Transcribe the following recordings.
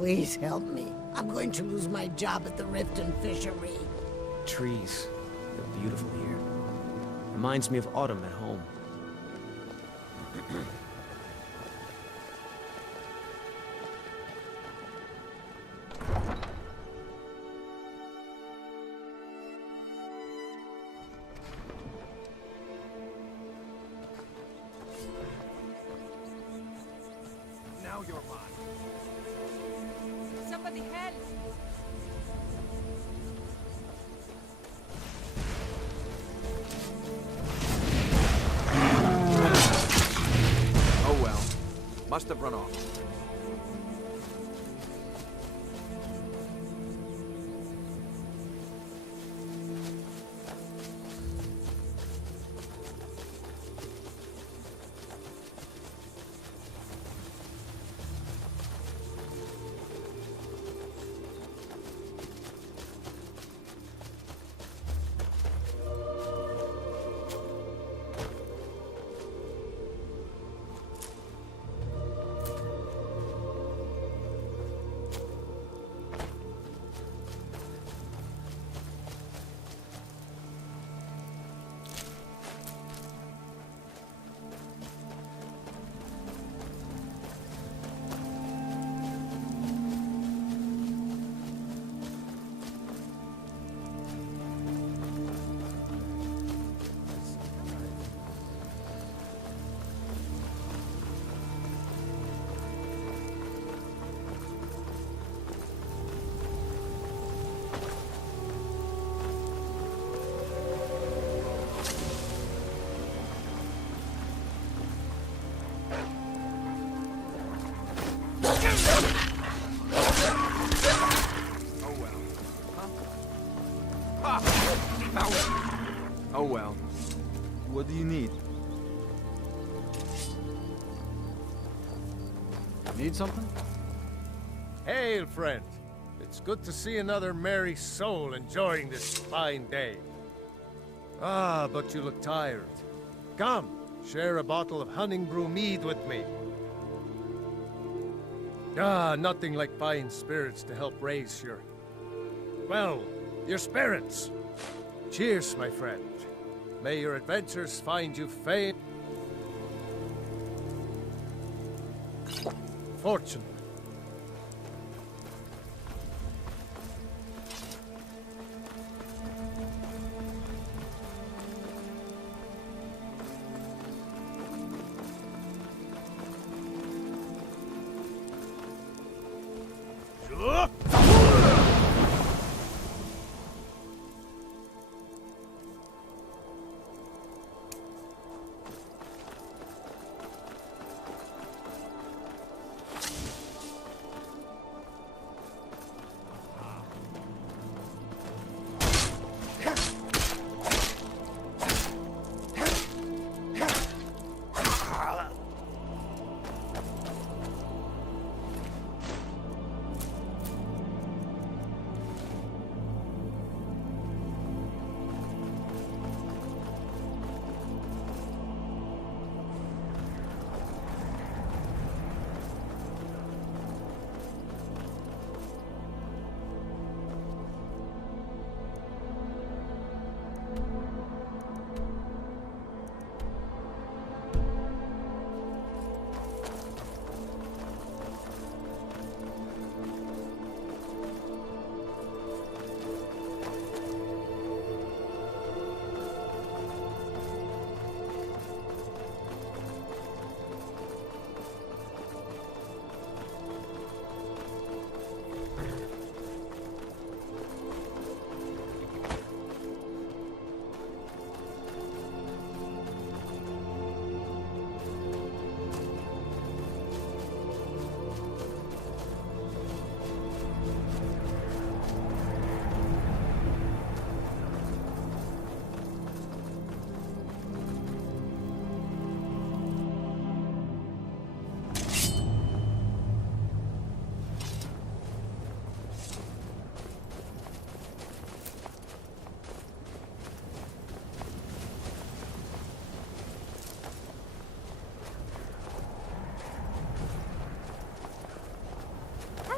Please help me. I'm going to lose my job at the Riften Fishery. Trees. They're beautiful here. Reminds me of autumn at home. Now you're mine. Somebody help! Oh well. Must have run off. Oh well. What do you need? Need something? Hail, friend. It's good to see another merry soul enjoying this fine day. Ah, but you look tired. Come, share a bottle of Honningbrew mead with me. Ah, nothing like fine spirits to help raise your... well, your spirits. Cheers, my friend. May your adventures find you fame... fortune.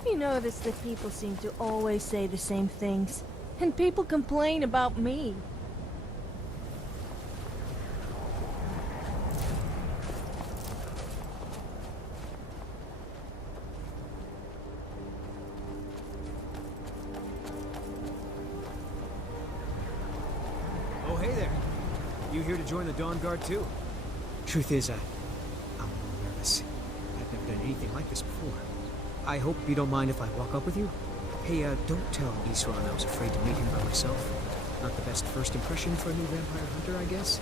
Have you noticed that people seem to always say the same things? And people complain about me. Oh, hey there. You here to join the Dawnguard too? Truth is, I'm a little nervous. I've never done anything like this before. I hope you don't mind if I walk up with you? Hey, don't tell Isran I was afraid to meet him by myself. Not the best first impression for a new vampire hunter, I guess?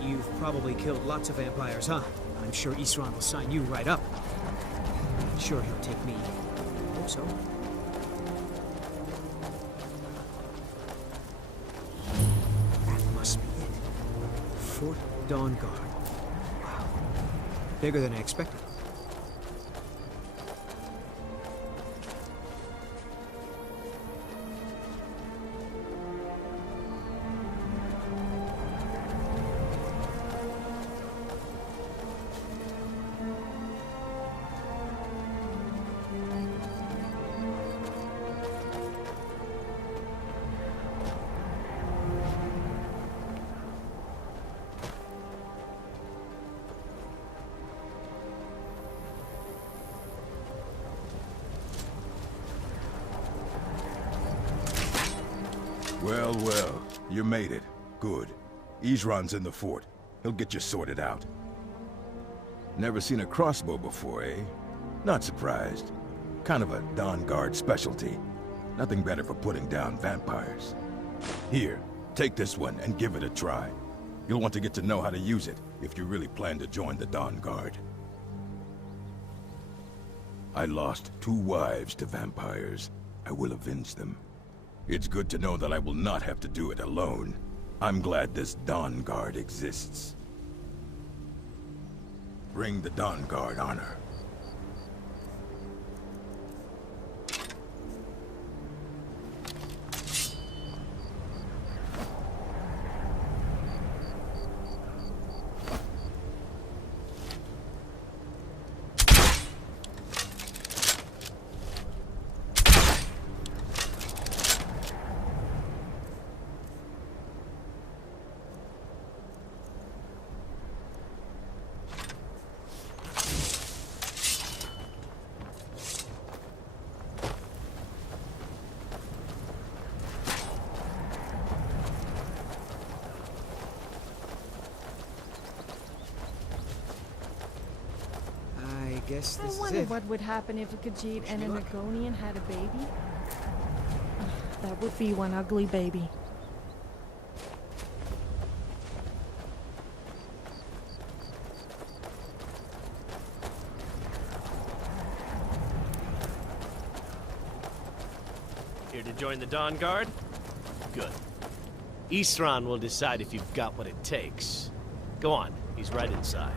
You've probably killed lots of vampires, huh? I'm sure Isran will sign you right up. I'm sure he'll take me. I hope so. That must be it. Fort Dawnguard. Wow. Bigger than I expected. Well, well, you made it. Good. Isran's in the fort. He'll get you sorted out. Never seen a crossbow before, eh? Not surprised. Kind of a Dawnguard specialty. Nothing better for putting down vampires. Here, take this one and give it a try. You'll want to get to know how to use it if you really plan to join the Dawnguard. I lost 2 wives to vampires. I will avenge them. It's good to know that I will not have to do it alone. I'm glad this Dawnguard exists. Bring the Dawnguard honor. I guess this I is wonder it. what would happen if a Khajiit and an Argonian had a baby. That would be one ugly baby. Here to join the Dawnguard? Good. Isran will decide if you've got what it takes. Go on, he's right inside.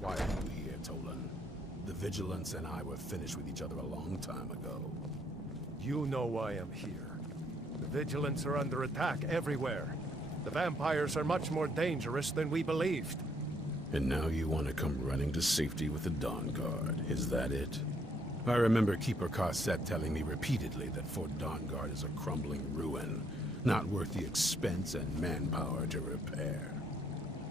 Why are you here, Tolan? The Vigilance and I were finished with each other a long time ago. You know why I'm here. The Vigilants are under attack everywhere. The vampires are much more dangerous than we believed. And now you want to come running to safety with the Dawnguard, is that it? I remember Keeper Carset telling me repeatedly that Fort Dawnguard is a crumbling ruin, not worth the expense and manpower to repair.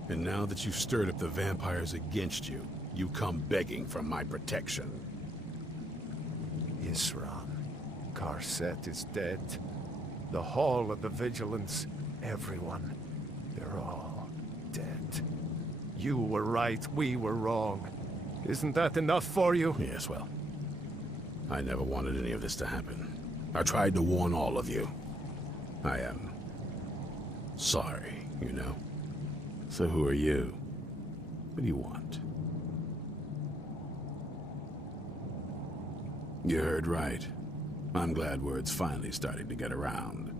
And now that you've stirred up the vampires against you, you come begging for my protection. Isran. Carset is dead. The Hall of the Vigilance. Everyone. They're all dead. You were right, we were wrong. Isn't that enough for you? Yes, well, I never wanted any of this to happen. I tried to warn all of you. I am sorry, you know. So who are you? What do you want? You heard right. I'm glad word's finally starting to get around.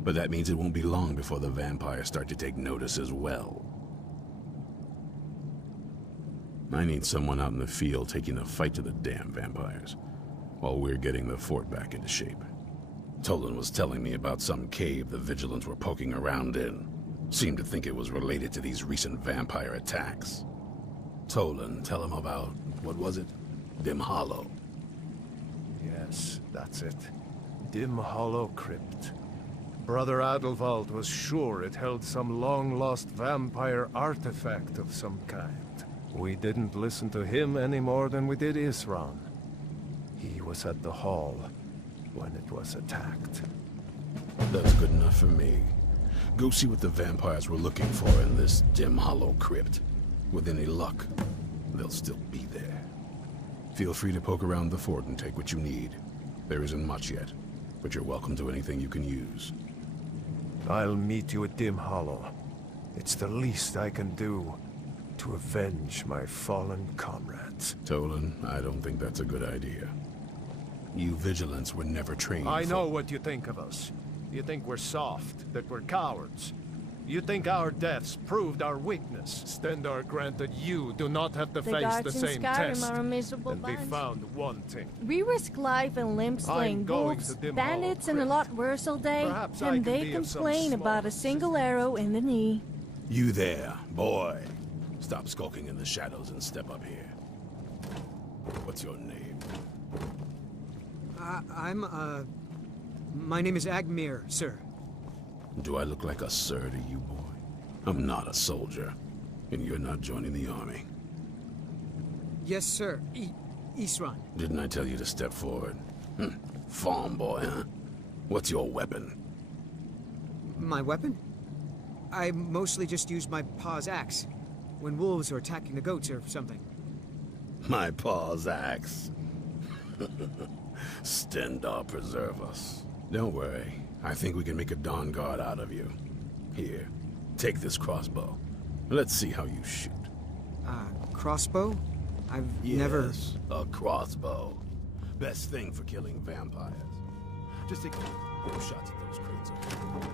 But that means it won't be long before the vampires start to take notice as well. I need someone out in the field taking the fight to the damn vampires, while we're getting the fort back into shape. Tolan was telling me about some cave the Vigilants were poking around in. Seemed to think it was related to these recent vampire attacks. Tolan, tell him about, what was it? Dim Hollow. Yes, that's it. Dim Hollow Crypt. Brother Adelwald was sure it held some long-lost vampire artifact of some kind. We didn't listen to him any more than we did Isran. He was at the hall when it was attacked. That's good enough for me. Go see what the vampires were looking for in this Dim Hollow Crypt. With any luck, they'll still be there. Feel free to poke around the fort and take what you need. There isn't much yet, but you're welcome to anything you can use. I'll meet you at Dim Hollow. It's the least I can do to avenge my fallen comrades. Tolan, I don't think that's a good idea. You Vigilants were never trained I know what you think of us. You think we're soft, that we're cowards. You think our deaths proved our weakness. Stendarr granted you do not have to The face the guards in same Skyrim test are a miserable and be bunch. found wanting. We risk life and limb slaying going wolves, to Dim bandits, Hollow and a lot worse all day, Perhaps I and can they be of some complain small about a single arrow in the knee. You there, boy. Stop skulking in the shadows and step up here. What's your name? My name is Agmir, sir. Do I look like a sir to you, boy? I'm not a soldier, and you're not joining the army. Yes, sir. Isran. Didn't I tell you to step forward? Farm boy, huh? What's your weapon? My weapon? I mostly just use my paw's axe when wolves are attacking the goats or something. My paw's axe. Stendarr preserve us. Don't worry. I think we can make a Dawnguard out of you. Here, take this crossbow. Let's see how you shoot. Crossbow? I've Yes, never... a crossbow. Best thing for killing vampires. Just take a few shots at those crates over there.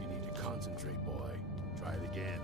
You need to concentrate, boy. Try it again.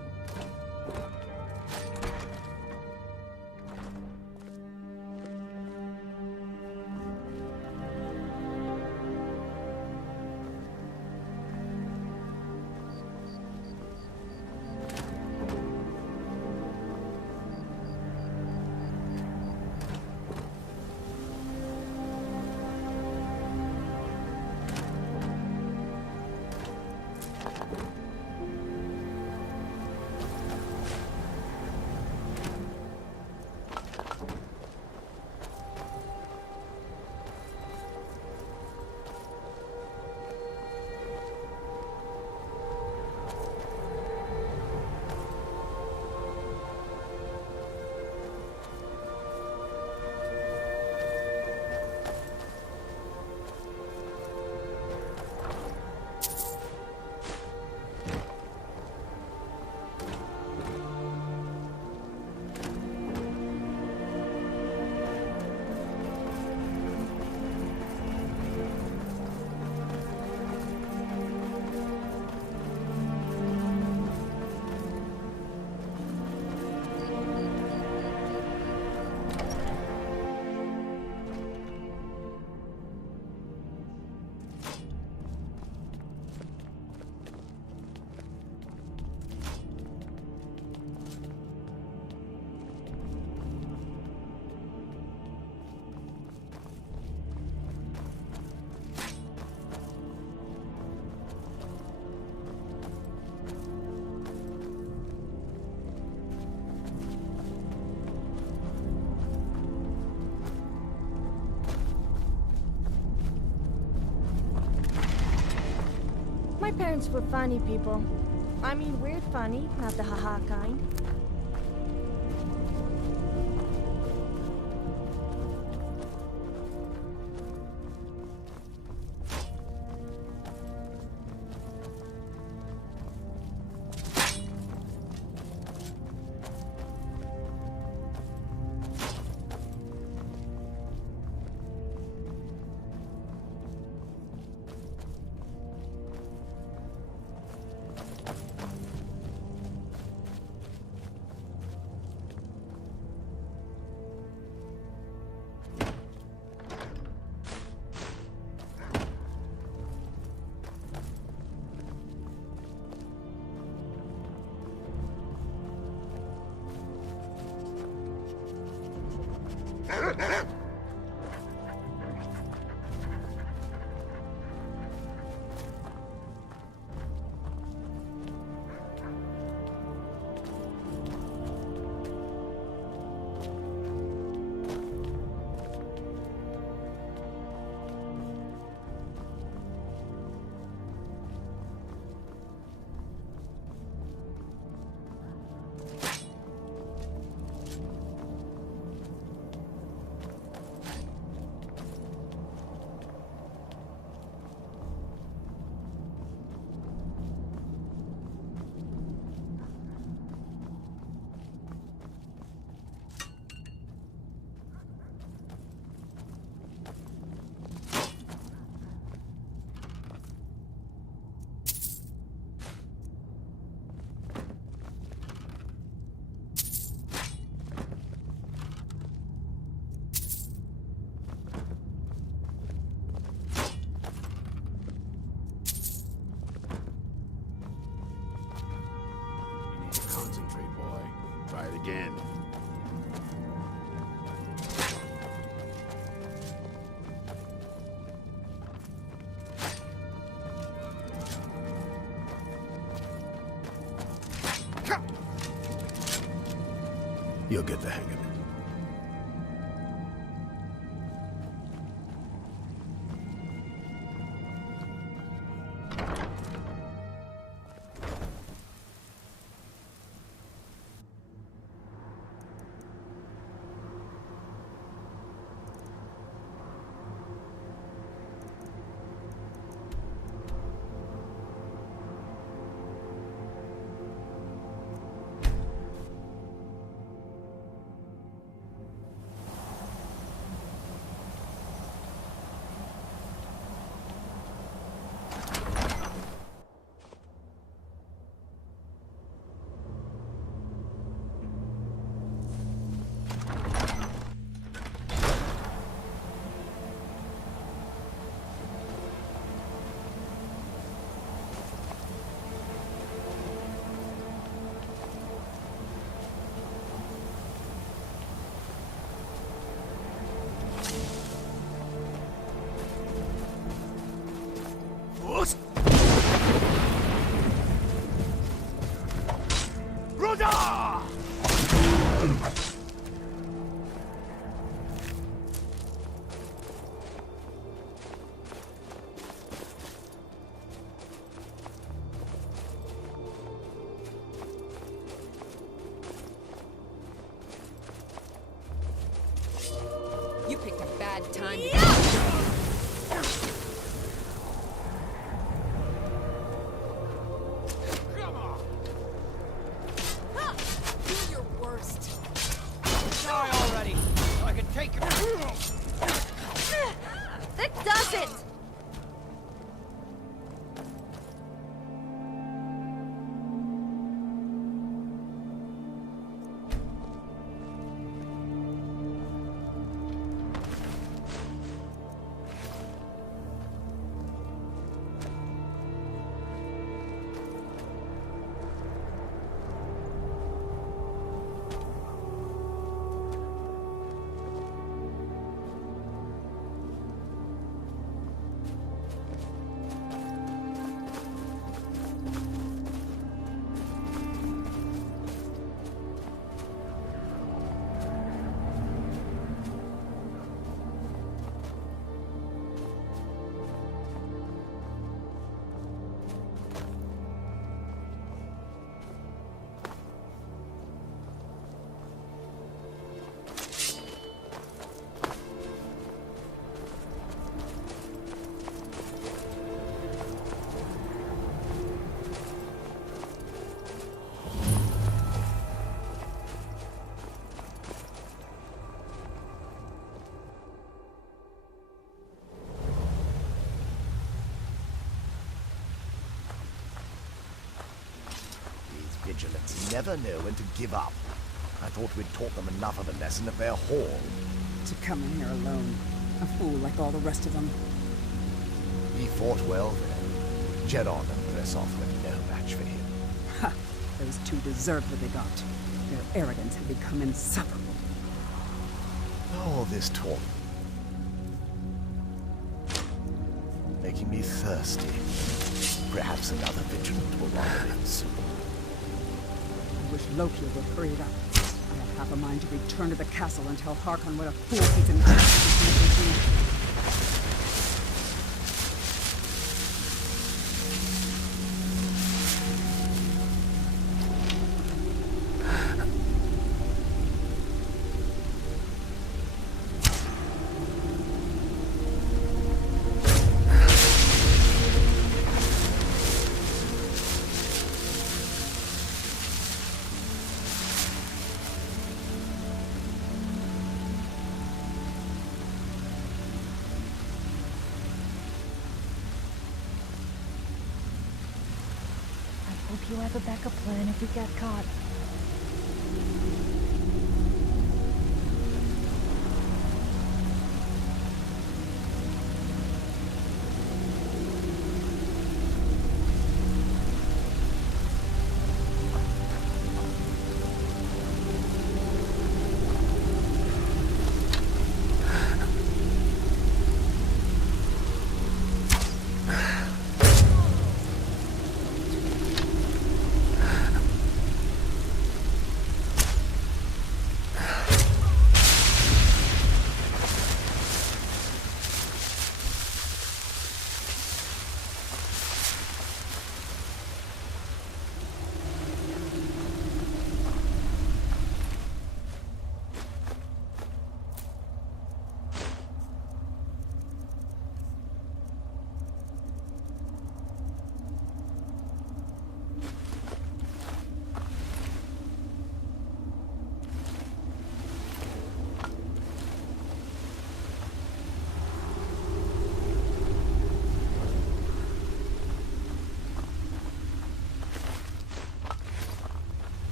My parents were funny people. I mean weird funny, not the haha kind. You'll get the hang of it. You picked a bad time to Come on! Do your worst. Die already, so I can take it. That does it! Vigilants never know when to give up. I thought we'd taught them enough of a lesson at their hall. To come in here alone. A fool like all the rest of them. He fought well then. Jeron and Dressoff were no match for him. Ha! Those two deserved what they got. Their arrogance had become insufferable. All this talk making me thirsty. Perhaps another vigilant will wander in soon. I wish Loki would hurry it up. I have half a mind to return to the castle and tell Harkon what a fool he's in. Hope you have a backup plan if we get caught.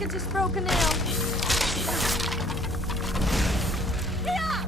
like I just broke a nail. Yeah!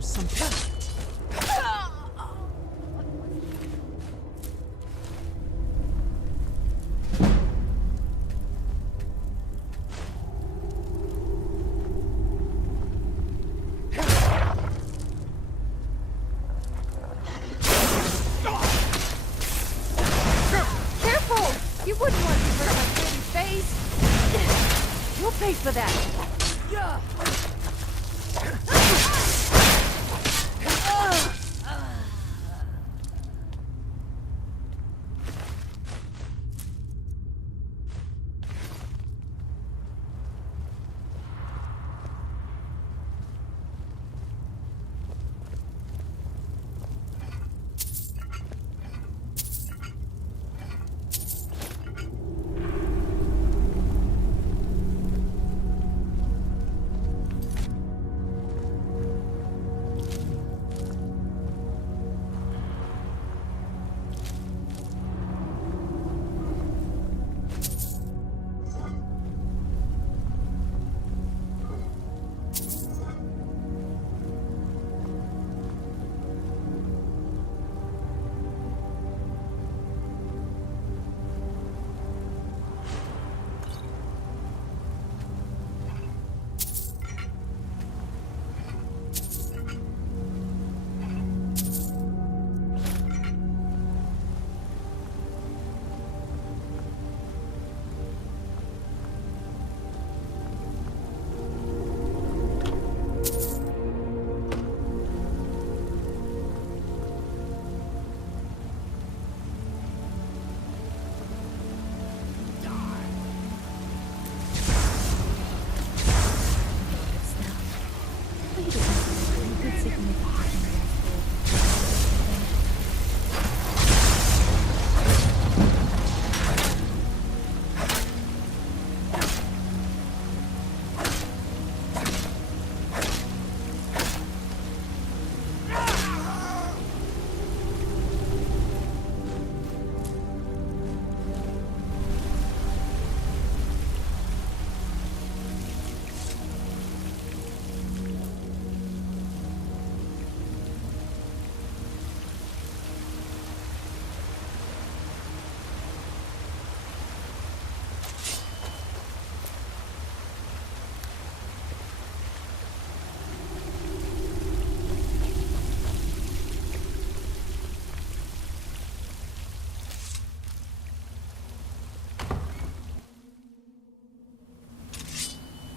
or something. Careful! You wouldn't want to hurt my pretty face. You'll pay for that.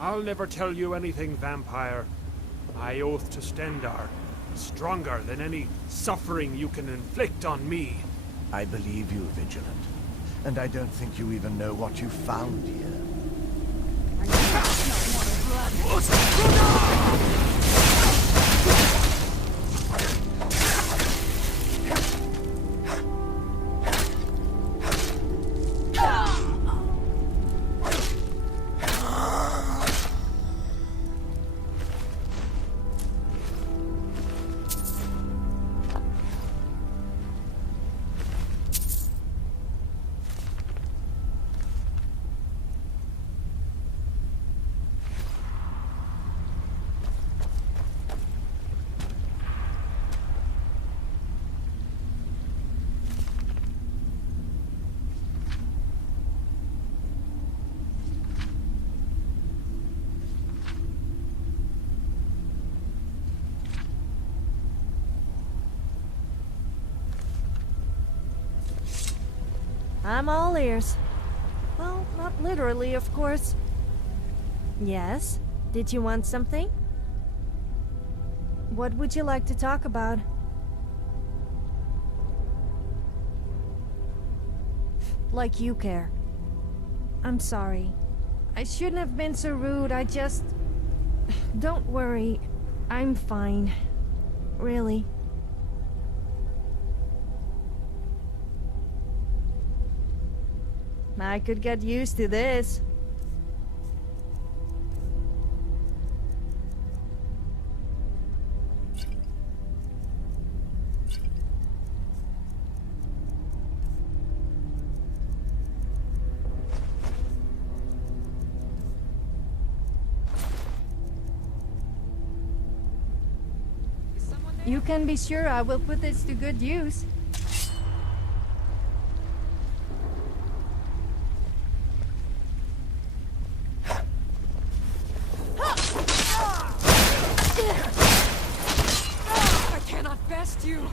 I'll never tell you anything, vampire. My oath to Stendar is stronger than any suffering you can inflict on me. I believe you, Vigilant. And I don't think you even know what you found here. I'm all ears. Well, not literally, of course. Yes? Did you want something? What would you like to talk about? Like you care. I'm sorry. I shouldn't have been so rude, I just... Don't worry. I'm fine. Really. I could get used to this. You can be sure I will put this to good use. I cannot best you.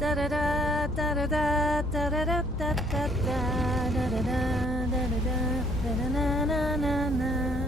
Da da da da da da da da da da da da da da na na na na.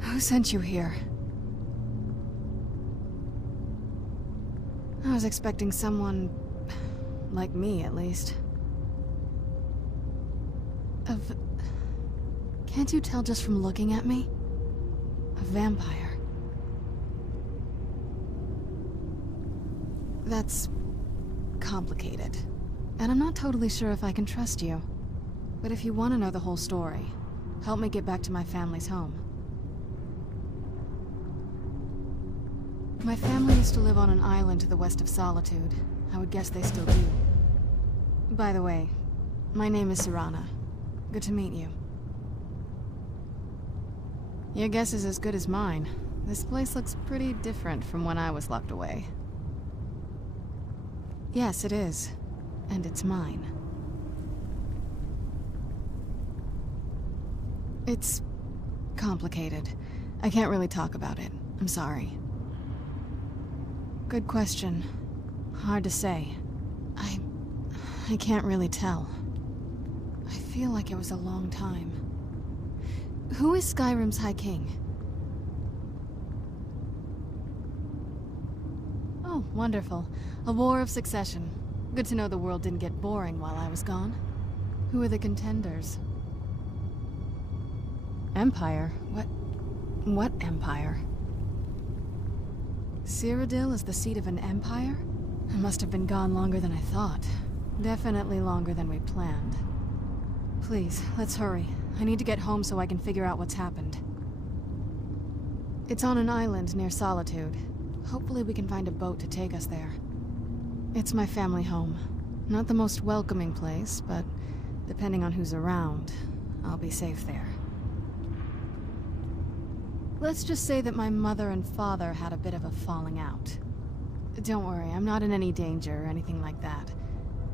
Who sent you here? I was expecting someone... like me, at least. Can't you tell just from looking at me? A vampire. That's... complicated. And I'm not totally sure if I can trust you. But if you want to know the whole story, help me get back to my family's home. My family used to live on an island to the west of Solitude. I would guess they still do. By the way, my name is Serana. Good to meet you. Your guess is as good as mine. This place looks pretty different from when I was locked away. Yes, it is. And it's mine. It's... complicated. I can't really talk about it. I'm sorry. Good question. Hard to say. I can't really tell. I feel like it was a long time. Who is Skyrim's High King? Oh, wonderful. A war of succession. Good to know the world didn't get boring while I was gone. Who are the contenders? Empire? What empire? Cyrodiil is the seat of an empire? I must have been gone longer than I thought. Definitely longer than we planned. Please, let's hurry. I need to get home so I can figure out what's happened. It's on an island near Solitude. Hopefully we can find a boat to take us there. It's my family home. Not the most welcoming place, but depending on who's around, I'll be safe there. Let's just say that my mother and father had a bit of a falling out. Don't worry, I'm not in any danger or anything like that.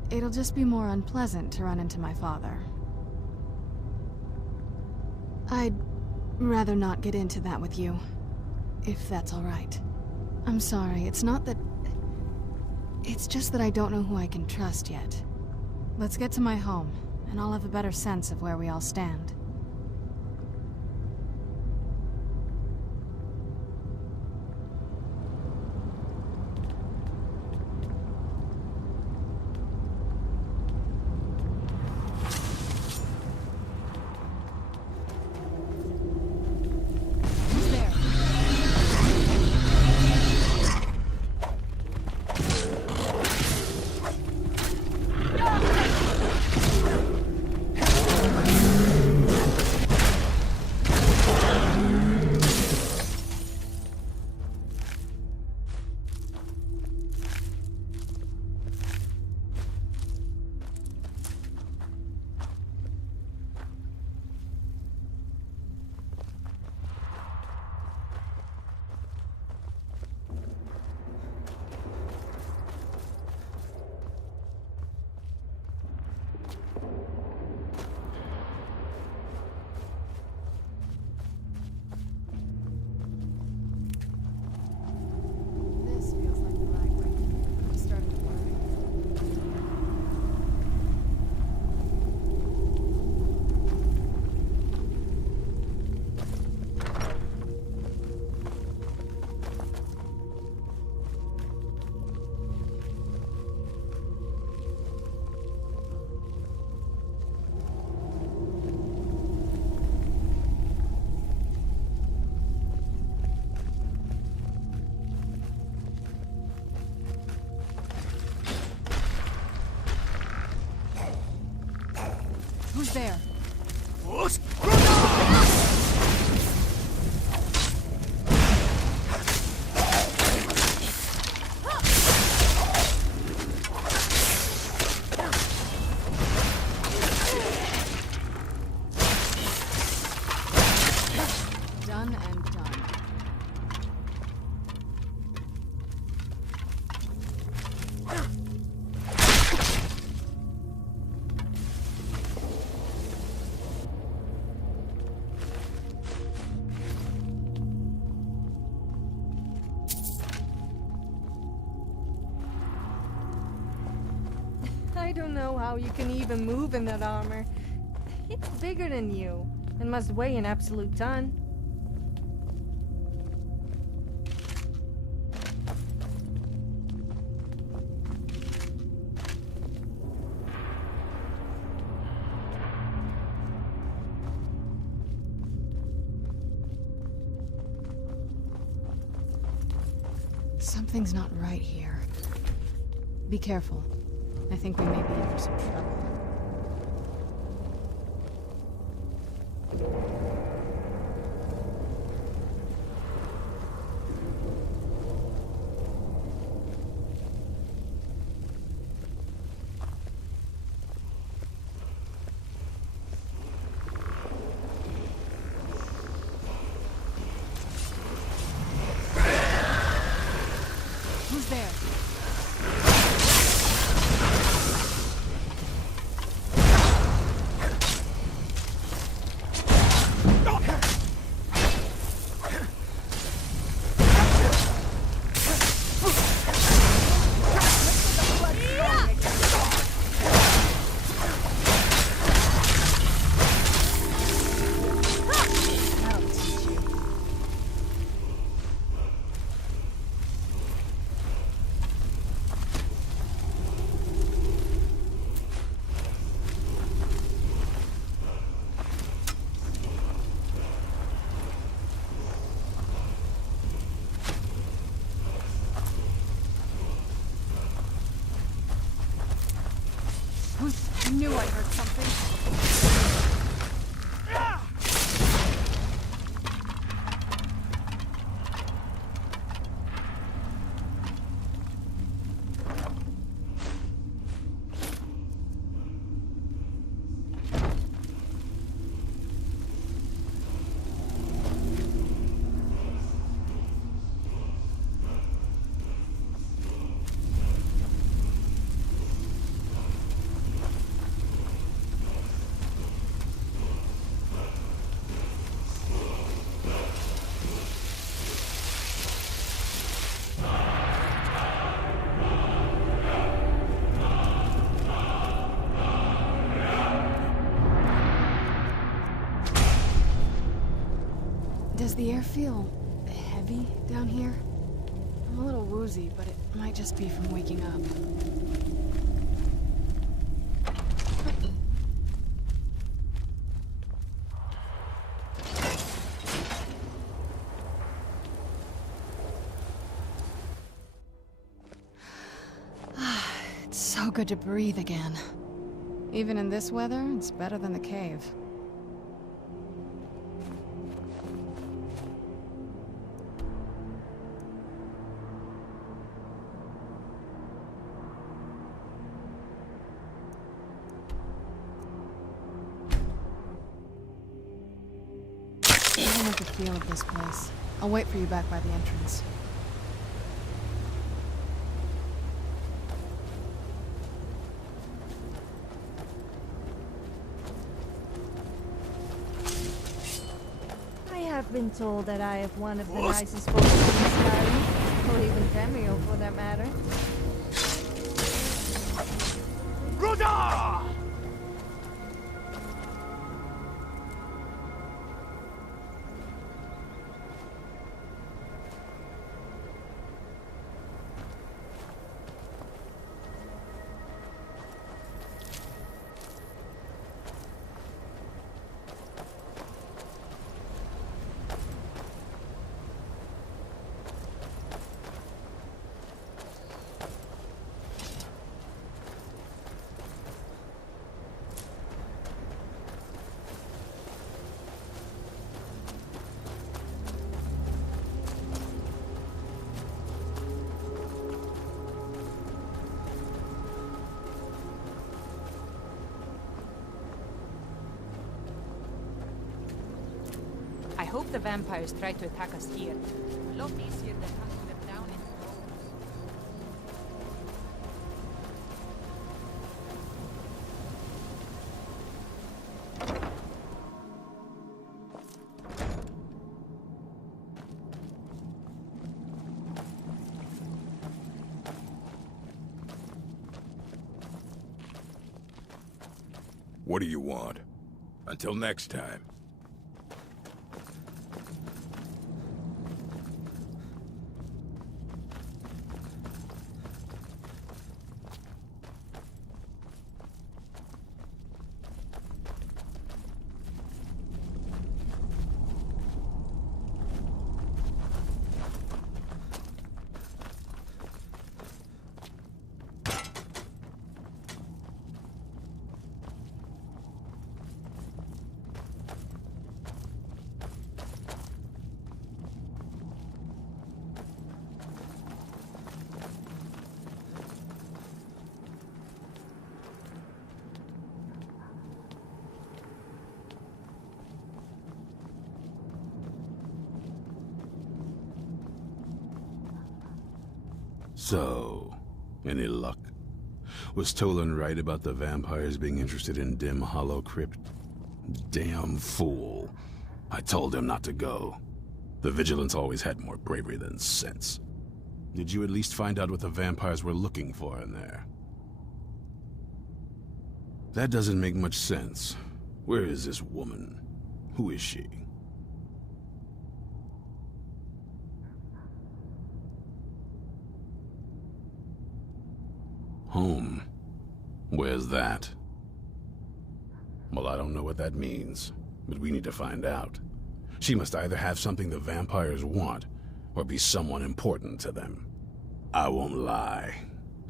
It'll just be more unpleasant to run into my father. I'd rather not get into that with you, if that's all right. I'm sorry, it's not that... It's just that I don't know who I can trust yet. Let's get to my home, and I'll have a better sense of where we all stand. Who's there? Done and done. I don't know how you can even move in that armor. It's bigger than you, and must weigh an absolute ton. Something's not right here. Be careful. I think we may be in for some trouble. Who's there? I knew I heard something. Does the air feel heavy down here? I'm a little woozy, but it might just be from waking up. It's so good to breathe again. Even in this weather, it's better than the cave. I don't like the feel of this place. I'll wait for you back by the entrance. I have been told that I have one of the nicest voices in Skyrim, or even Cameo for that matter. Ruda! hope the vampires try to attack us here. A lot easier than hunting them down in What do you want? Until next time. So, any luck? Was Tolan right about the vampires being interested in Dim Hollow Crypt? Damn fool. I told him not to go. The Vigilants always had more bravery than sense. Did you at least find out what the vampires were looking for in there? That doesn't make much sense. Where is this woman? Who is she? Home. Where's that? Well, I don't know what that means, but we need to find out. She must either have something the vampires want, or be someone important to them. I won't lie.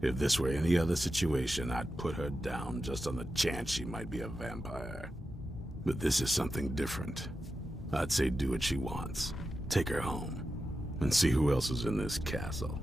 If this were any other situation, I'd put her down just on the chance she might be a vampire. But this is something different. I'd say do what she wants. Take her home, and see who else is in this castle.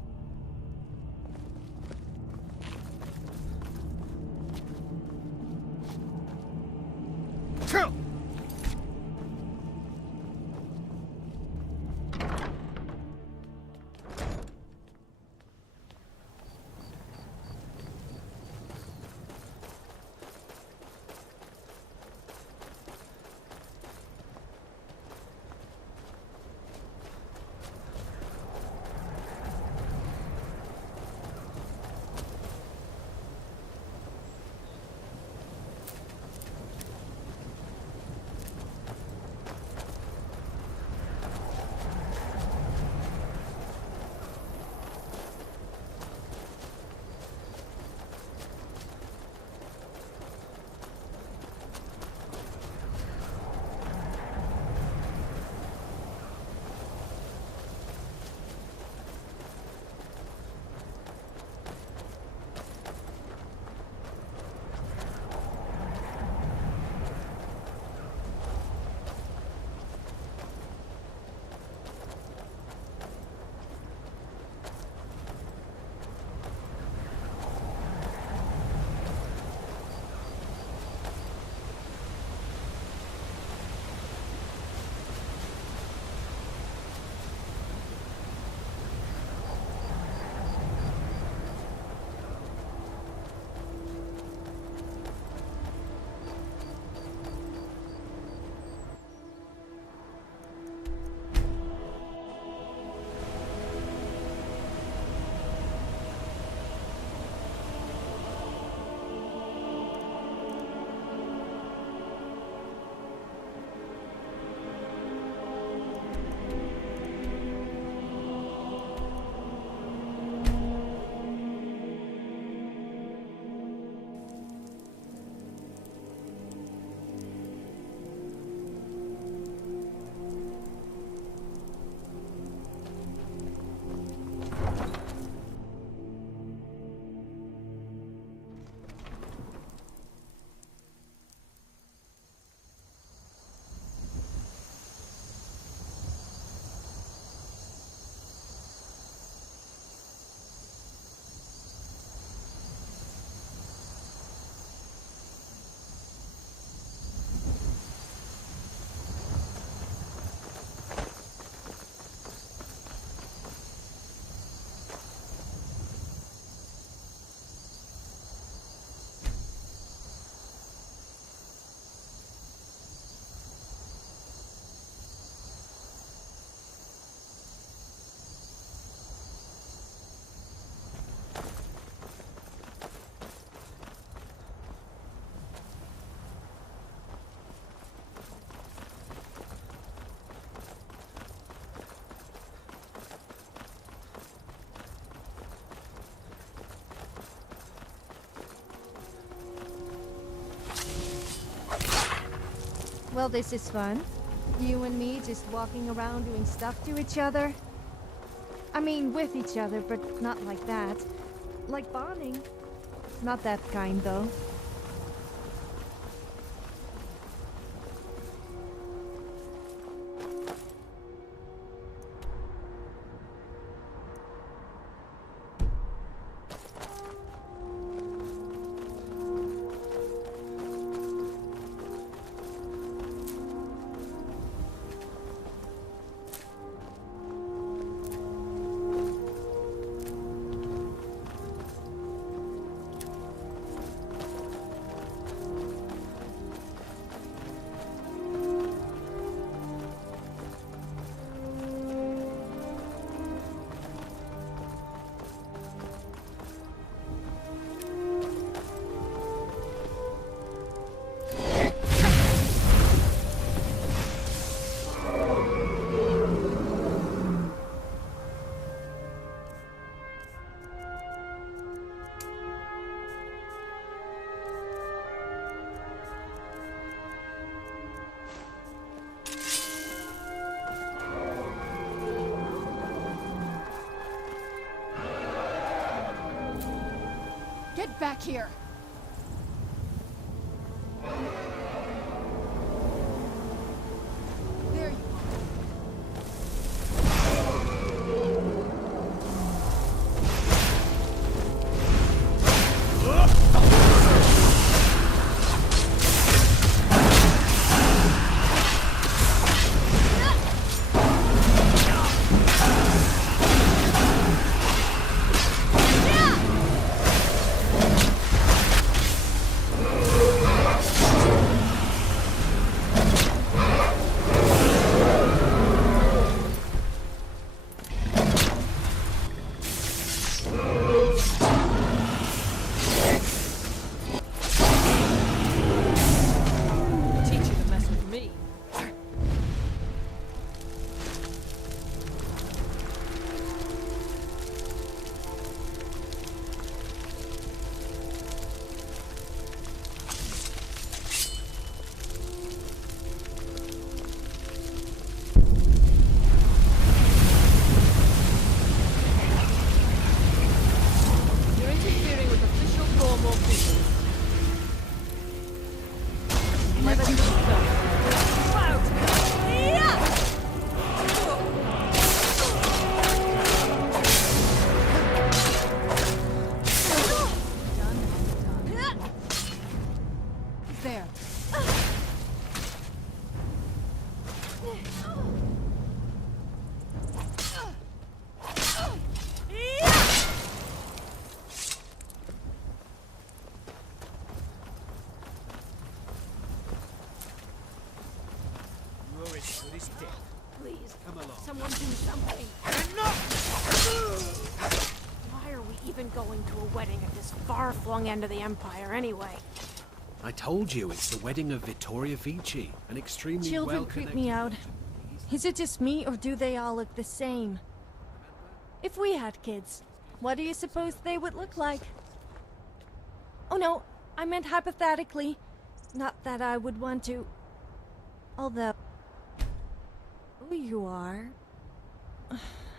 Well, this is fun. You and me just walking around doing stuff to each other. I mean, with each other, but not like that. Like bonding. Not that kind, though. Get back here! There you Please, come along. Someone do something. Why are we even going to a wedding at this far-flung end of the Empire, anyway? I told you, it's the wedding of Vittoria Vici, an extremely Children creep me out. Is it just me, or do they all look the same? If we had kids, what do you suppose they would look like? Oh no, I meant hypothetically. Not that I would want to. Although... who you are...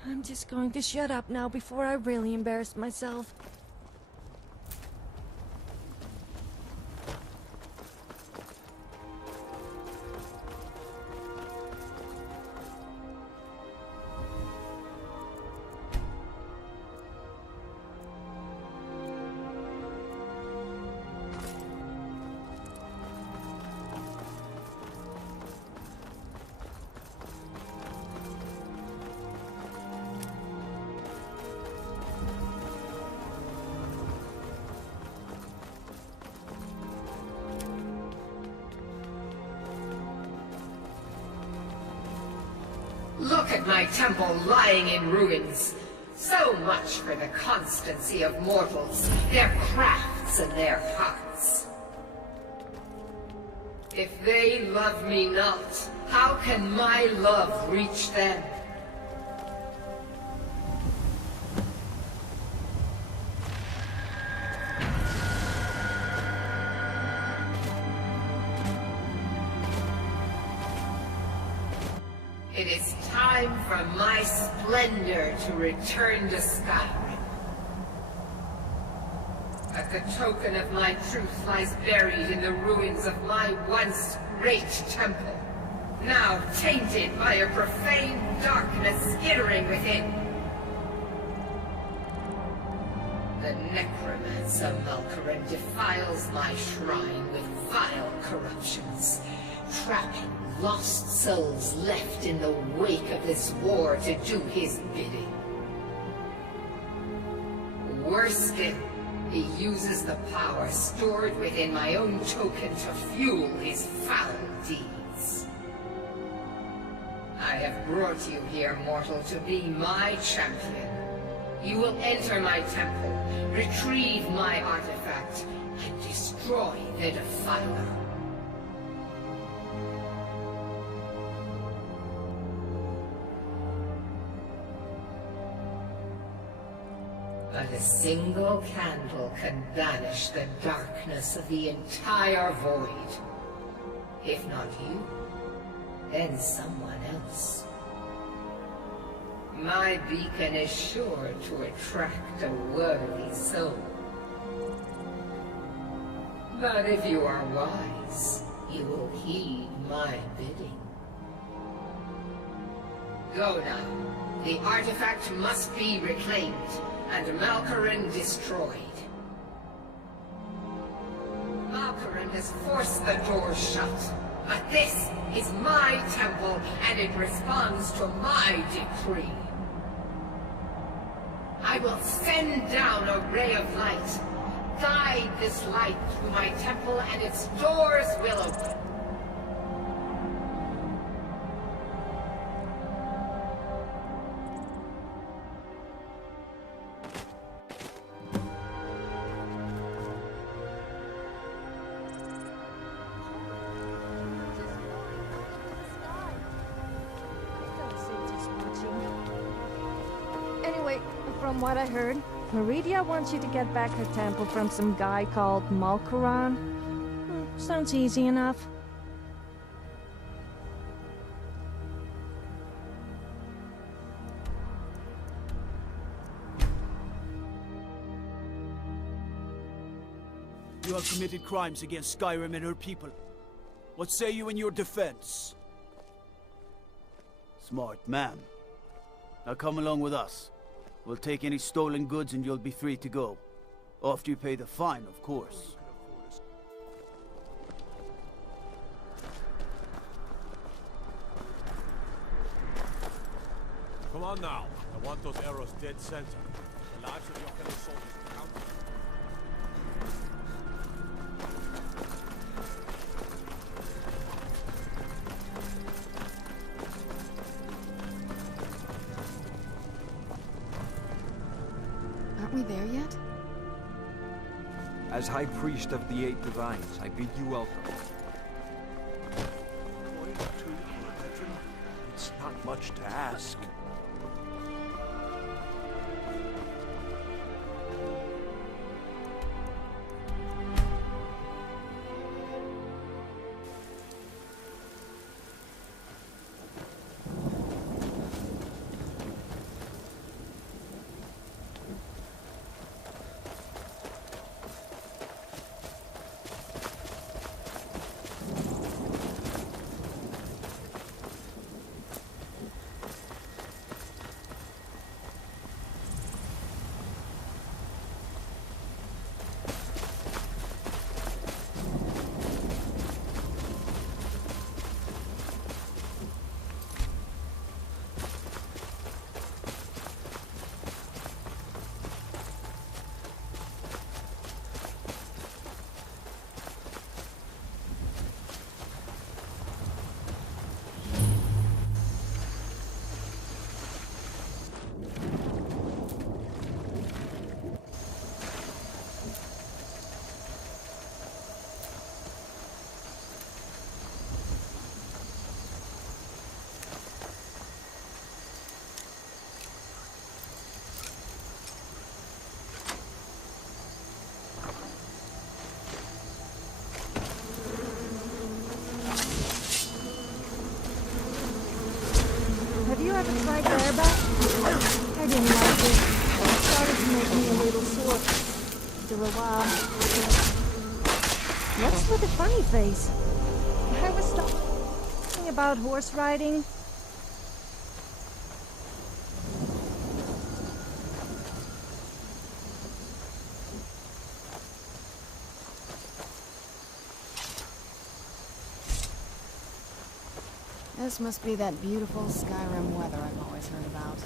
I'm just going to shut up now before I really embarrass myself. Look at my temple lying in ruins. So much for the constancy of mortals, their crafts and their hearts. If they love me not, how can my love reach them? It is time for my splendor to return to Skyrim. But the token of my truth lies buried in the ruins of my once great temple, now tainted by a profane darkness skittering within. The necromancer Malkaran defiles my shrine with vile corruptions, trapping lost souls left in the wake of this war to do his bidding. Worse still, he uses the power stored within my own token to fuel his foul deeds. I have brought you here, mortal, to be my champion. You will enter my temple, retrieve my artifact, and destroy the Defiler. But a single candle can banish the darkness of the entire void. If not you, then someone else. My beacon is sure to attract a worthy soul. But if you are wise, you will heed my bidding. Go now. The artifact must be reclaimed, and Malkaran destroyed. Malkaran has forced the doors shut, but this is my temple, and it responds to my decree. I will send down a ray of light. Guide this light through my temple, and its doors will open. Anyway, from what I heard, Meridia wants you to get back her temple from some guy called Malkaran. Sounds easy enough. You have committed crimes against Skyrim and her people. What say you in your defense? Smart man. Now come along with us. We'll take any stolen goods and you'll be free to go. After you pay the fine, of course. Come on now. I want those arrows dead center. The lives of your fellow soldiers count. Aren't we there yet? As High Priest of the Eight Divines, I bid you welcome. It's not much to ask. ever tried bareback? I didn't like it. It started to make me a little sore. After a while. What's with the funny face? I was talking about horse riding. This must be that beautiful Skyrim weather I've always heard about.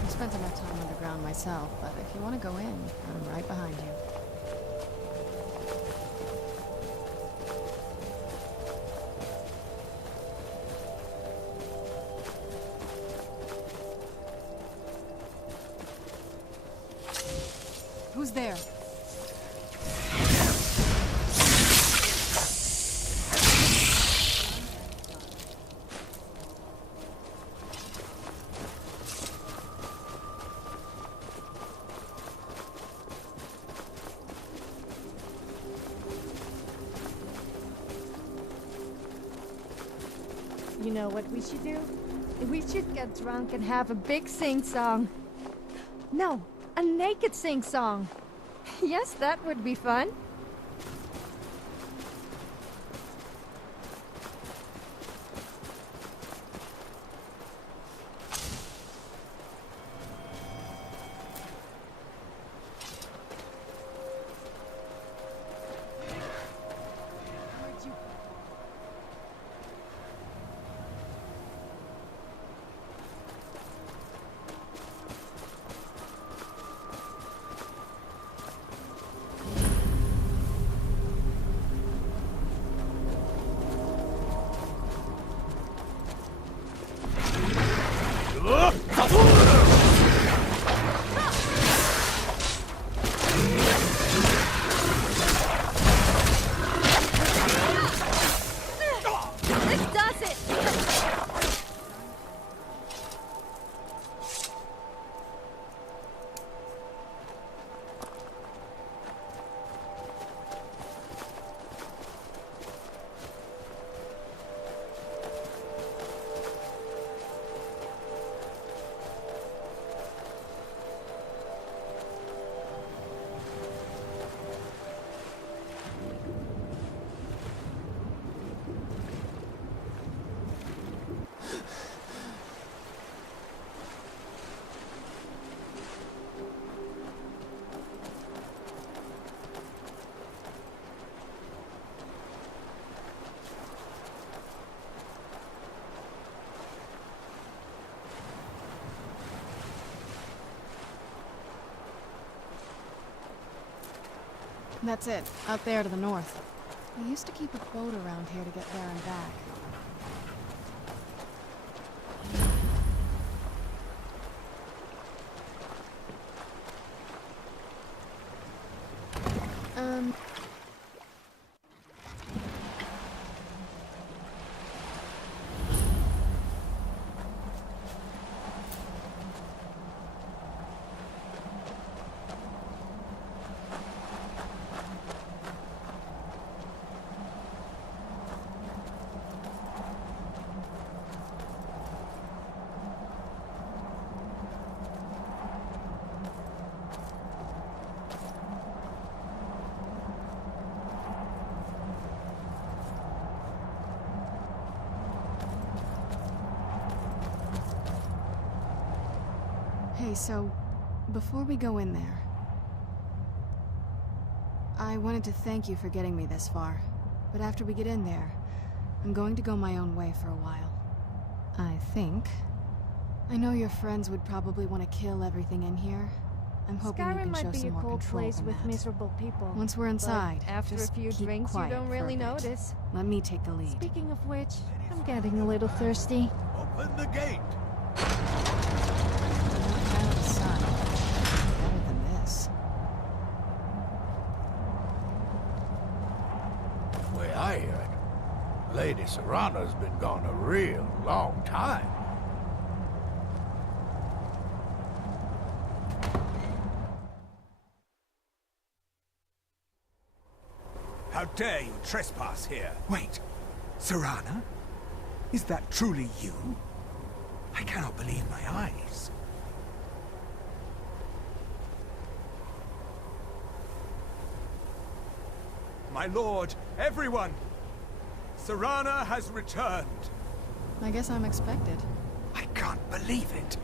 I spent enough time underground myself, but if you want to go in, I'm right behind you. Who's there? You know what we should do? We should get drunk and have a big sing-song. No, a naked sing-song. Yes, that would be fun. That's it, out there to the north. We used to keep a boat around here to get there and back. Hey, so, before we go in there, I wanted to thank you for getting me this far, but after we get in there, I'm going to go my own way for a while. I think. I know your friends would probably want to kill everything in here. I'm hoping you Skyrim can show might be some a more cold control place than with that. miserable people. Once we're inside, but after a just few keep drinks, you quiet don't for really a bit. notice. Let me take the lead. Speaking of which, I'm getting a little thirsty. Open the gate! Kind of a sun. Better than this. The way I hear it, Lady Serana's been gone a real long time. How dare you trespass here? Wait, Serana? Is that truly you? I cannot believe my eyes. My lord, everyone! Serana has returned! I guess I'm expected. I can't believe it.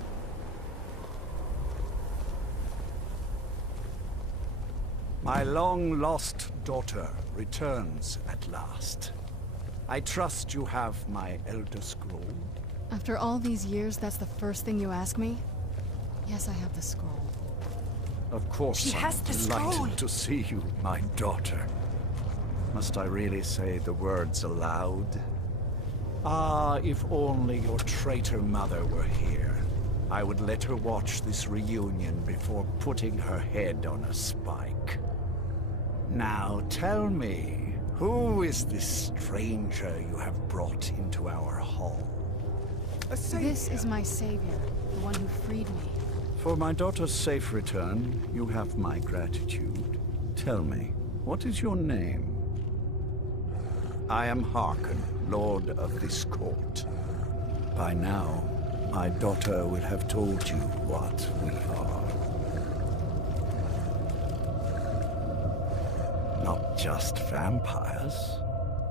My long-lost daughter returns at last. I trust you have my Elder Scroll. After all these years, that's the first thing you ask me? Yes, I have the scroll. Of course, She has the I'm delighted scroll. to see you, my daughter. Must I really say the words aloud? Ah, if only your traitor mother were here. I would let her watch this reunion before putting her head on a spike. Now tell me, who is this stranger you have brought into our hall? This is my savior, the one who freed me. For my daughter's safe return, you have my gratitude. Tell me, what is your name? I am Harkon, Lord of this court. By now, my daughter will have told you what we are. Not just vampires.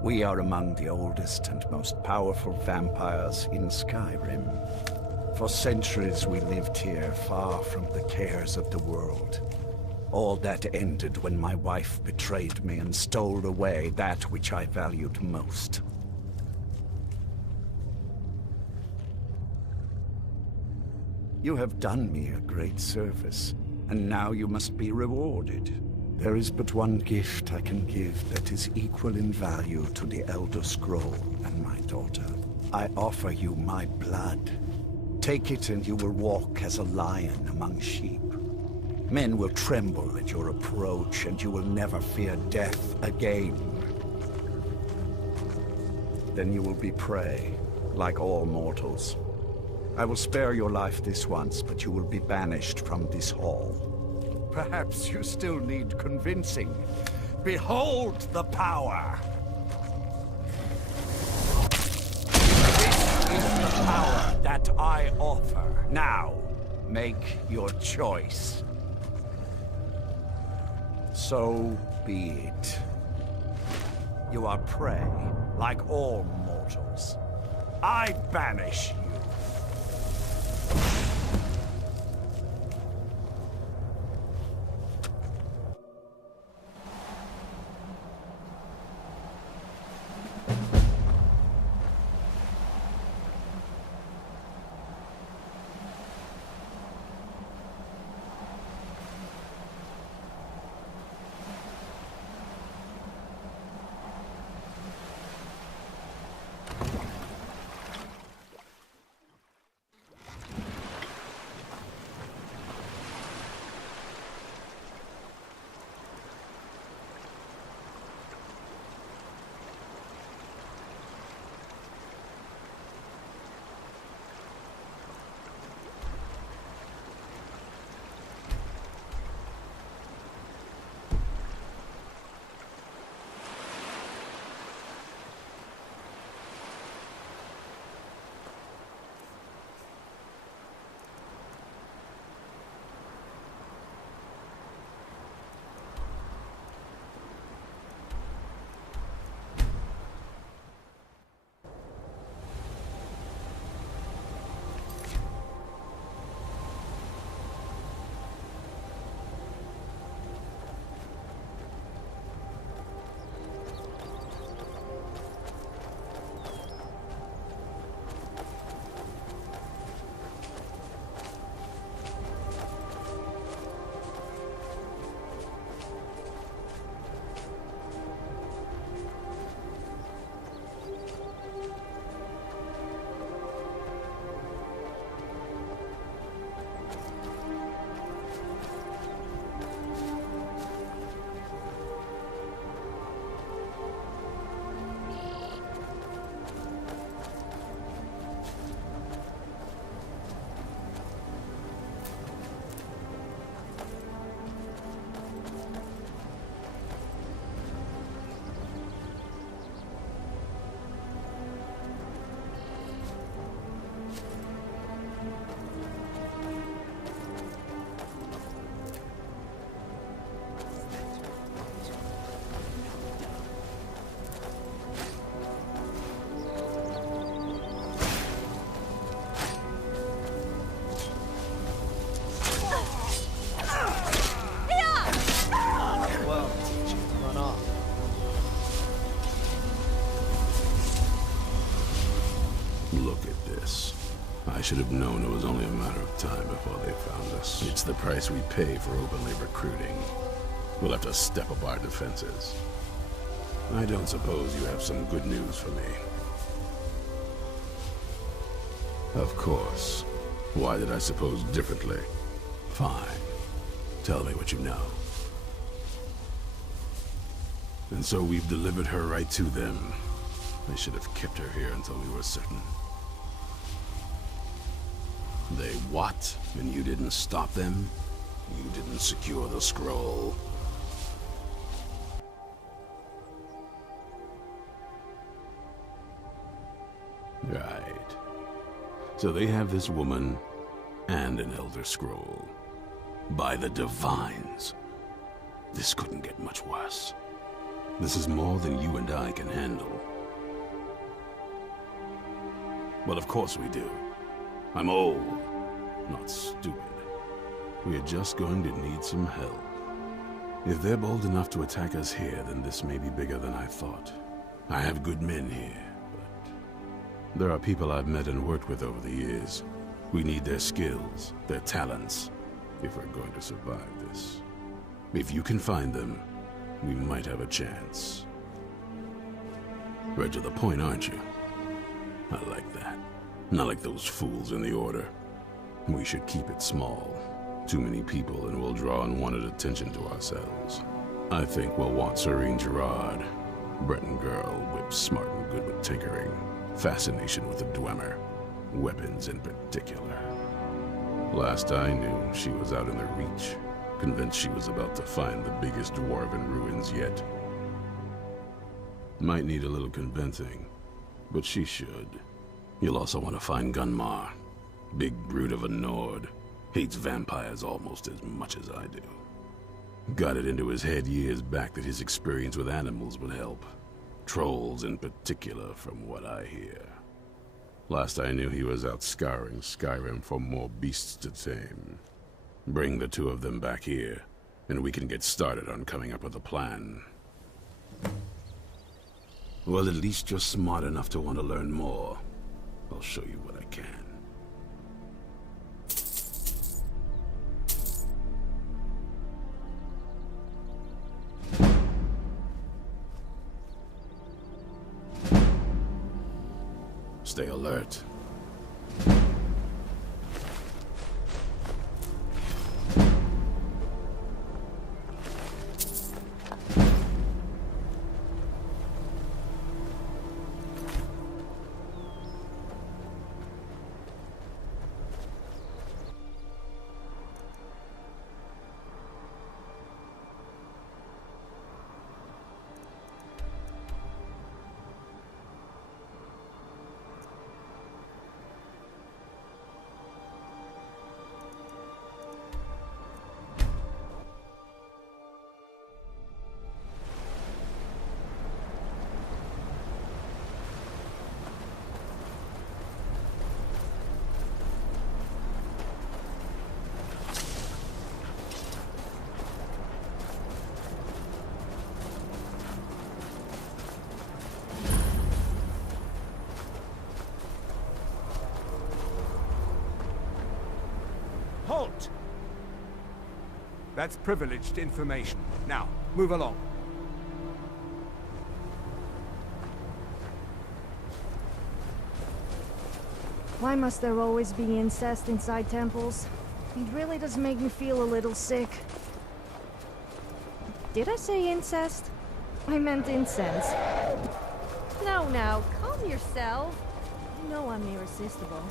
We are among the oldest and most powerful vampires in Skyrim. For centuries we lived here, far from the cares of the world. All that ended when my wife betrayed me and stole away that which I valued most. You have done me a great service, and now you must be rewarded. There is but one gift I can give that is equal in value to the Elder Scroll and my daughter. I offer you my blood. Take it and you will walk as a lion among sheep. Men will tremble at your approach, and you will never fear death again. Then you will be prey, like all mortals. I will spare your life this once, but you will be banished from this hall. Perhaps you still need convincing. Behold the power! This is the power that I offer. Now, make your choice. So be it. You are prey, like all mortals. I banish you. should have known it was only a matter of time before they found us. It's the price we pay for openly recruiting. We'll have to step up our defenses. I don't suppose you have some good news for me. Of course. Why did I suppose differently? Fine. Tell me what you know. And so we've delivered her right to them. They should have kept her here until we were certain. They what? And you didn't stop them? You didn't secure the scroll? Right. So they have this woman and an Elder Scroll. By the Divines. This couldn't get much worse. This is more than you and I can handle. Well, of course we do. I'm old, not stupid. We are just going to need some help. If they're bold enough to attack us here, then this may be bigger than I thought. I have good men here, but there are people I've met and worked with over the years. We need their skills, their talents, if we're going to survive this. If you can find them, we might have a chance. Right to the point, aren't you? I like that. Not like those fools in the Order. We should keep it small. Too many people and we'll draw unwanted attention to ourselves. I think we'll want Serene Gerard. Breton girl, whip smart and good with tinkering. Fascination with the Dwemer. Weapons in particular. Last I knew, she was out in the Reach. Convinced she was about to find the biggest dwarven ruins yet. Might need a little convincing, but she should. You'll also want to find Gunmar. Big brute of a Nord. Hates vampires almost as much as I do. Got it into his head years back that his experience with animals would help. Trolls in particular, from what I hear. Last I knew he was out scouring Skyrim for more beasts to tame. Bring the two of them back here, and we can get started on coming up with a plan. Well, at least you're smart enough to want to learn more. I'll show you what I can. Stay alert. Halt! That's privileged information. Now, move along. Why must there always be incest inside temples? It really does make me feel a little sick. Did I say incest? I meant incense. No, calm yourself. You know I'm irresistible.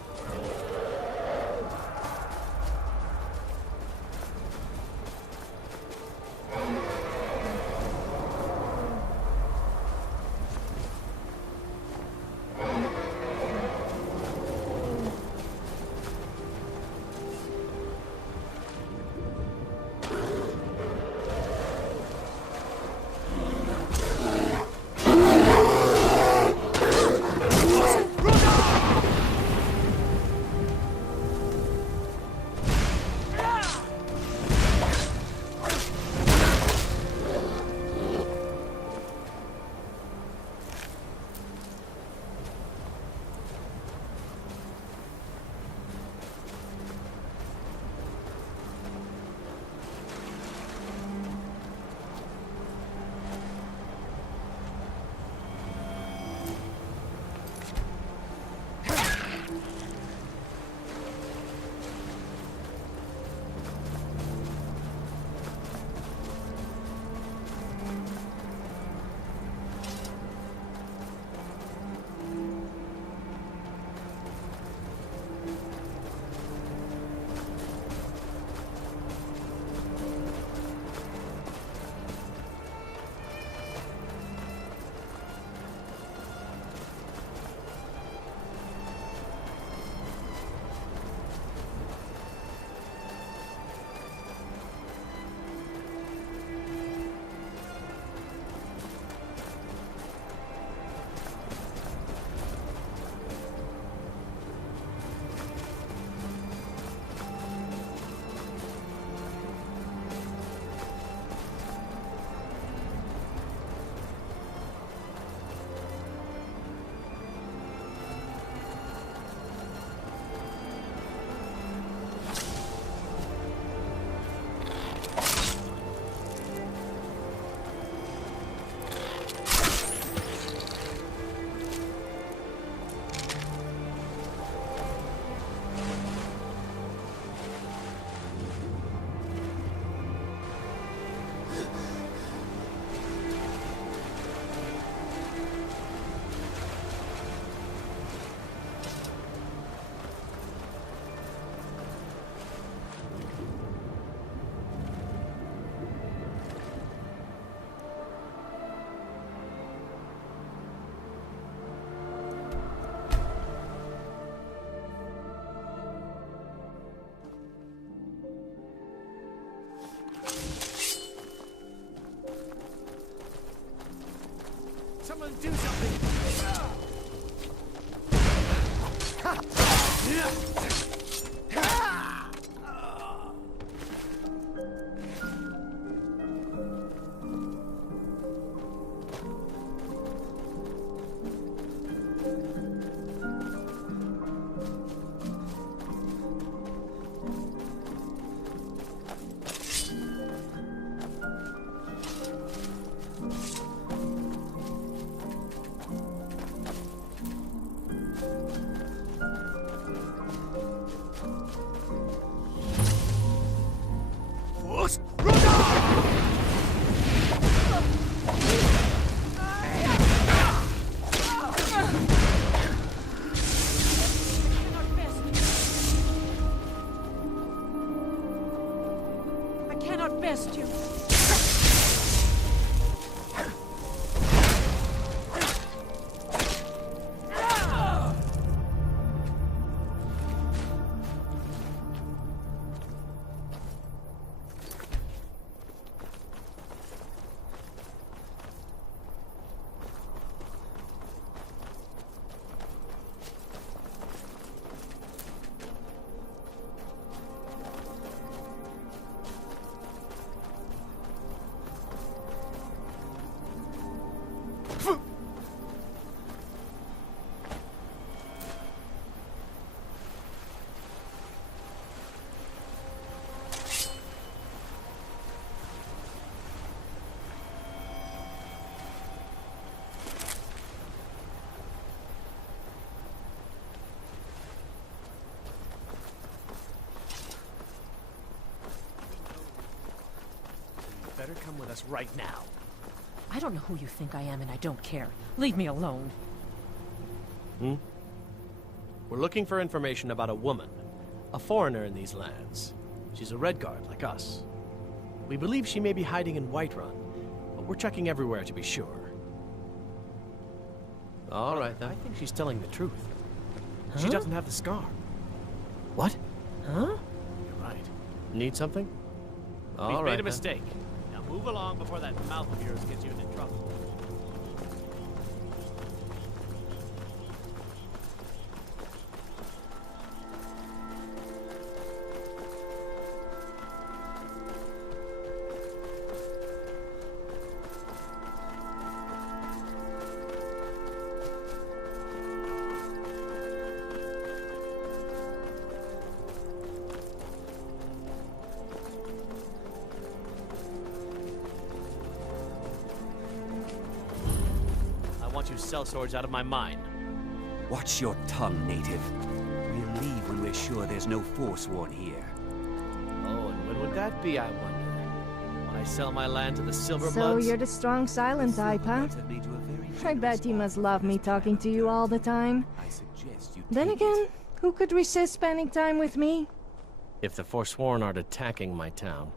Someone do something! I cannot best you. Better come with us right now. I don't know who you think I am, and I don't care. Leave me alone. Hmm? We're looking for information about a woman, a foreigner in these lands. She's a Redguard, like us. We believe she may be hiding in Whiterun, but we're checking everywhere to be sure. All right, then. I think she's telling the truth. She doesn't have the scar. What? Huh? You're right. Need something? We've made a mistake. Now move along before that mouth of yours gets you into trouble. You sell swords out of my mind. Watch your tongue, native. We'll leave when we're sure there's no Forsworn here. Oh, and when would that be, I wonder? When I sell my land to the Silverbloods? So you're the strong, silent type, huh? I bet you must love me talking to you all the time. Then again, who could resist spending time with me? If the Forsworn aren't attacking my town,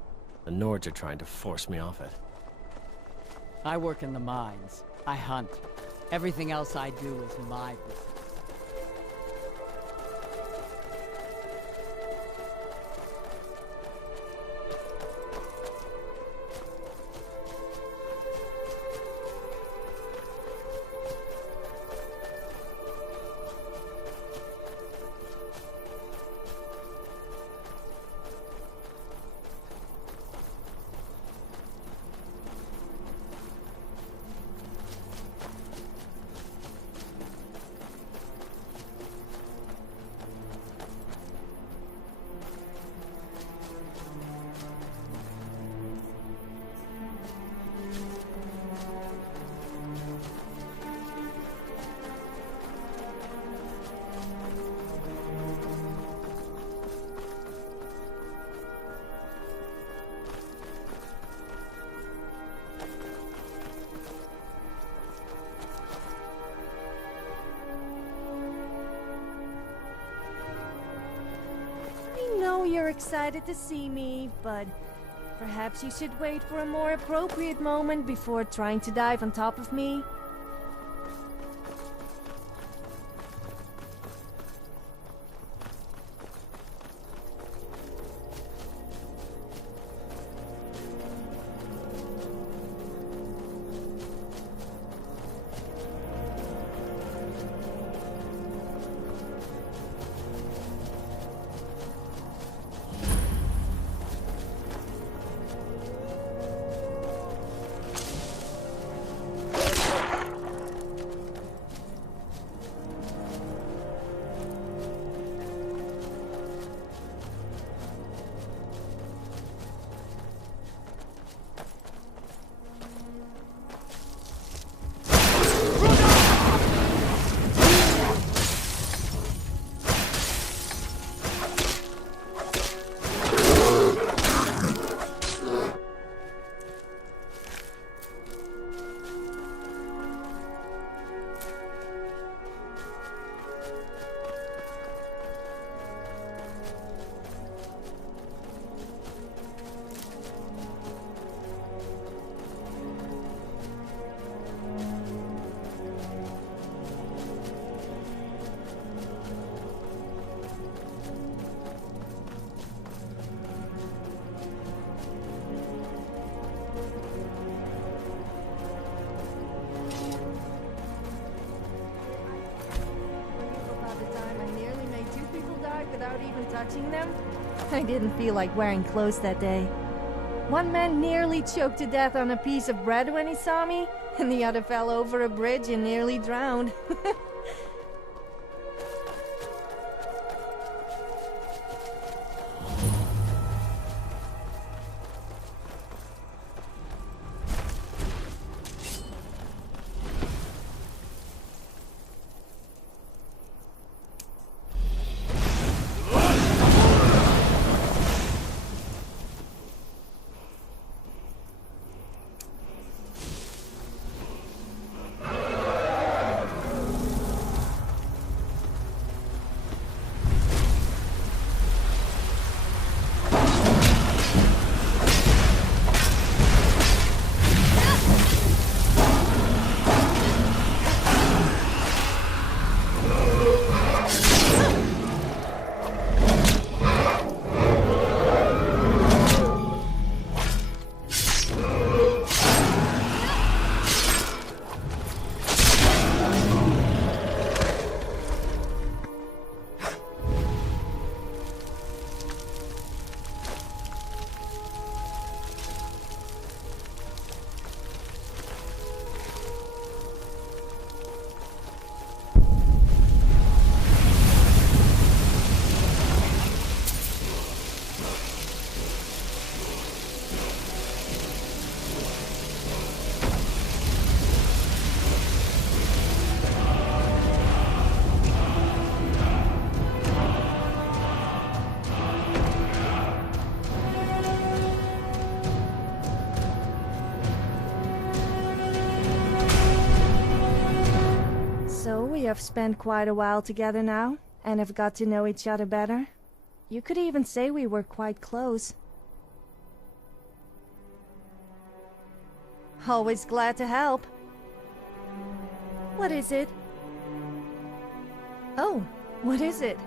the Nords are trying to force me off it. I work in the mines. I hunt. Everything else I do is my business. You're excited to see me, but perhaps you should wait for a more appropriate moment before trying to dive on top of me. without even touching them? I didn't feel like wearing clothes that day. One man nearly choked to death on a piece of bread when he saw me, and the other fell over a bridge and nearly drowned. We have spent quite a while together now, and have got to know each other better. You could even say we were quite close. Always glad to help. What is it? Oh, what is it?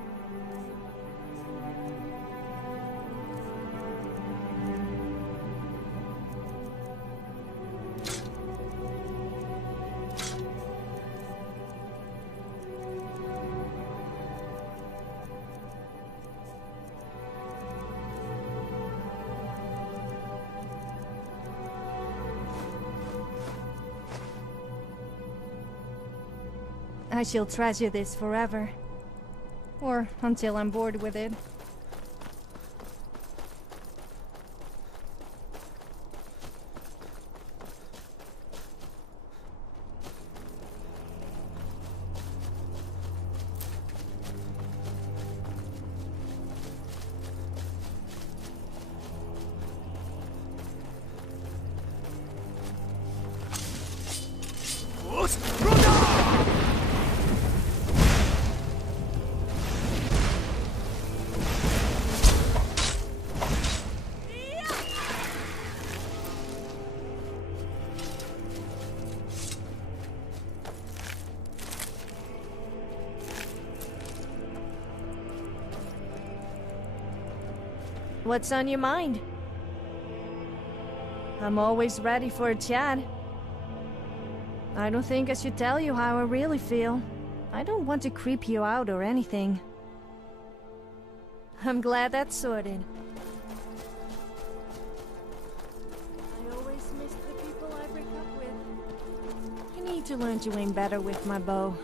I shall treasure this forever. Or until I'm bored with it. What's on your mind? I'm always ready for a chat. I don't think I should tell you how I really feel. I don't want to creep you out or anything. I'm glad that's sorted. I always miss the people I break up with. I need to learn to aim better with my bow.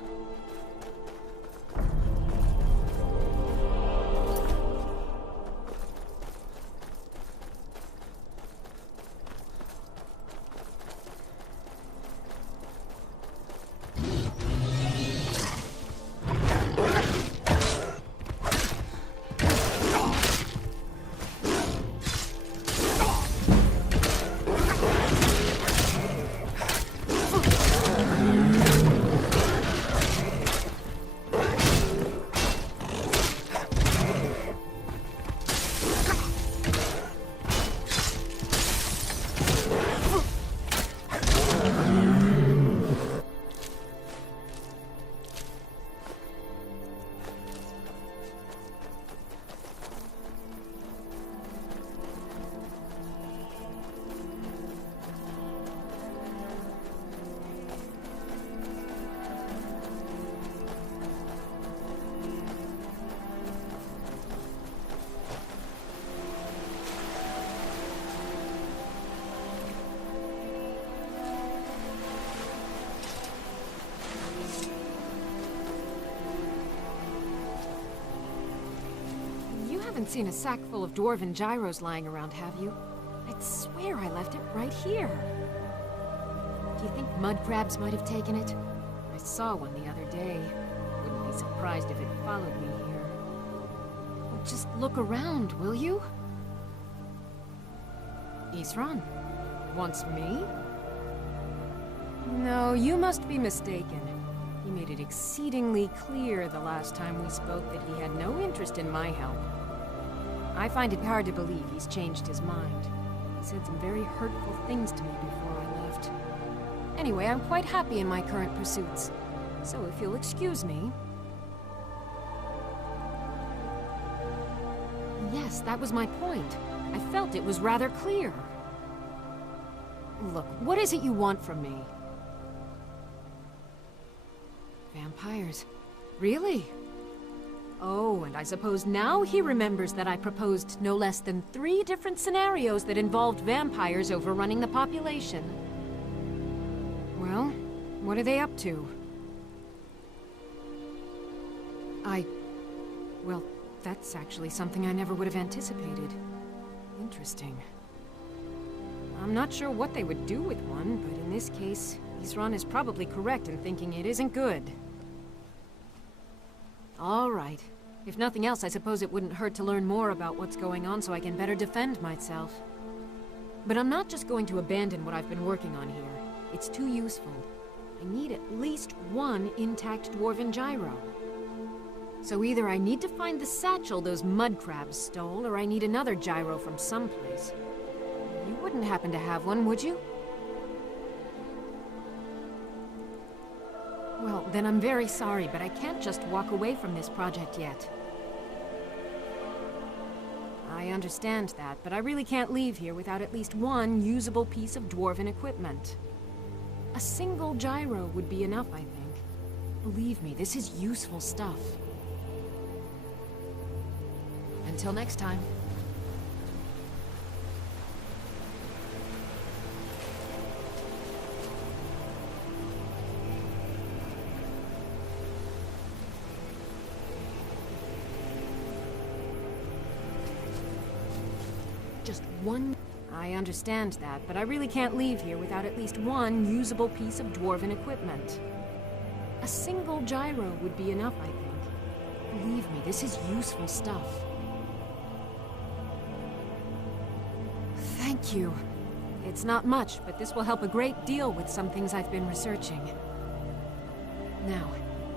haven't seen a sack full of dwarven gyros lying around, have you? I'd swear I left it right here. Do you think mud crabs might have taken it? I saw one the other day. Wouldn't be surprised if it followed me here. Well, just look around, will you? Isran? Wants me? No, you must be mistaken. He made it exceedingly clear the last time we spoke that he had no interest in my help. I find it hard to believe he's changed his mind. He said some very hurtful things to me before I left. Anyway, I'm quite happy in my current pursuits. So if you'll excuse me... Yes, that was my point. I felt it was rather clear. Look, what is it you want from me? Vampires. Really? Oh, and I suppose now he remembers that I proposed no less than 3 different scenarios that involved vampires overrunning the population. Well, what are they up to? Well, that's actually something I never would have anticipated. Interesting. I'm not sure what they would do with one, but in this case, Isran is probably correct in thinking it isn't good. All right. If nothing else, I suppose it wouldn't hurt to learn more about what's going on so I can better defend myself. But I'm not just going to abandon what I've been working on here. It's too useful. I need at least 1 intact dwarven gyro. So either I need to find the satchel those mud crabs stole, or I need another gyro from someplace. You wouldn't happen to have one, would you? Well, then I'm very sorry, but I can't just walk away from this project yet. I understand that, but I really can't leave here without at least 1 usable piece of dwarven equipment. A single gyro would be enough, I think. Believe me, this is useful stuff. Until next time. Just 1... I understand that, but I really can't leave here without at least 1 usable piece of dwarven equipment. A single gyro would be enough, I think. Believe me, this is useful stuff. Thank you. It's not much, but this will help a great deal with some things I've been researching. Now,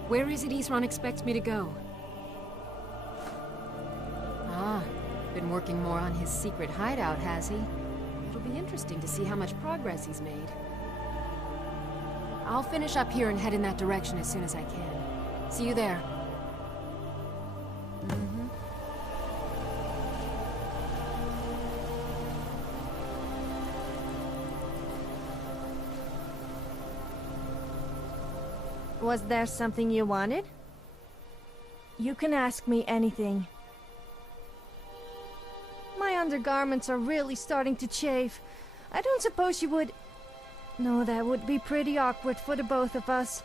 where is it Isran expects me to go? Ah, been working more on his secret hideout, has he? It'll be interesting to see how much progress he's made. I'll finish up here and head in that direction as soon as I can. See you there. Was there something you wanted? You can ask me anything. My undergarments are really starting to chafe. I don't suppose you would... No, that would be pretty awkward for the both of us.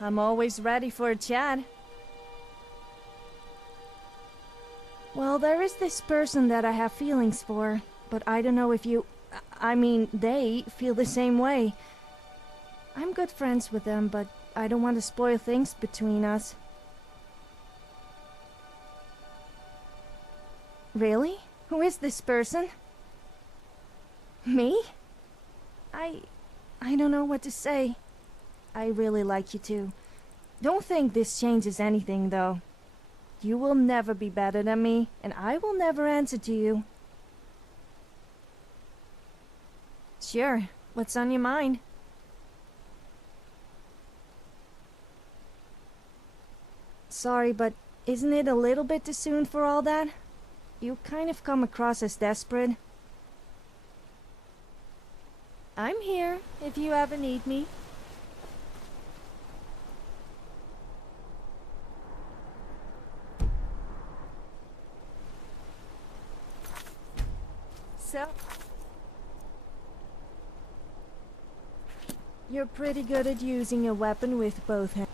I'm always ready for a chat. Well, there is this person that I have feelings for, but I don't know if you... I mean, they feel the same way. I'm good friends with them, but I don't want to spoil things between us. Really? Who is this person? Me? I don't know what to say. I really like you too. Don't think this changes anything, though. You will never be better than me, and I will never answer to you. Sure. What's on your mind? Sorry, but isn't it a little bit too soon for all that? You kind of come across as desperate. I'm here, if you ever need me. So... You're pretty good at using a weapon with both hands.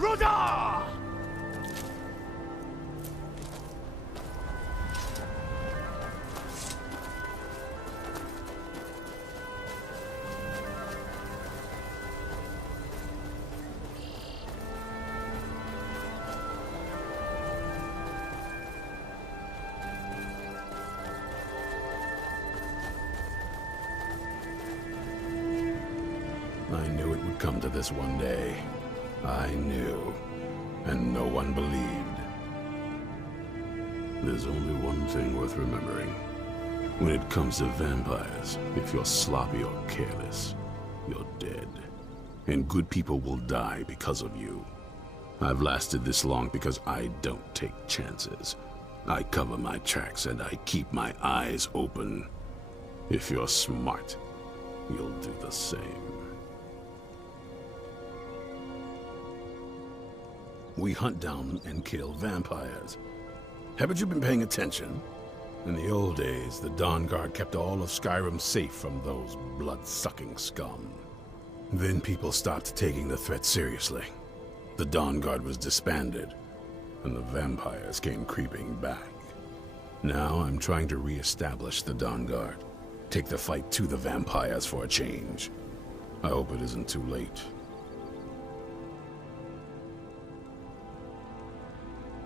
Ruda! I knew it would come to this one day. I knew. And no one believed. There's only one thing worth remembering. When it comes to vampires, if you're sloppy or careless, you're dead. And good people will die because of you. I've lasted this long because I don't take chances. I cover my tracks and I keep my eyes open. If you're smart, you'll do the same. We hunt down and kill vampires. Haven't you been paying attention? In the old days, the Dawnguard kept all of Skyrim safe from those blood-sucking scum. Then people started taking the threat seriously. The Dawnguard was disbanded, and the vampires came creeping back. Now I'm trying to re-establish the Dawnguard. Take the fight to the vampires for a change. I hope it isn't too late.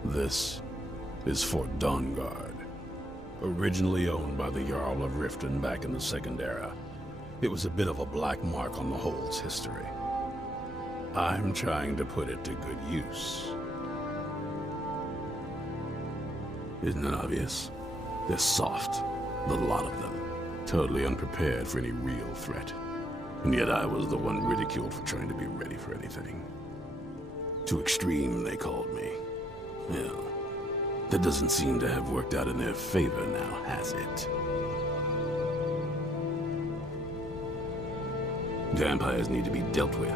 This is Fort Dawnguard, originally owned by the Jarl of Riften back in the Second Era. It was a bit of a black mark on the Hold's history. I'm trying to put it to good use. Isn't it obvious? They're soft, the lot of them, totally unprepared for any real threat. And yet I was the one ridiculed for trying to be ready for anything. Too extreme, they called me. Well, that doesn't seem to have worked out in their favor now, has it? Vampires need to be dealt with,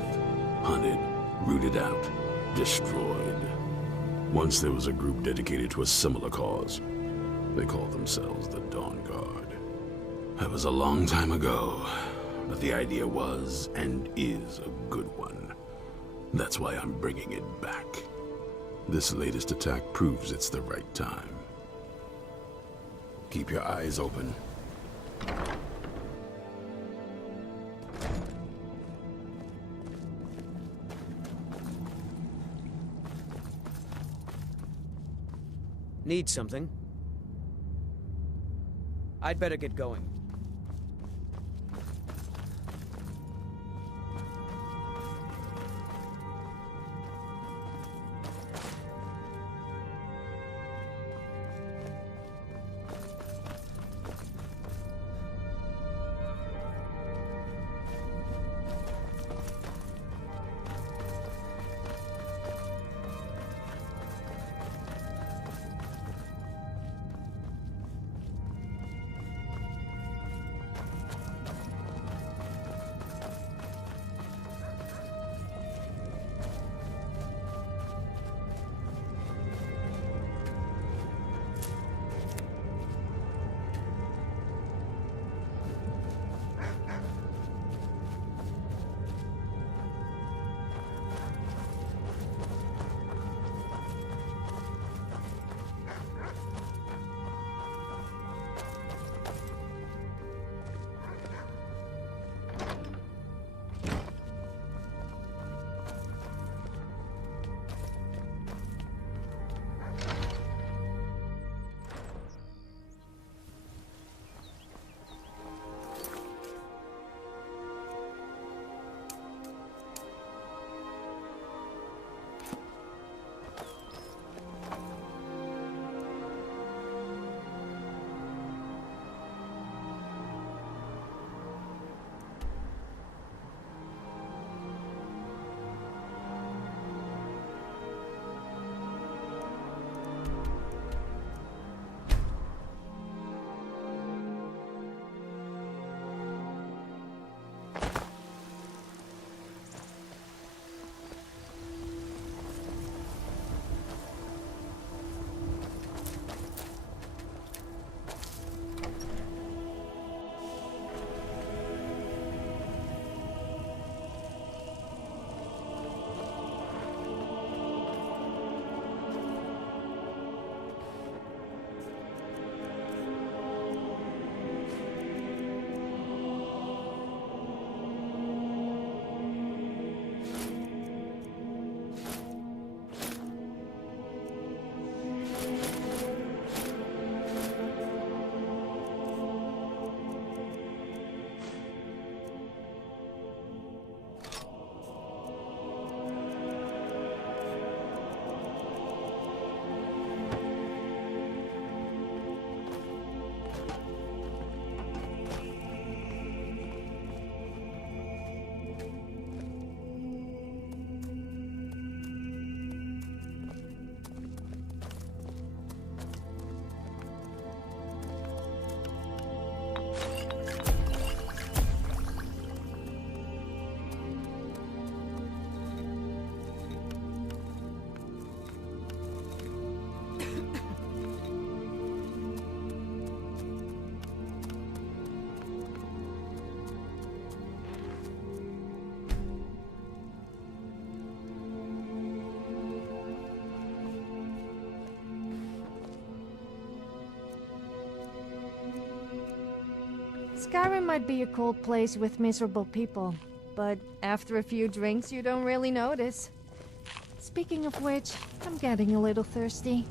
hunted, rooted out, destroyed. Once there was a group dedicated to a similar cause. They called themselves the Dawnguard. That was a long time ago, but the idea was and is a good one. That's why I'm bringing it back. This latest attack proves it's the right time. Keep your eyes open. Need something? I'd better get going. Skyrim might be a cold place with miserable people, but after a few drinks you don't really notice. Speaking of which, I'm getting a little thirsty.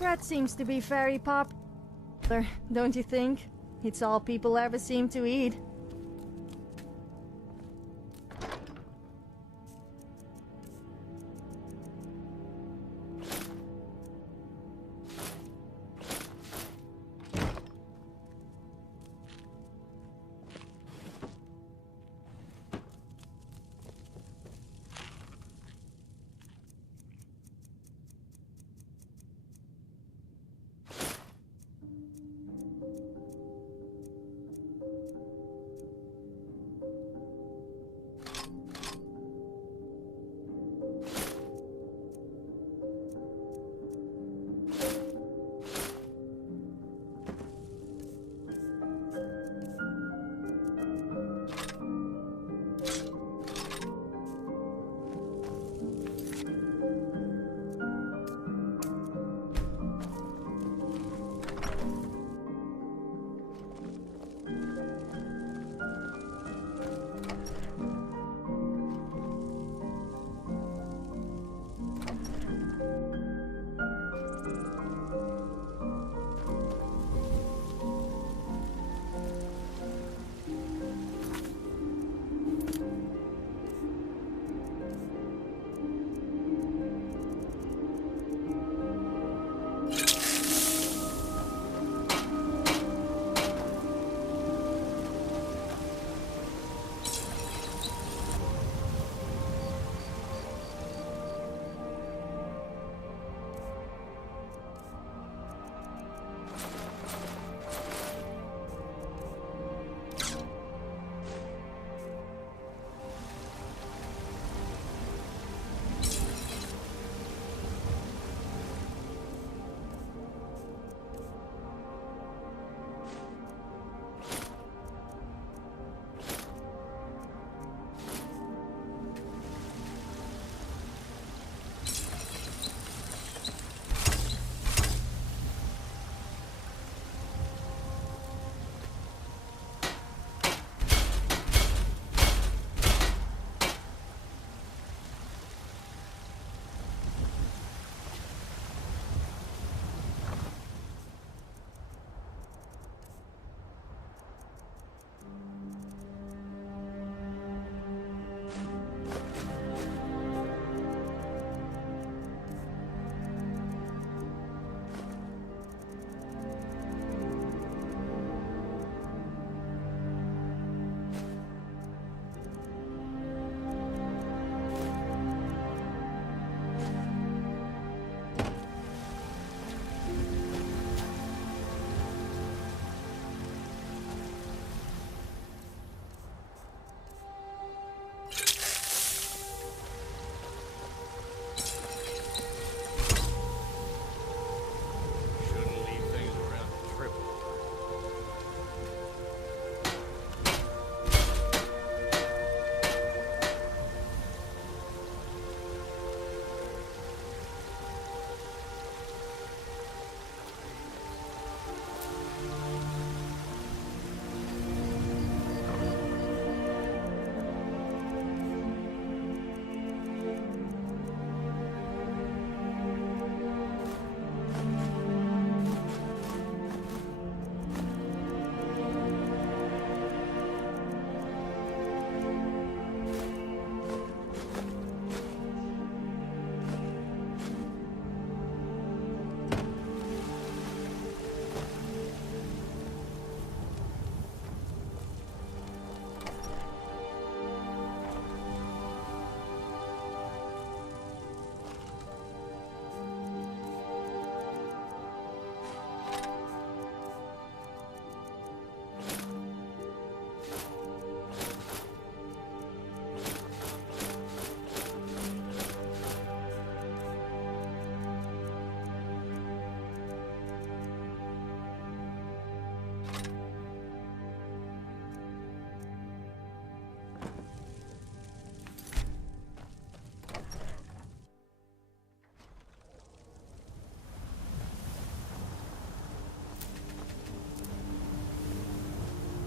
That seems to be very popular, don't you think? It's all people ever seem to eat.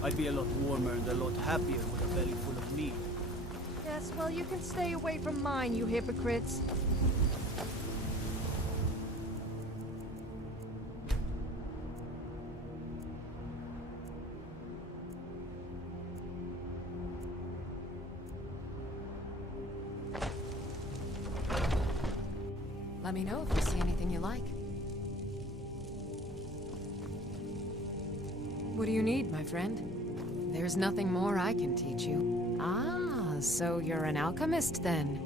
I'd be a lot warmer and a lot happier with a belly full of meat. Yes, well, you can stay away from mine, you hypocrites. Let me know if you see anything you like. What do you need, my friend? There's nothing more I can teach you. Ah, so you're an alchemist then?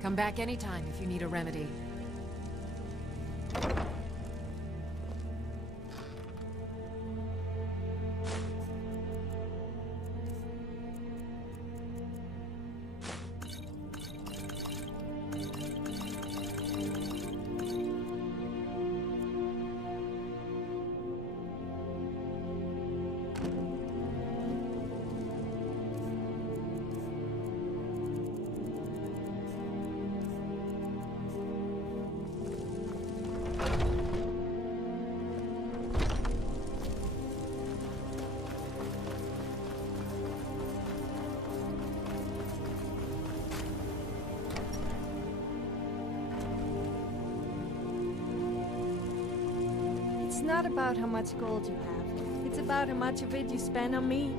Come back anytime if you need a remedy. It's not about how much gold you have. It's about how much of it you spend on me.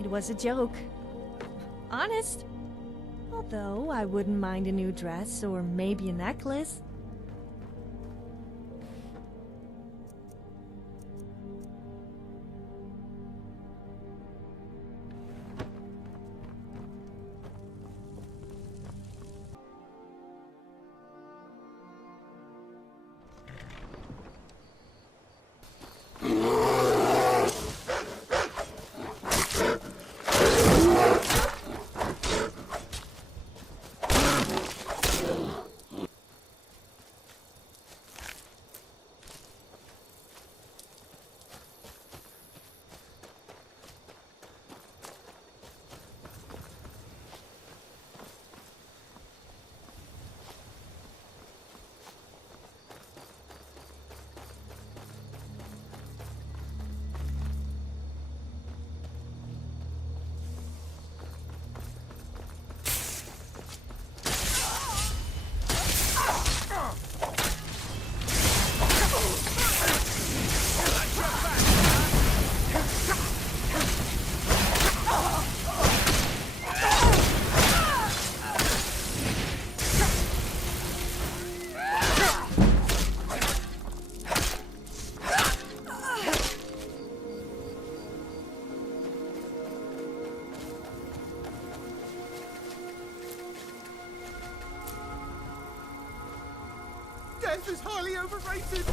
It was a joke. Honest. Although, I wouldn't mind a new dress or maybe a necklace. Death is highly overrated!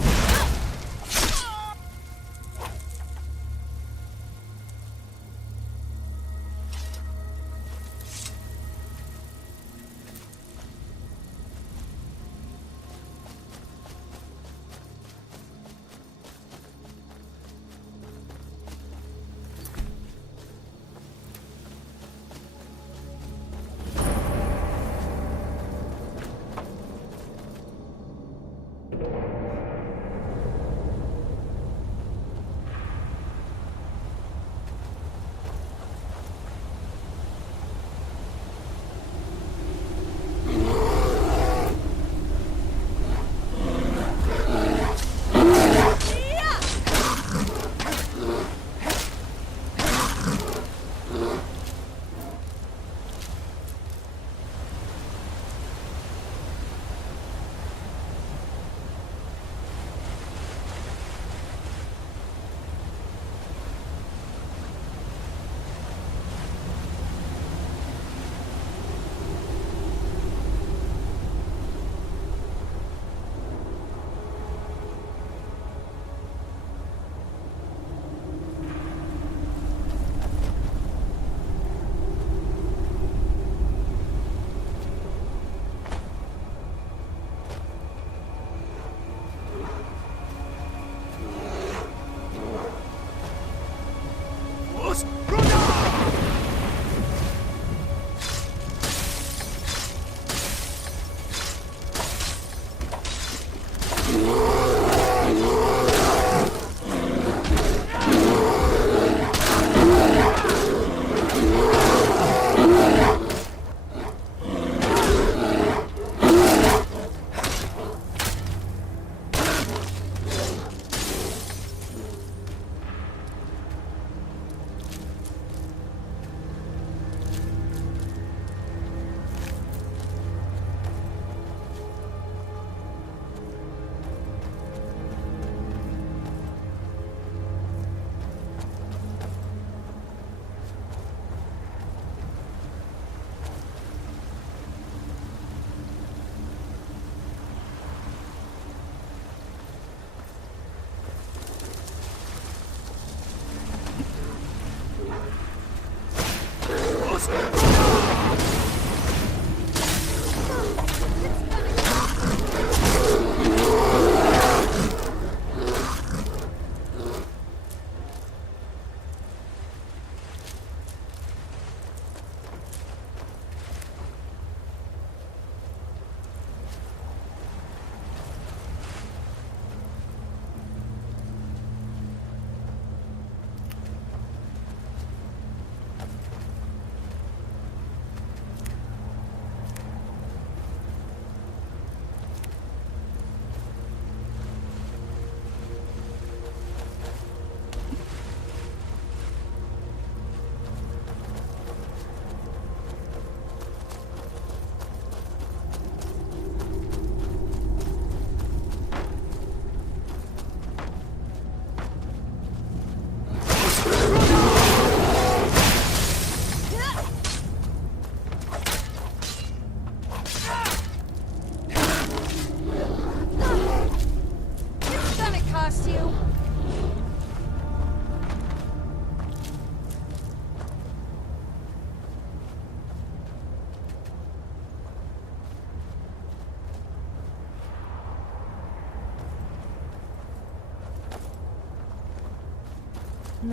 Na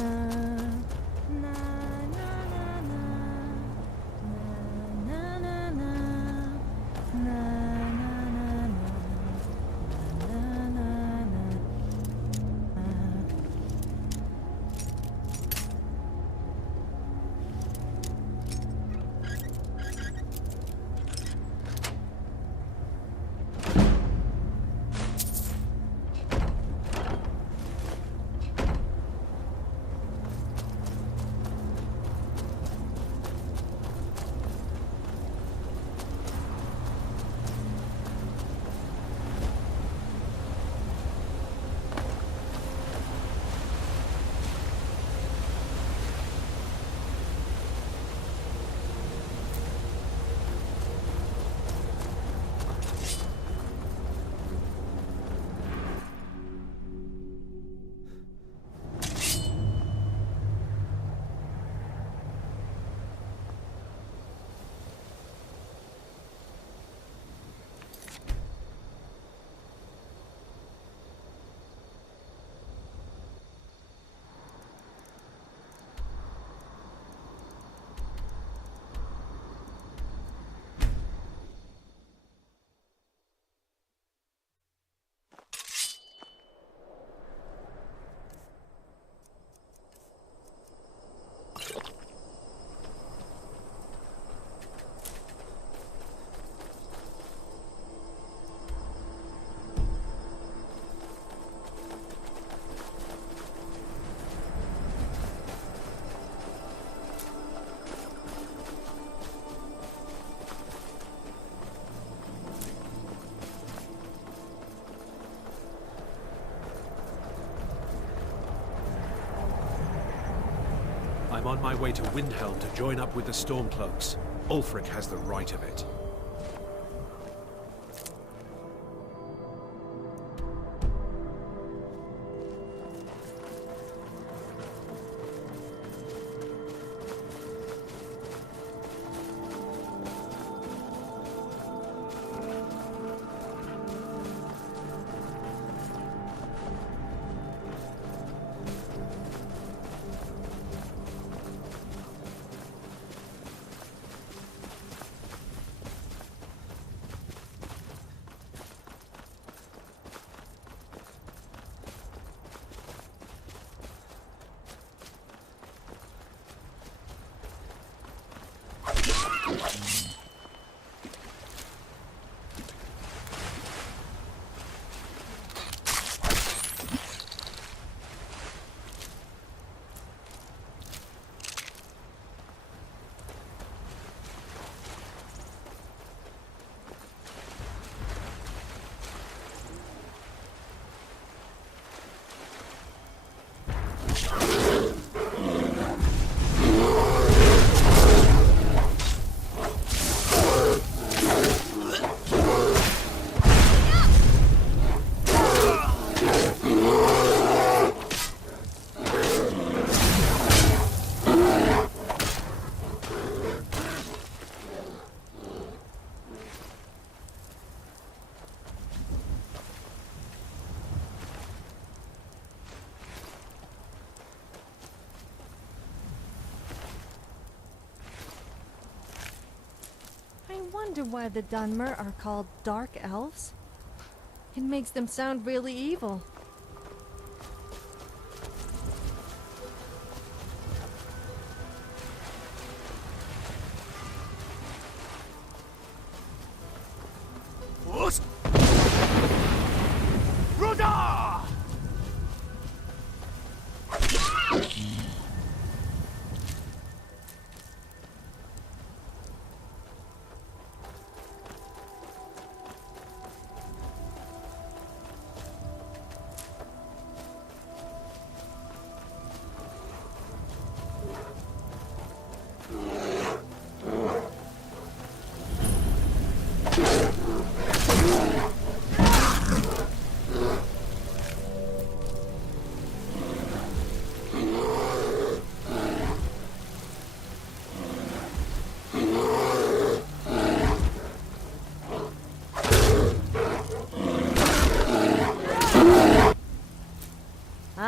na na na na na na na I'm on my way to Windhelm to join up with the Stormcloaks. Ulfric has the right of it. I wonder why the Dunmer are called Dark Elves. It makes them sound really evil.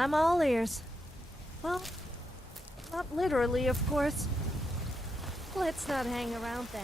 I'm all ears. Well, Literally, of course. Let's not hang around then.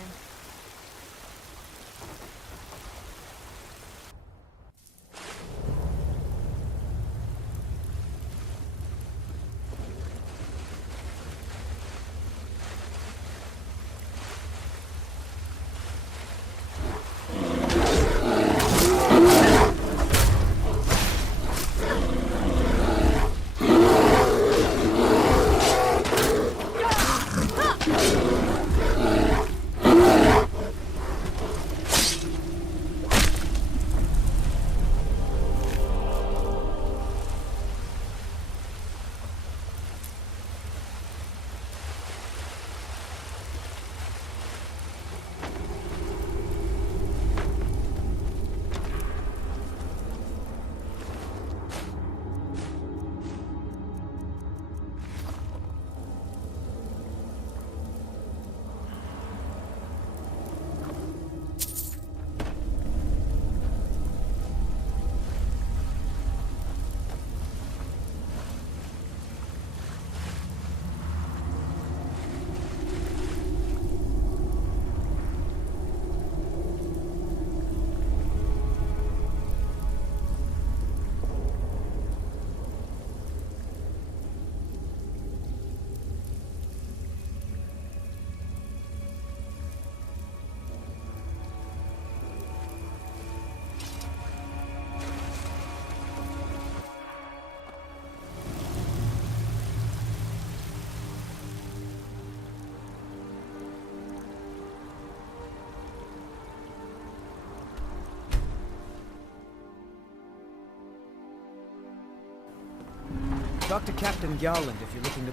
Talk to Captain Gowland if you're looking to...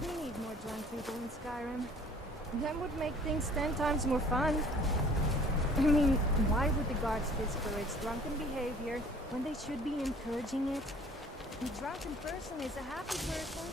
We need more drunk people in Skyrim. That would make things 10 times more fun. I mean, why would the guards discourage drunken behavior when they should be encouraging it? A drunken person is a happy person.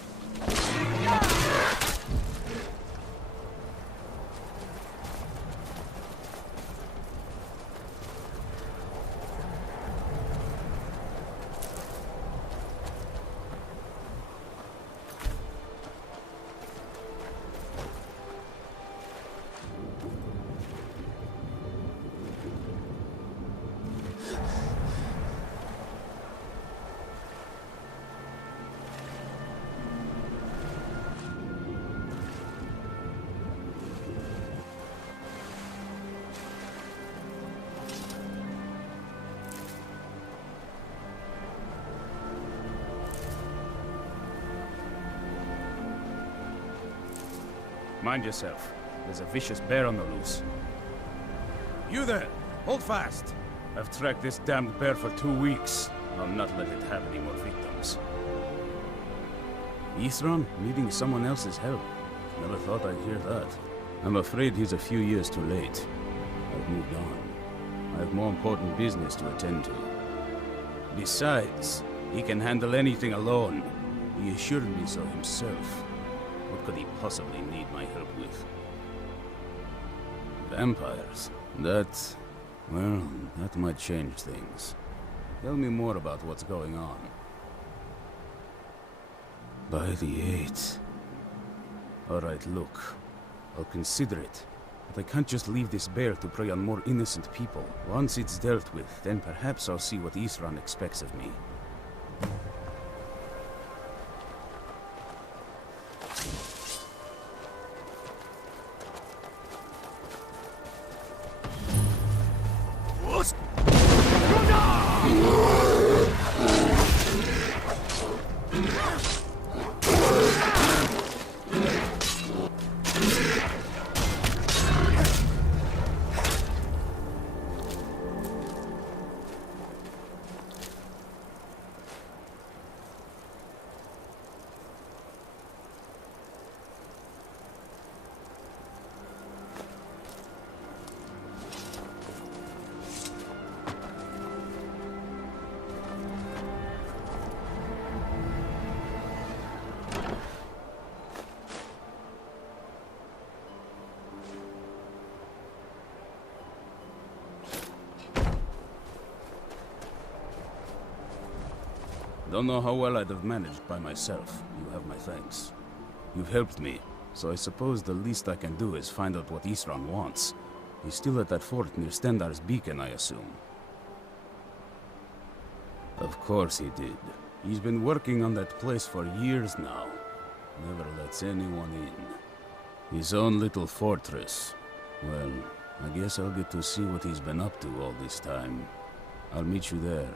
Mind yourself. There's a vicious bear on the loose. You there! Hold fast! I've tracked this damned bear for 2 weeks. I'll not let it have any more victims. Isran needing someone else's help. Never thought I'd hear that. I'm afraid he's a few years too late. I've moved on. I have more important business to attend to. Besides, he can handle anything alone. He assured me so himself. What could he possibly need my help with? Vampires? That... well, that might change things. Tell me more about what's going on. By the 8th. Alright, look. I'll consider it. But I can't just leave this bear to prey on more innocent people. Once it's dealt with, then perhaps I'll see what Isran expects of me. Don't know how well I'd have managed by myself. You have my thanks. You've helped me, so I suppose the least I can do is find out what Isran wants. He's still at that fort near Stendar's beacon, I assume. Of course he did. He's been working on that place for years now. Never lets anyone in. His own little fortress. Well, I guess I'll get to see what he's been up to all this time. I'll meet you there.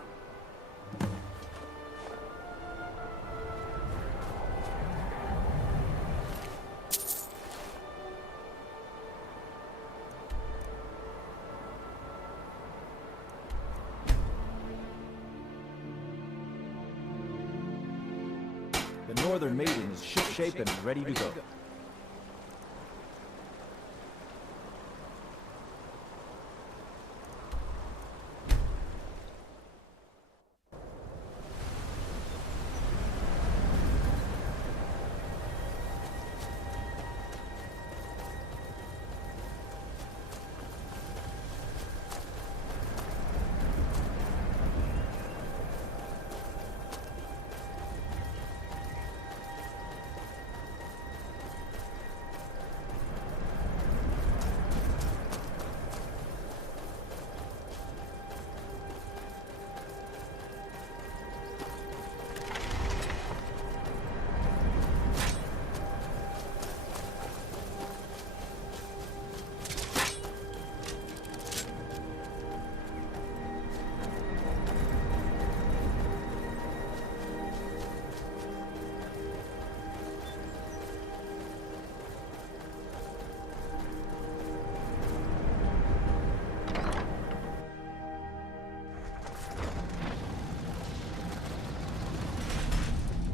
The Northern Maiden is shipshape and ready to go.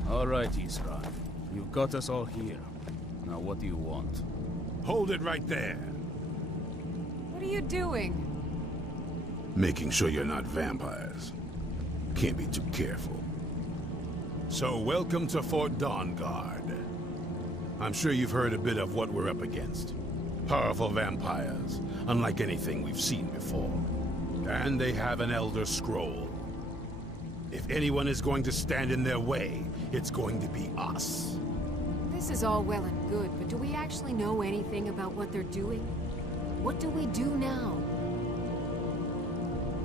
All right, Isran. You've got us all here. Now what do you want? Hold it right there. What are you doing? Making sure you're not vampires. Can't be too careful. So, welcome to Fort Dawnguard. I'm sure you've heard a bit of what we're up against. Powerful vampires, unlike anything we've seen before. And they have an Elder Scroll. If anyone is going to stand in their way, it's going to be us. This is all well and good, but do we actually know anything about what they're doing? What do we do now?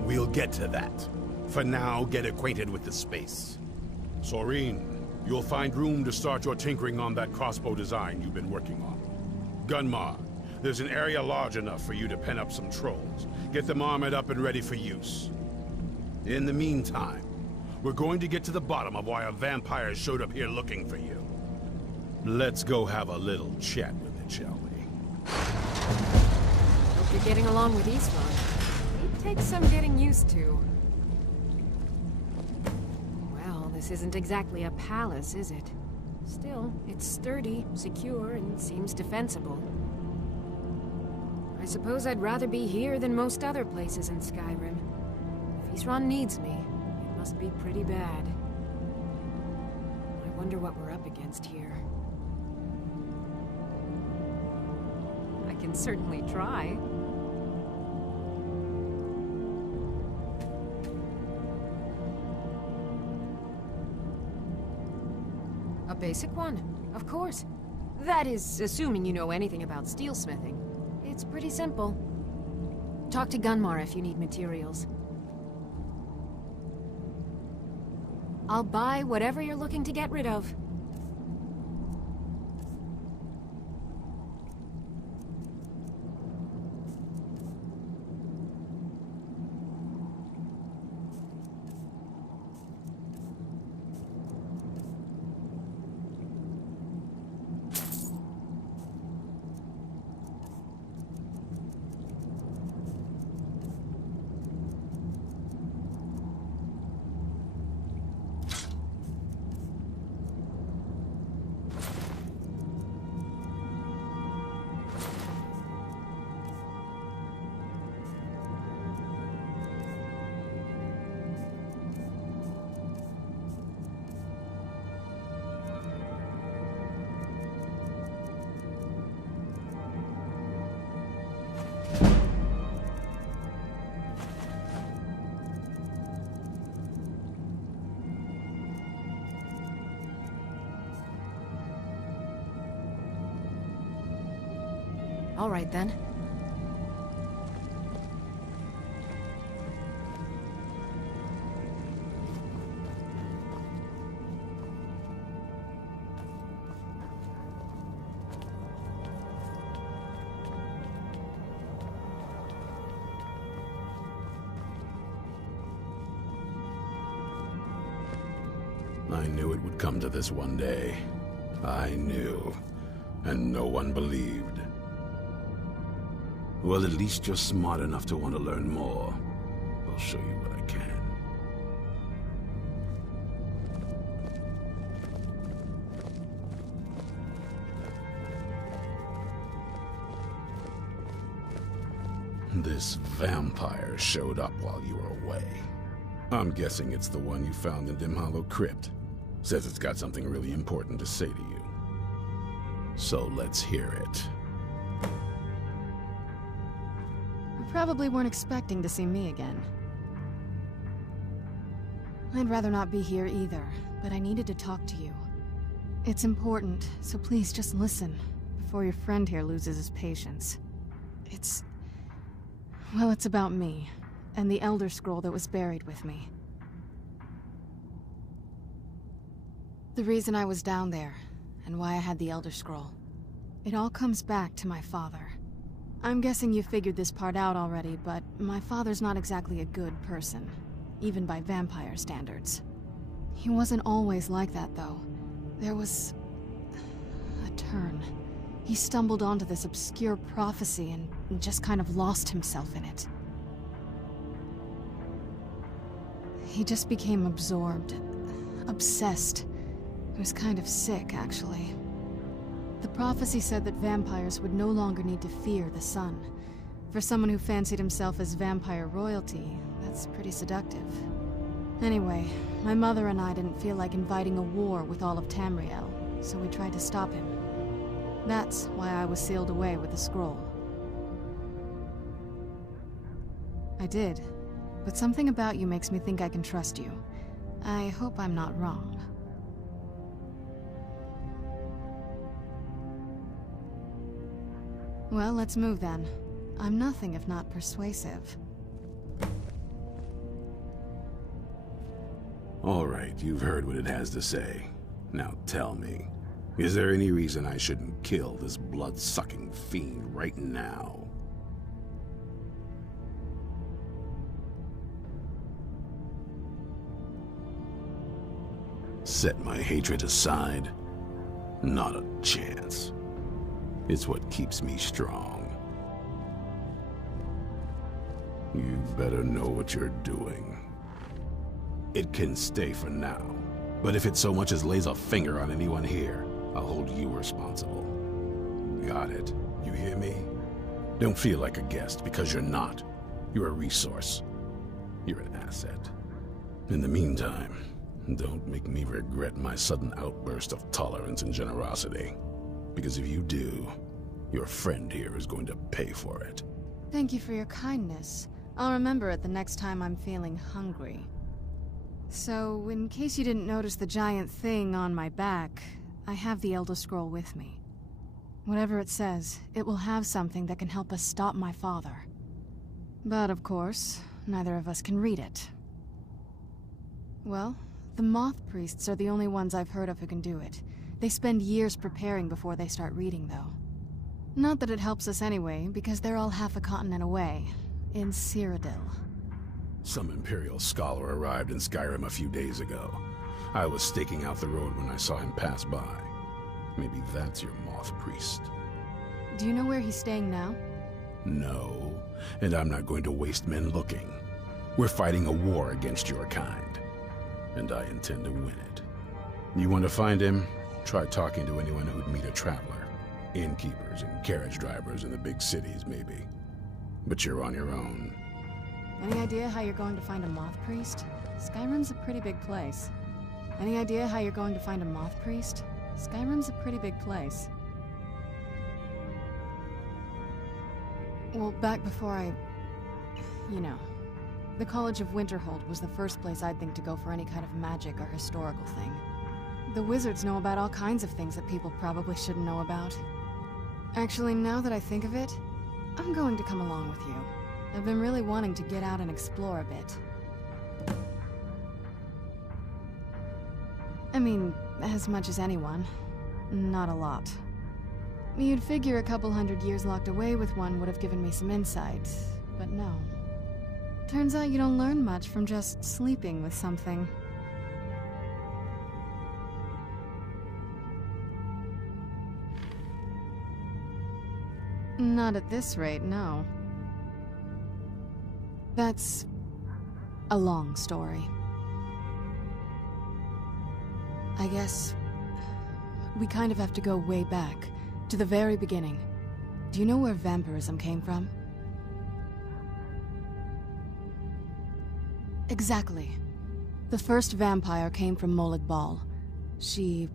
We'll get to that. For now, get acquainted with the space. Soreen, you'll find room to start your tinkering on that crossbow design you've been working on. Gunmar, there's an area large enough for you to pen up some trolls. Get them armored up and ready for use. In the meantime, we're going to get to the bottom of why a vampire showed up here looking for you. Let's go have a little chat with it, shall we? Hope you're getting along with Isran. It takes some getting used to. Well, this isn't exactly a palace, is it? Still, it's sturdy, secure, and seems defensible. I suppose I'd rather be here than most other places in Skyrim. If Isran needs me, it must be pretty bad. I wonder what we're up against here. I can certainly try. A basic one, of course. That is, assuming you know anything about steelsmithing. It's pretty simple. Talk to Gunmar if you need materials. I'll buy whatever you're looking to get rid of. All right, then. I knew it would come to this one day. I knew. And no one believed. Well, at least you're smart enough to want to learn more. I'll show you what I can. This vampire showed up while you were away. I'm guessing it's the one you found in Dim Hollow Crypt. Says it's got something really important to say to you. So let's hear it. You probably weren't expecting to see me again. I'd rather not be here either, but I needed to talk to you. It's important, so please just listen, before your friend here loses his patience. Well, it's about me, and the Elder Scroll that was buried with me. The reason I was down there, and why I had the Elder Scroll. It all comes back to my father. I'm guessing you figured this part out already, but my father's not exactly a good person, even by vampire standards. He wasn't always like that, though. There was a turn. He stumbled onto this obscure prophecy and just kind of lost himself in it. He just became absorbed, obsessed. He was kind of sick, actually. The prophecy said that vampires would no longer need to fear the sun. For someone who fancied himself as vampire royalty, that's pretty seductive. Anyway, my mother and I didn't feel like inviting a war with all of Tamriel, so we tried to stop him. That's why I was sealed away with the scroll. I did, but something about you makes me think I can trust you. I hope I'm not wrong. Well, let's move then. I'm nothing if not persuasive. All right, you've heard what it has to say. Now tell me, is there any reason I shouldn't kill this blood-sucking fiend right now? Set my hatred aside? Not a chance. It's what keeps me strong. You better know what you're doing. It can stay for now, but if it so much as lays a finger on anyone here, I'll hold you responsible. Got it? You hear me? Don't feel like a guest, because you're not. You're a resource. You're an asset. In the meantime, don't make me regret my sudden outburst of tolerance and generosity. Because if you do, your friend here is going to pay for it. Thank you for your kindness. I'll remember it the next time I'm feeling hungry. So, in case you didn't notice the giant thing on my back, I have the Elder Scroll with me. Whatever it says, it will have something that can help us stop my father. But of course, neither of us can read it. Well, the Moth Priests are the only ones I've heard of who can do it. They spend years preparing before they start reading, though. Not that it helps us anyway, because they're all half a continent away, in Cyrodiil. Some Imperial scholar arrived in Skyrim a few days ago. I was staking out the road when I saw him pass by. Maybe that's your Moth Priest. Do you know where he's staying now? No, and I'm not going to waste men looking. We're fighting a war against your kind, and I intend to win it. You want to find him? Try talking to anyone who'd meet a traveler. Innkeepers and carriage drivers in the big cities, maybe. But you're on your own. Any idea how you're going to find a Moth Priest? Skyrim's a pretty big place. Any idea how you're going to find a Moth Priest? Skyrim's a pretty big place. Well, back before you know. The College of Winterhold was the first place I'd think to go for any kind of magic or historical thing. The wizards know about all kinds of things that people probably shouldn't know about. Actually, now that I think of it, I'm going to come along with you. I've been really wanting to get out and explore a bit. I mean, as much as anyone. Not a lot. You'd figure a couple 100 years locked away with one would have given me some insight, but no. Turns out you don't learn much from just sleeping with something. Not at this rate, no. That's a long story. I guess we kind of have to go way back, to the very beginning. Do you know where vampirism came from? Exactly. The first vampire came from Molag Bal. She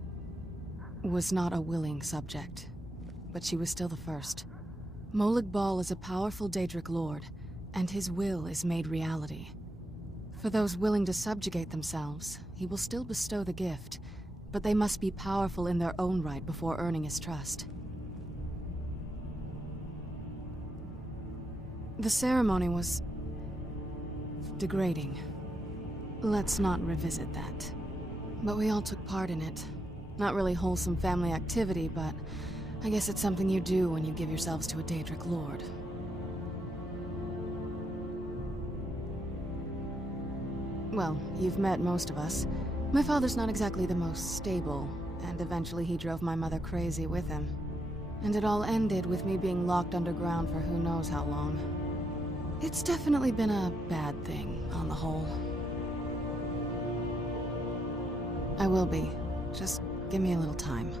was not a willing subject, but she was still the first. Molag Bal is a powerful Daedric lord, and his will is made reality. For those willing to subjugate themselves, he will still bestow the gift, but they must be powerful in their own right before earning his trust. The ceremony was degrading. Let's not revisit that. But we all took part in it. Not really wholesome family activity, but I guess it's something you do when you give yourselves to a Daedric lord. Well, you've met most of us. My father's not exactly the most stable, and eventually he drove my mother crazy with him. And it all ended with me being locked underground for who knows how long. It's definitely been a bad thing, on the whole. I will be. Just give me a little time.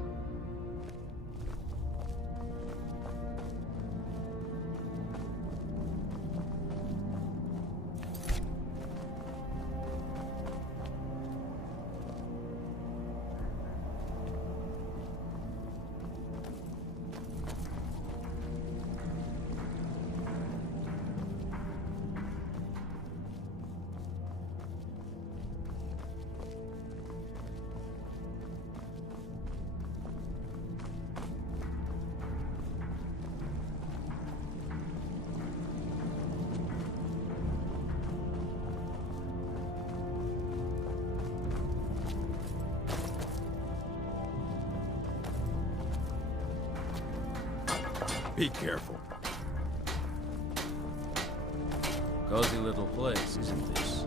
Be careful. Cozy little place, isn't this?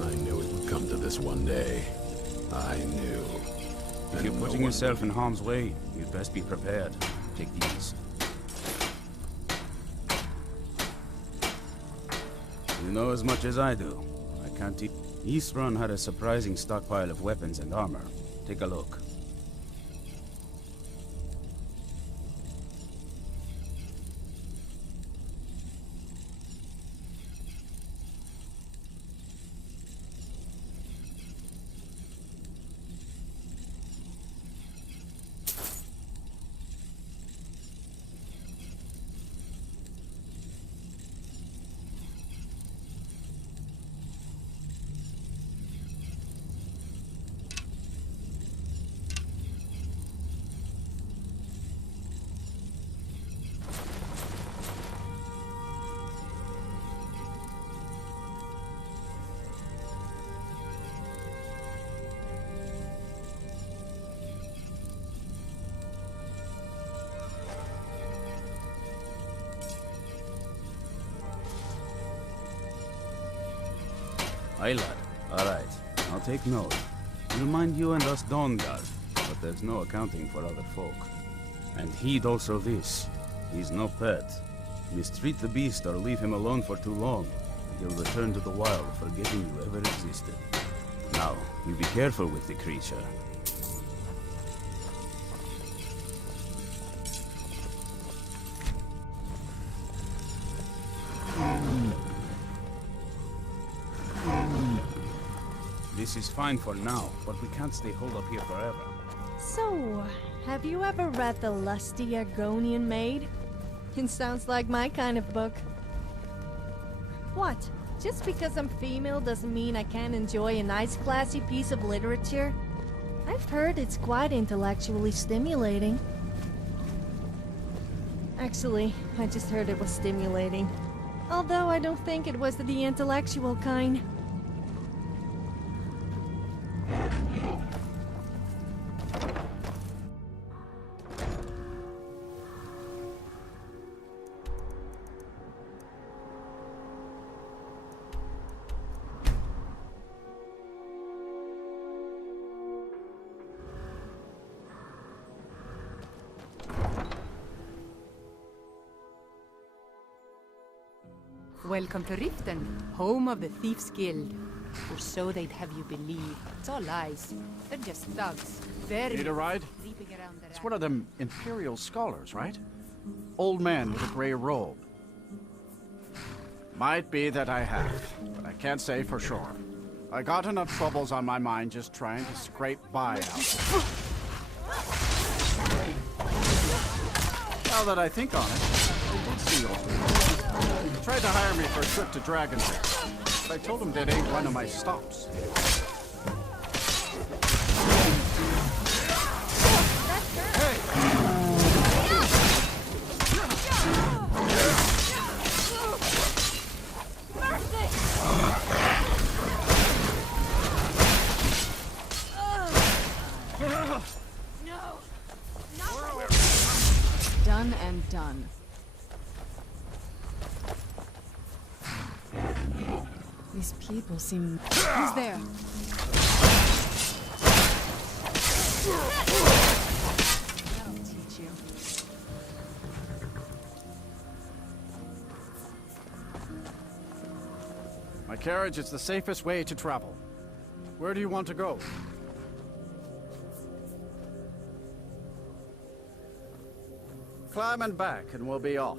I knew it would come to this one day. I knew. If you're putting yourself in harm's way, you'd best be prepared. Take these. You know as much as I do. I can't teach. Eastrun had a surprising stockpile of weapons and armor. Take a look. Aye, lad. Alright, I'll take note. We'll mind you and us Dawnguard, but there's no accounting for other folk. And heed also this. He's no pet. Mistreat the beast or leave him alone for too long, and he'll return to the wild, forgetting you ever existed. Now, you be careful with the creature. This is fine for now, but we can't stay holed up here forever. So, have you ever read The Lusty Argonian Maid? It sounds like my kind of book. What? Just because I'm female doesn't mean I can't enjoy a nice classy piece of literature? I've heard it's quite intellectually stimulating. Actually, I just heard it was stimulating. Although I don't think it was the intellectual kind. Welcome to Riften, home of the Thieves' Guild. Or so they'd have you believe. It's all lies. They're just thugs. Very Need a ride? sleeping around the It's one of them Imperial scholars, right? Old man with a gray robe. Might be that I have, but I can't say for sure. I got enough troubles on my mind just trying to scrape by now. Now that I think on it, I did see old man. He tried to hire me for a trip to Dragonville, but I told him that ain't one of my stops. Done and done. These people seem... Who's there? That'll teach you. My carriage is the safest way to travel. Where do you want to go? Climb and back, and we'll be off.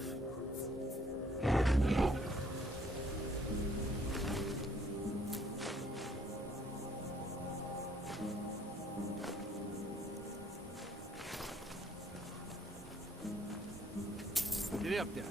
Get up there.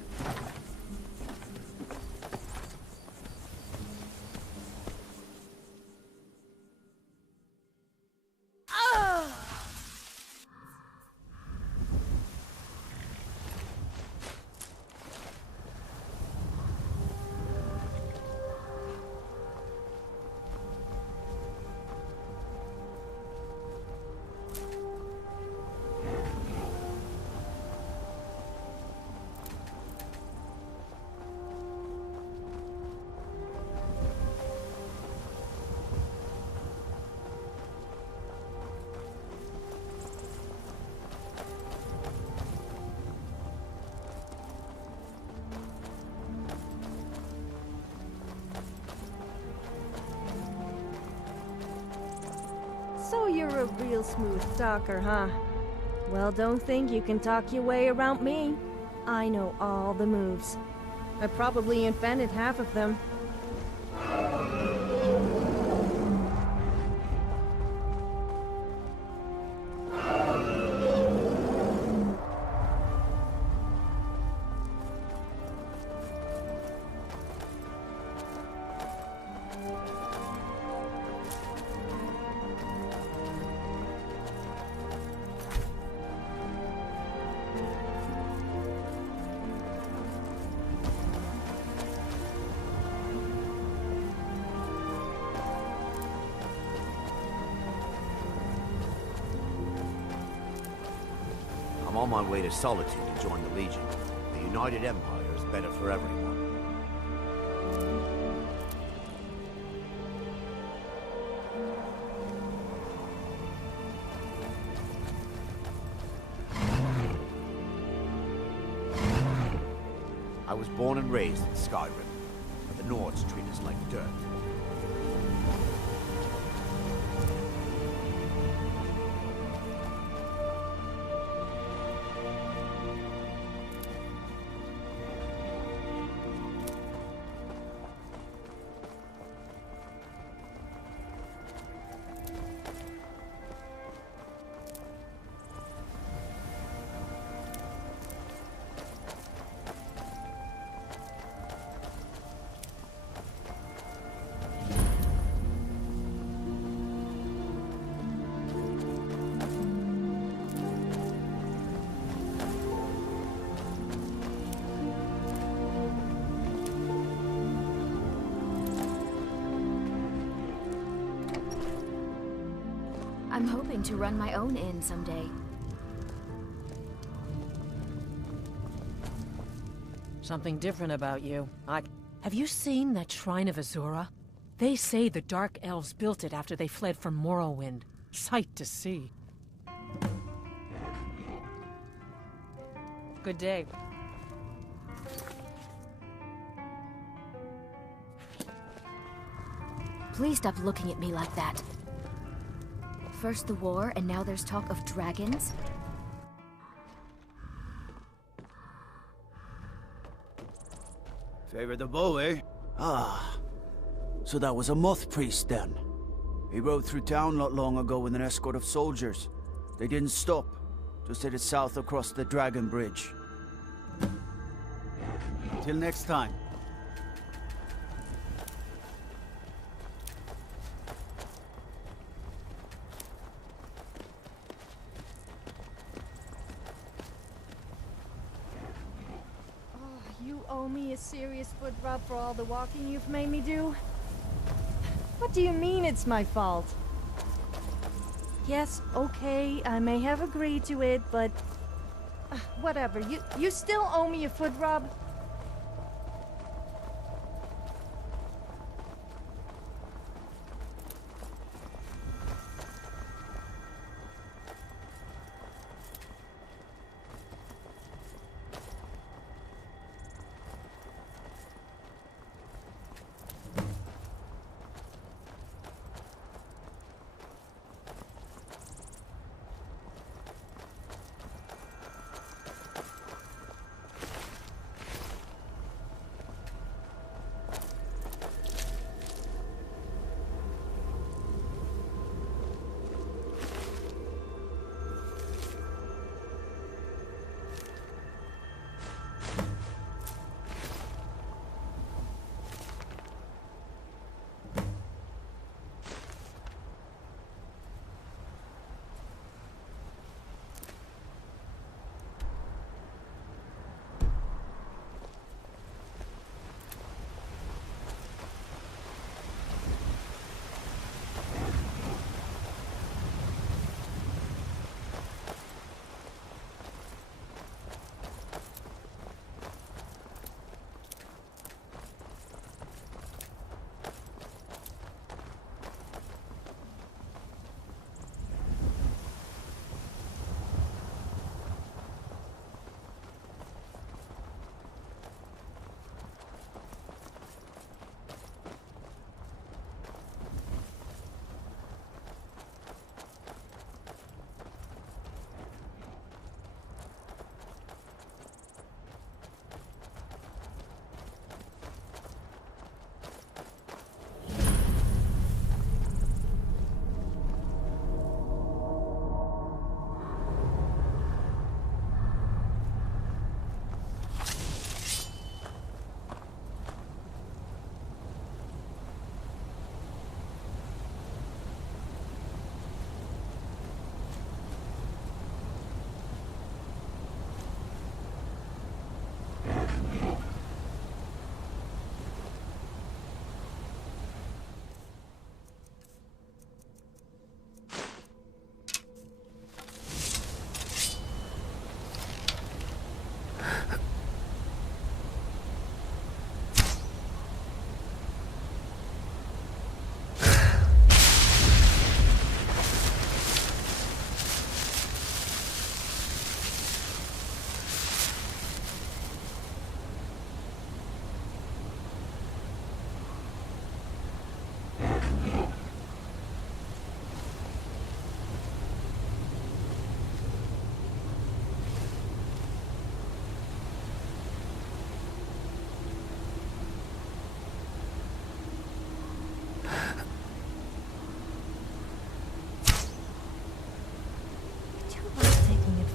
So you're a real smooth talker, huh? Well, don't think you can talk your way around me. I know all the moves. I probably invented half of them. I'm on my way to Solitude to join the Legion. The United Empire is better for everyone. I was born and raised in Skyrim, but the Nords treat us like dirt. I'm hoping to run my own inn someday. Something different about you. Have you seen that Shrine of Azura? They say the Dark Elves built it after they fled from Morrowind. Sight to see. Good day. Please stop looking at me like that. First the war, and now there's talk of dragons? Favor the bow, eh? Ah. So that was a moth priest then. He rode through town not long ago with an escort of soldiers. They didn't stop. Just headed south across the Dragon Bridge. Till next time. You owe me a serious foot rub for all the walking you've made me do. What do you mean it's my fault? Yes, okay, I may have agreed to it, but... whatever, you still owe me a foot rub.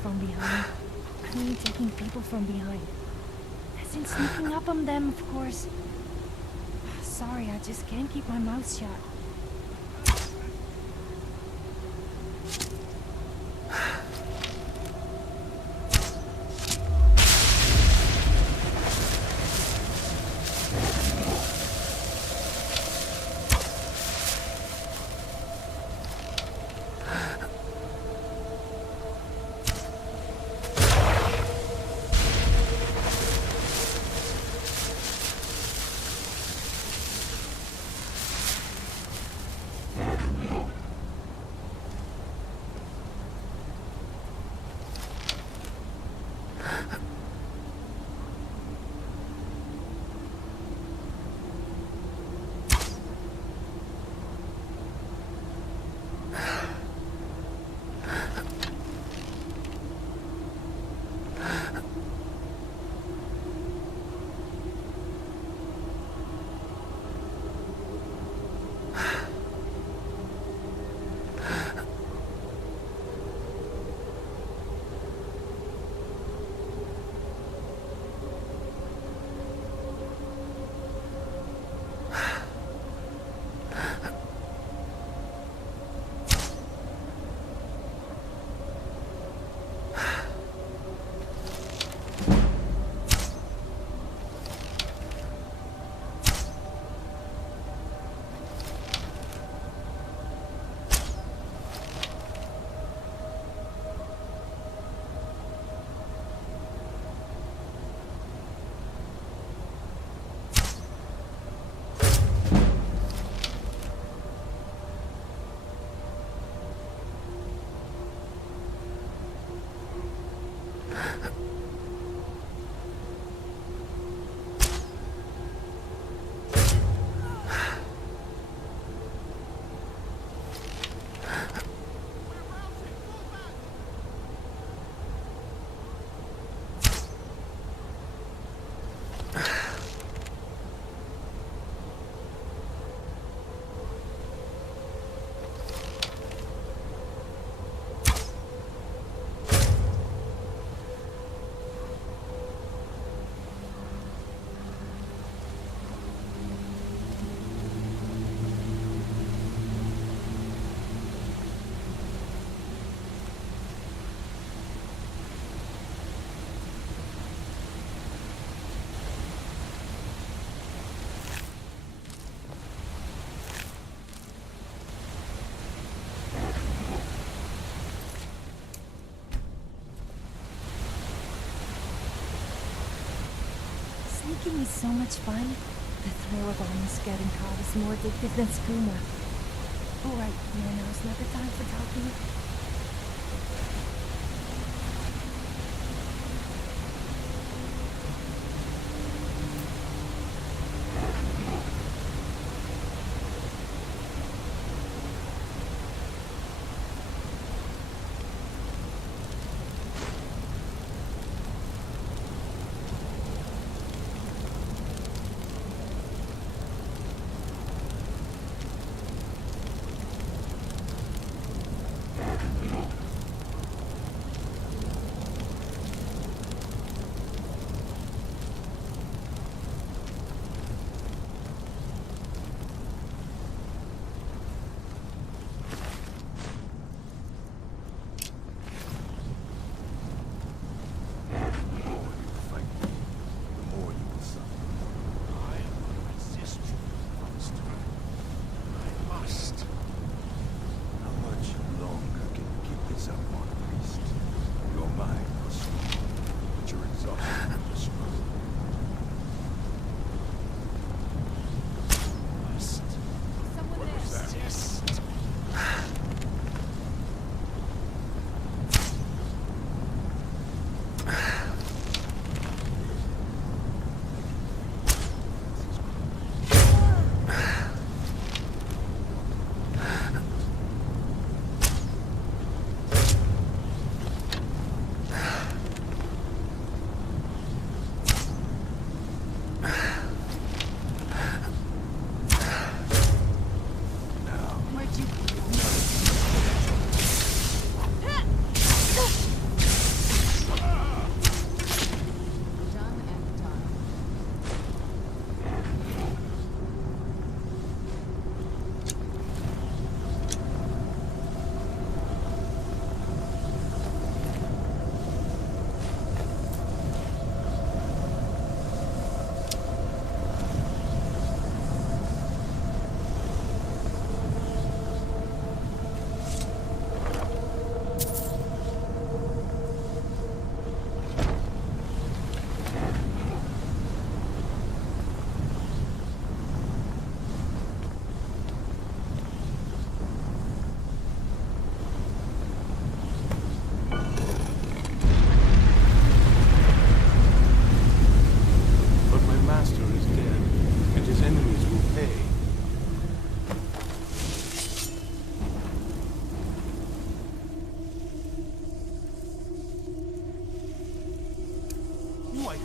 From behind. I mean, taking people from behind. As in sneaking up on them, of course. Sorry, I just can't keep my mouth shut. Hiking is so much fun. The thrill of almost getting caught is more addictive than skooma. Alright, now's not the time for talking.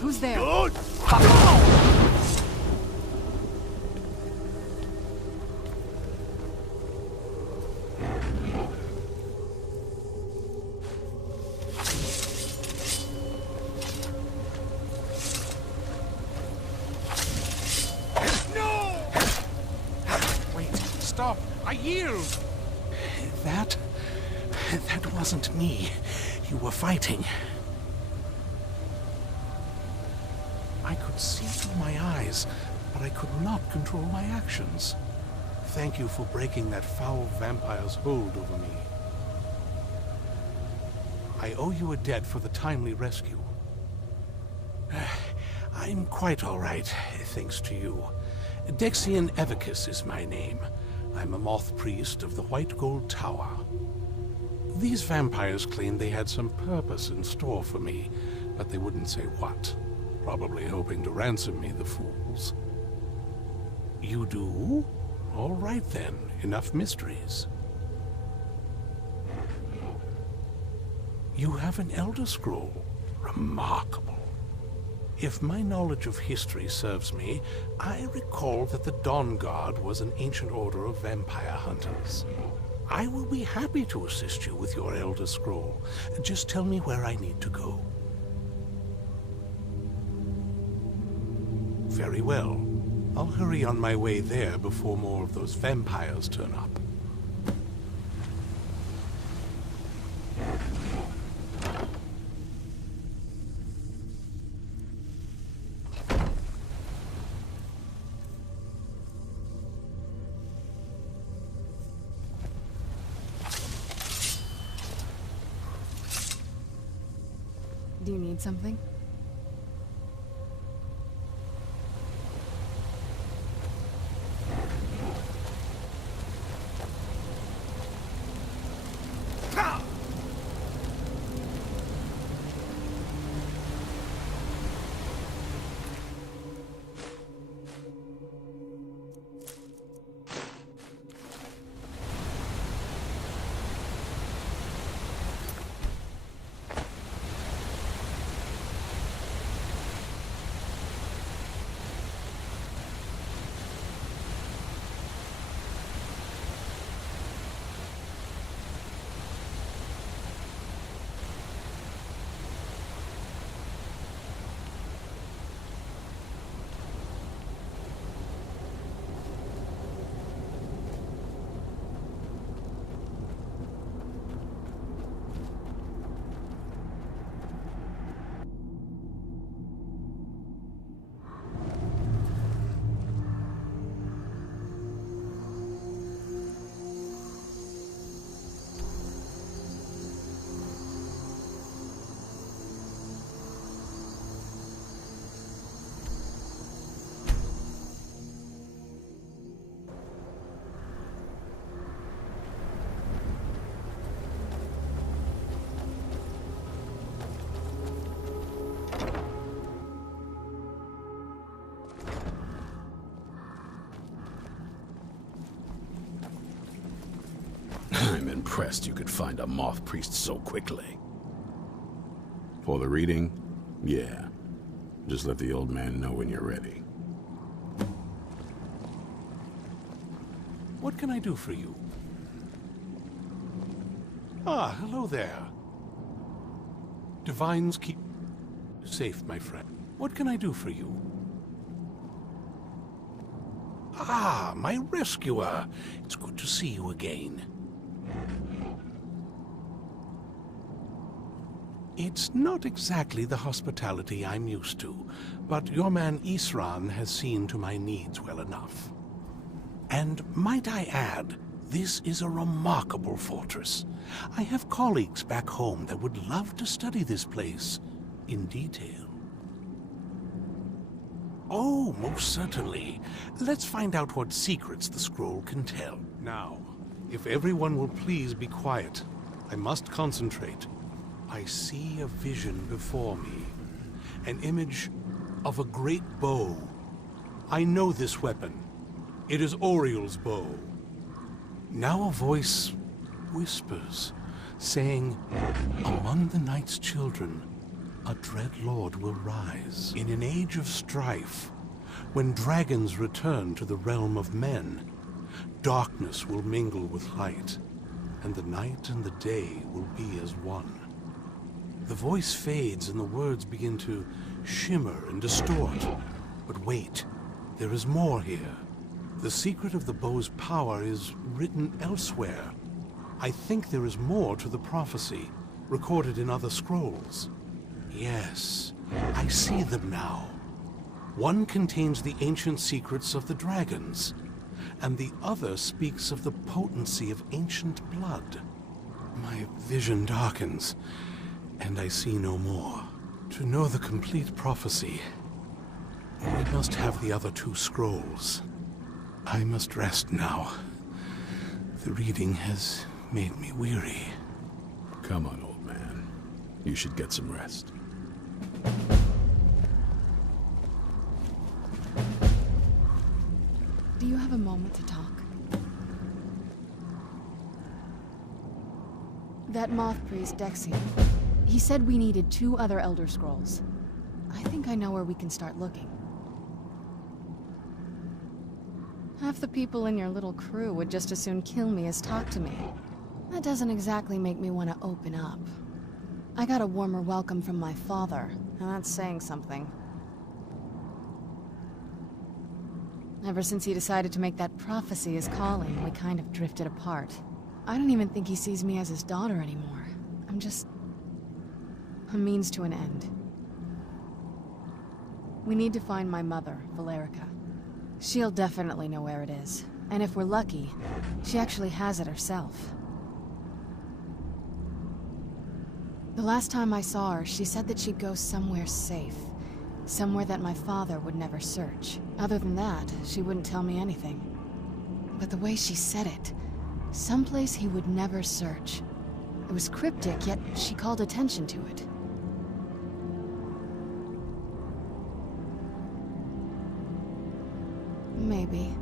Who's there? Wait, stop! I yield! That wasn't me. You were fighting. I could see through my eyes, but I could not control my actions. Thank you for breaking that foul vampire's hold over me. I owe you a debt for the timely rescue. I'm quite all right, thanks to you. Dexian Evicus is my name. I'm a moth priest of the White Gold Tower. These vampires claimed they had some purpose in store for me, but they wouldn't say what. Probably hoping to ransom me, the fools. You do? All right then, enough mysteries. You have an Elder Scroll. Remarkable. If my knowledge of history serves me, I recall that the Dawnguard was an ancient order of vampire hunters. I will be happy to assist you with your Elder Scroll. Just tell me where I need to go. Very well. I'll hurry on my way there before more of those vampires turn up. Do you need something? I'm impressed you could find a moth priest so quickly. For the reading? Yeah. Just let the old man know when you're ready. What can I do for you? Ah, hello there. Divines keep you safe, my friend. What can I do for you? Ah, my rescuer. It's good to see you again. It's not exactly the hospitality I'm used to, but your man Isran has seen to my needs well enough. And might I add, this is a remarkable fortress. I have colleagues back home that would love to study this place in detail. Oh, most certainly. Let's find out what secrets the scroll can tell. Now, if everyone will please be quiet, I must concentrate. I see a vision before me, an image of a great bow. I know this weapon. It is Oriel's bow. Now a voice whispers, saying, among the night's children, a dread lord will rise. In an age of strife, when dragons return to the realm of men, darkness will mingle with light, and the night and the day will be as one. The voice fades and the words begin to shimmer and distort. But wait, there is more here. The secret of the bow's power is written elsewhere. I think there is more to the prophecy, recorded in other scrolls. Yes, I see them now. One contains the ancient secrets of the dragons, and the other speaks of the potency of ancient blood. My vision darkens, and I see no more. To know the complete prophecy, we must have the other two scrolls. I must rest now. The reading has made me weary. Come on, old man. You should get some rest. Do you have a moment to talk? That moth priest, Dexia, he said we needed 2 other Elder Scrolls. I think I know where we can start looking. Half the people in your little crew would just as soon kill me as talk to me. That doesn't exactly make me want to open up. I got a warmer welcome from my father, and that's saying something. Ever since he decided to make that prophecy his calling, we kind of drifted apart. I don't even think he sees me as his daughter anymore. I'm just a means to an end. We need to find my mother, Valerica. She'll definitely know where it is. And if we're lucky, she actually has it herself. The last time I saw her, she said that she'd go somewhere safe. Somewhere that my father would never search. Other than that, she wouldn't tell me anything. But the way she said it, someplace he would never search. It was cryptic, yet she called attention to it. Maybe.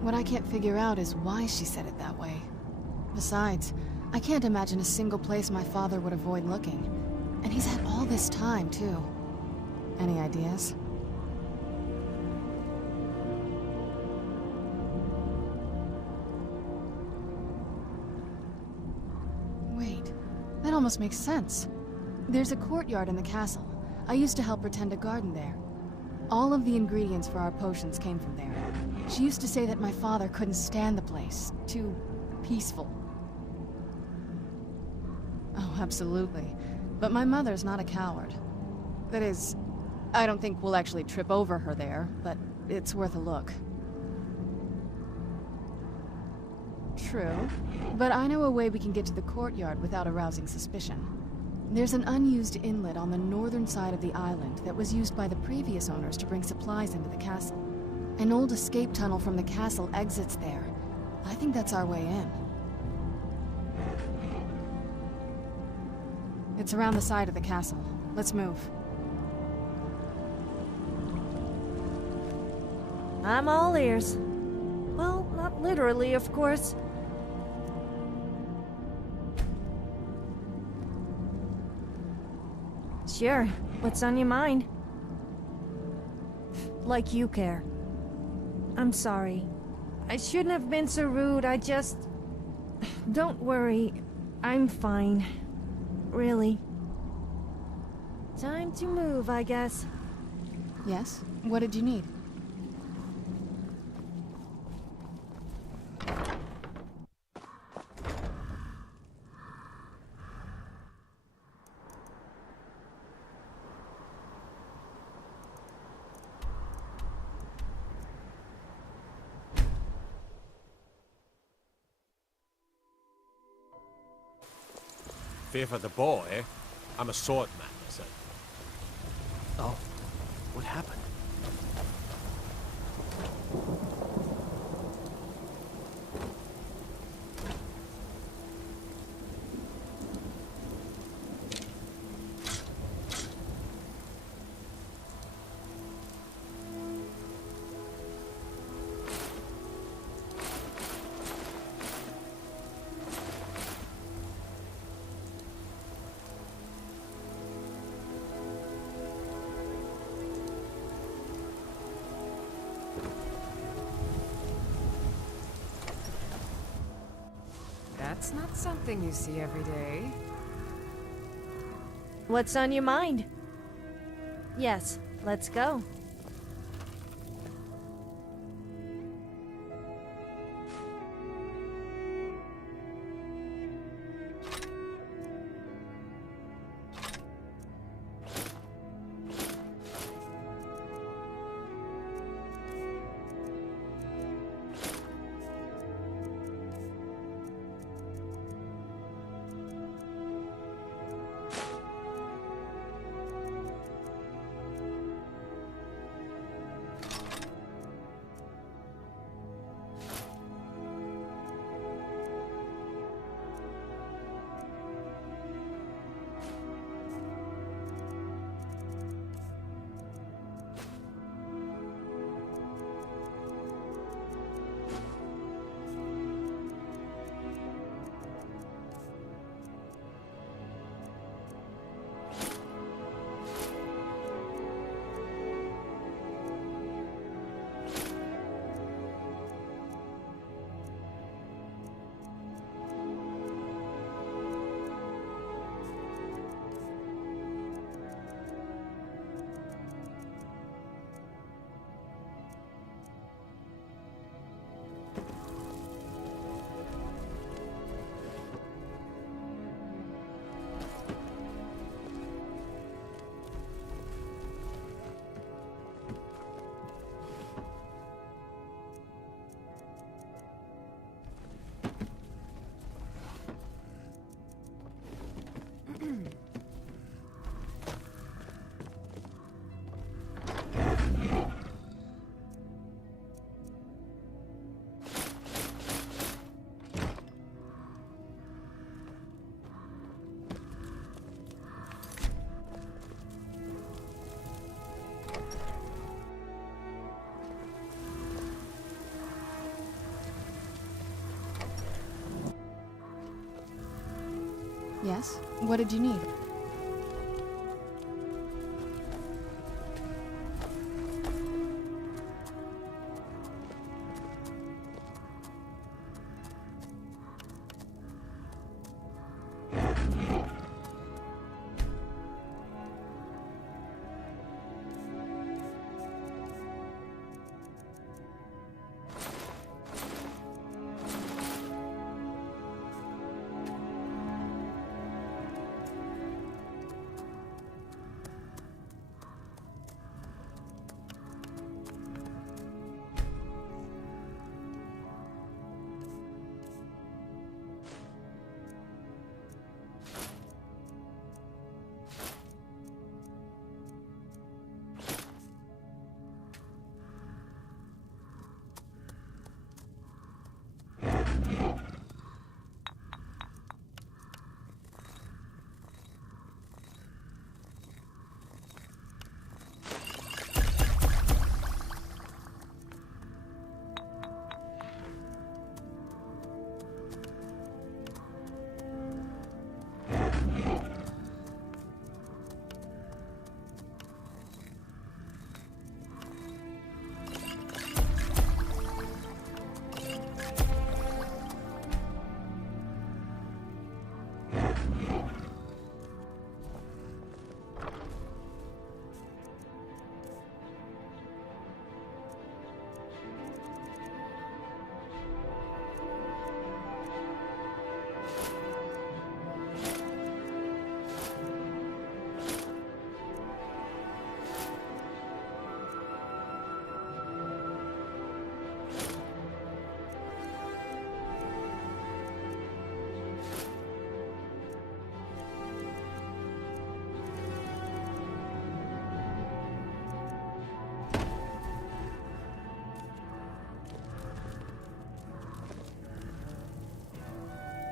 What I can't figure out is why she said it that way. Besides, I can't imagine a single place my father would avoid looking. And he's had all this time, too. Any ideas? Wait, that almost makes sense. There's a courtyard in the castle. I used to help her tend a garden there. All of the ingredients for our potions came from there. She used to say that my father couldn't stand the place. Too peaceful. Oh, absolutely. But my mother's not a coward. That is, I don't think we'll actually trip over her there, but it's worth a look. True, but I know a way we can get to the courtyard without arousing suspicion. There's an unused inlet on the northern side of the island that was used by the previous owners to bring supplies into the castle. An old escape tunnel from the castle exits there. I think that's our way in. It's around the side of the castle. Let's move. I'm all ears. Well, not literally, of course. Sure. What's on your mind? Like you care. I'm sorry. I shouldn't have been so rude, I just... Don't worry. I'm fine. Really. Time to move, I guess. Yes? What did you need? Fear for the boy, eh? I'm a swordman, I said. Oh, what happened? That's not something you see every day. What's on your mind? Yes, let's go. Yes? What did you need?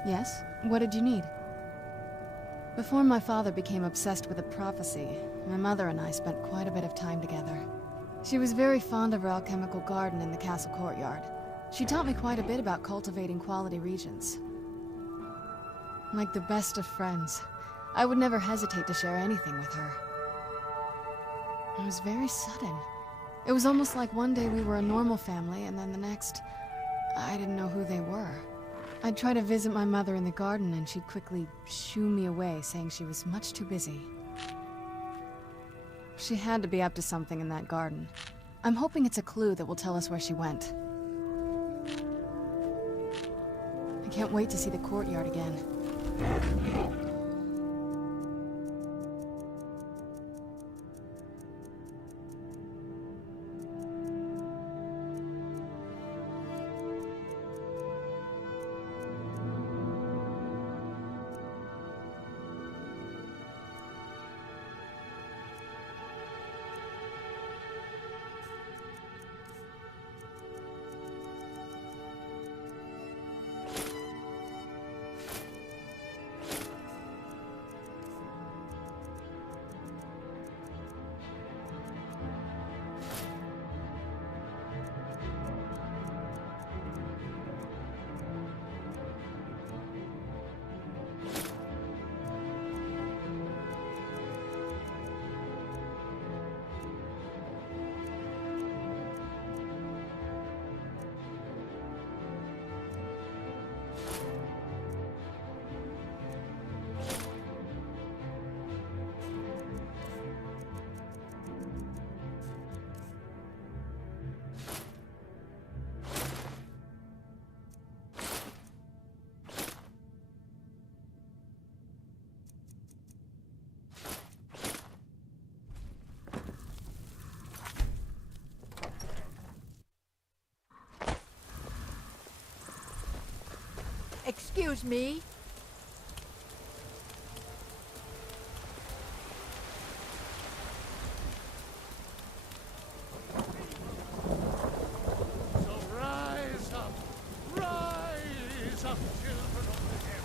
Yes? What did you need? Before my father became obsessed with a prophecy, my mother and I spent quite a bit of time together. She was very fond of her alchemical garden in the castle courtyard. She taught me quite a bit about cultivating quality regions. Like the best of friends, I would never hesitate to share anything with her. It was very sudden. It was almost like one day we were a normal family, and then the next, I didn't know who they were. I'd try to visit my mother in the garden, and she'd quickly shoo me away, saying she was much too busy. She had to be up to something in that garden. I'm hoping it's a clue that will tell us where she went. I can't wait to see the courtyard again. Excuse me? So rise up, children of the Empire.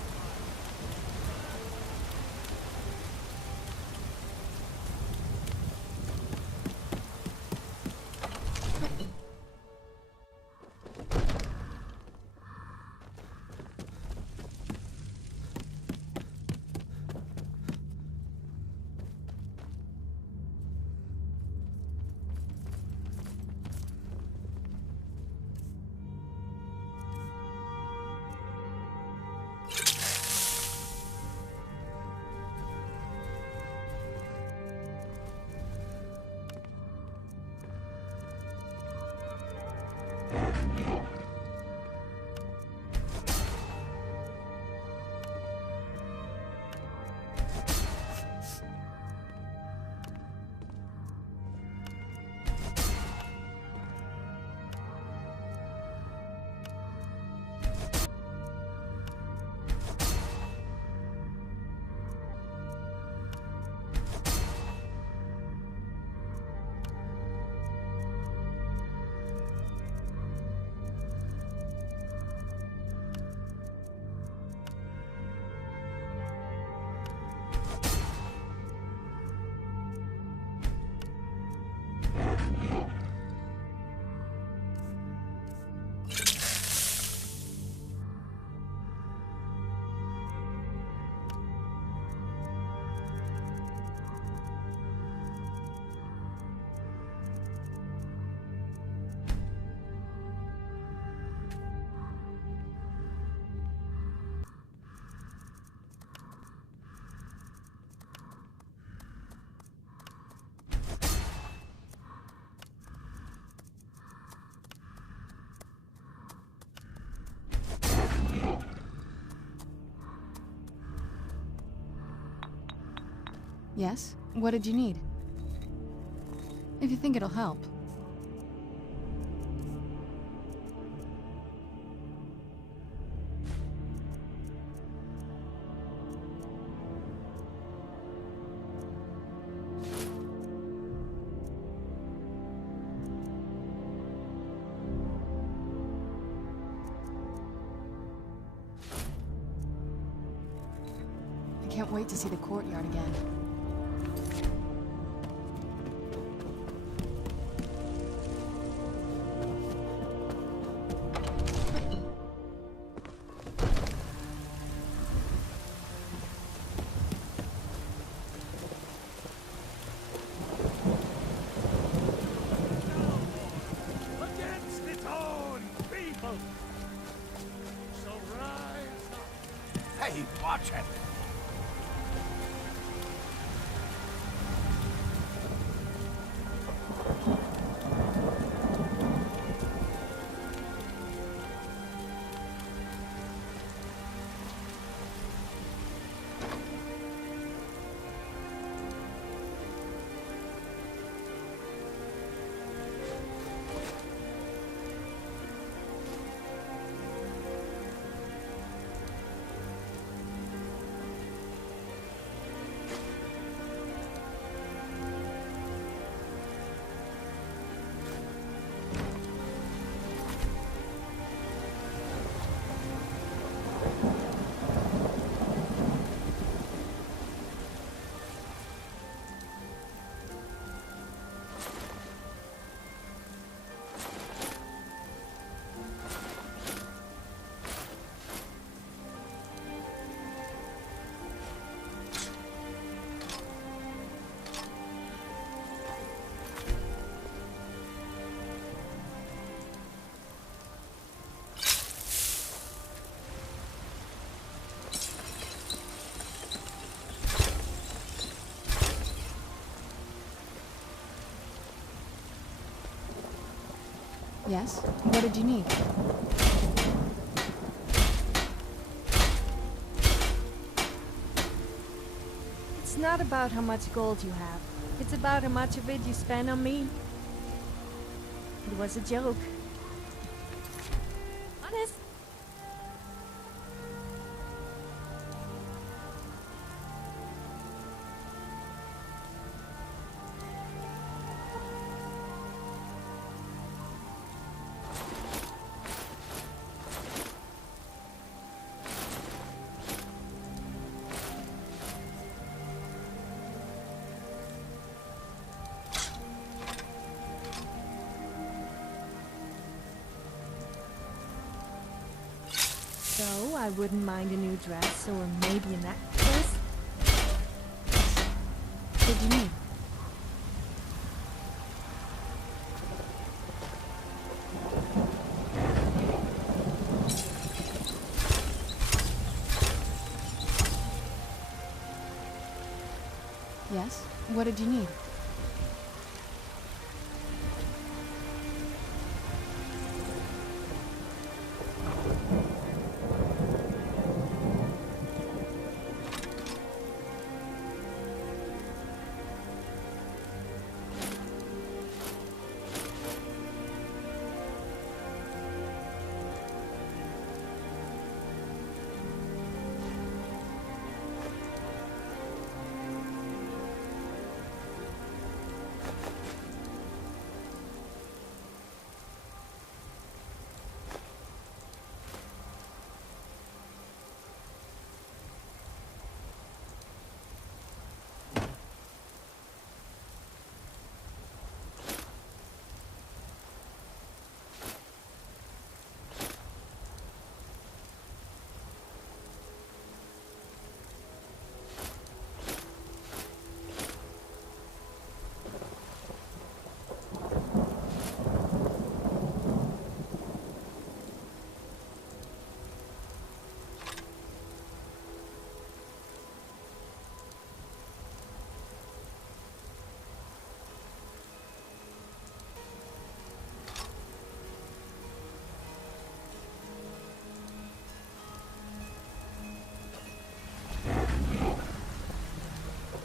Yes? What did you need? If you think it'll help. can't wait to see the courtyard again. Against its own people! So rise up. Hey, watch it! Yes? What did you need? It's not about how much gold you have. It's about how much of it you spend on me. It was a joke. Honest. So, I wouldn't mind a new dress or maybe a necklace. What did you need? Yes? What did you need?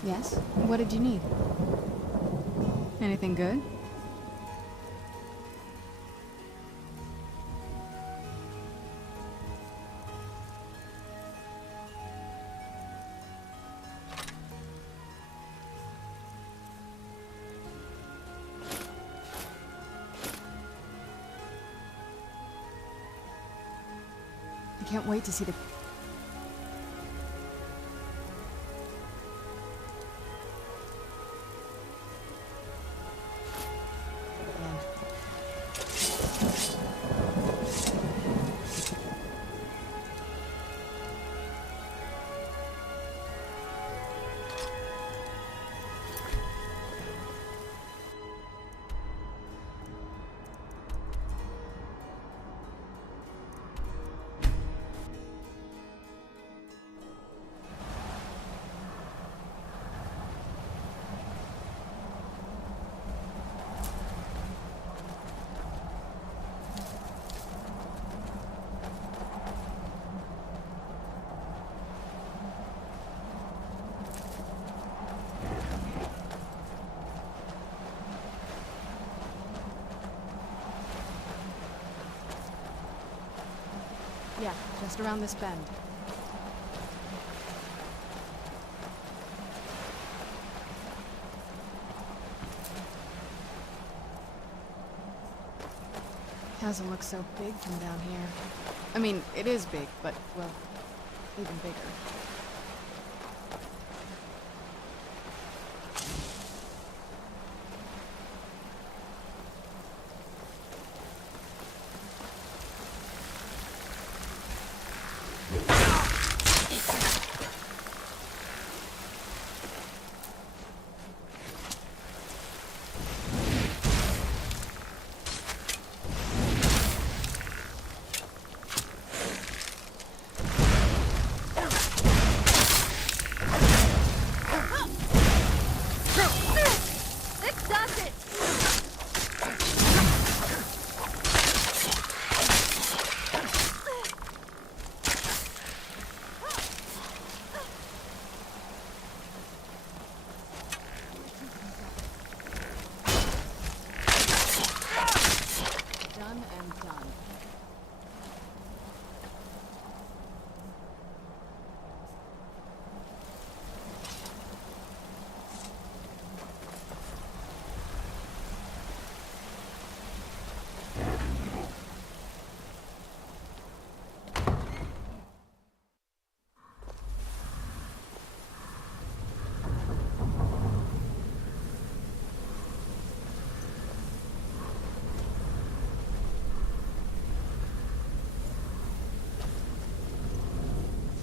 Yes? What did you need? Anything good? I can't wait to see the... Yeah, just around this bend. Doesn't look so big from down here. I mean, it is big, but, well, even bigger.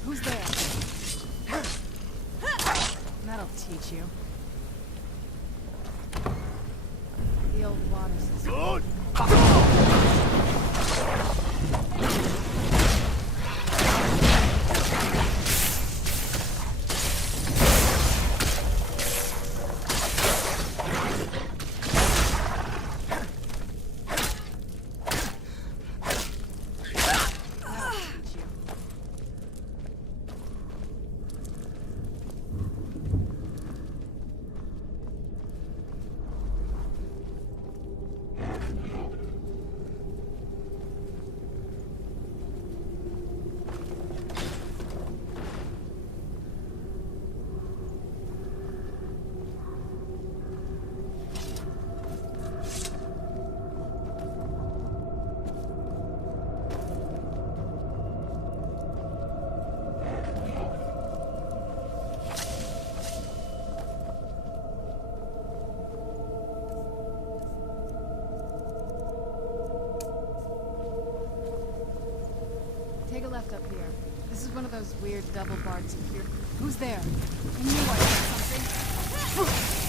Who's there? That'll teach you. The old water system. Take a left up here. This is one of those weird double-barred secure... Who's there? I knew I saw something.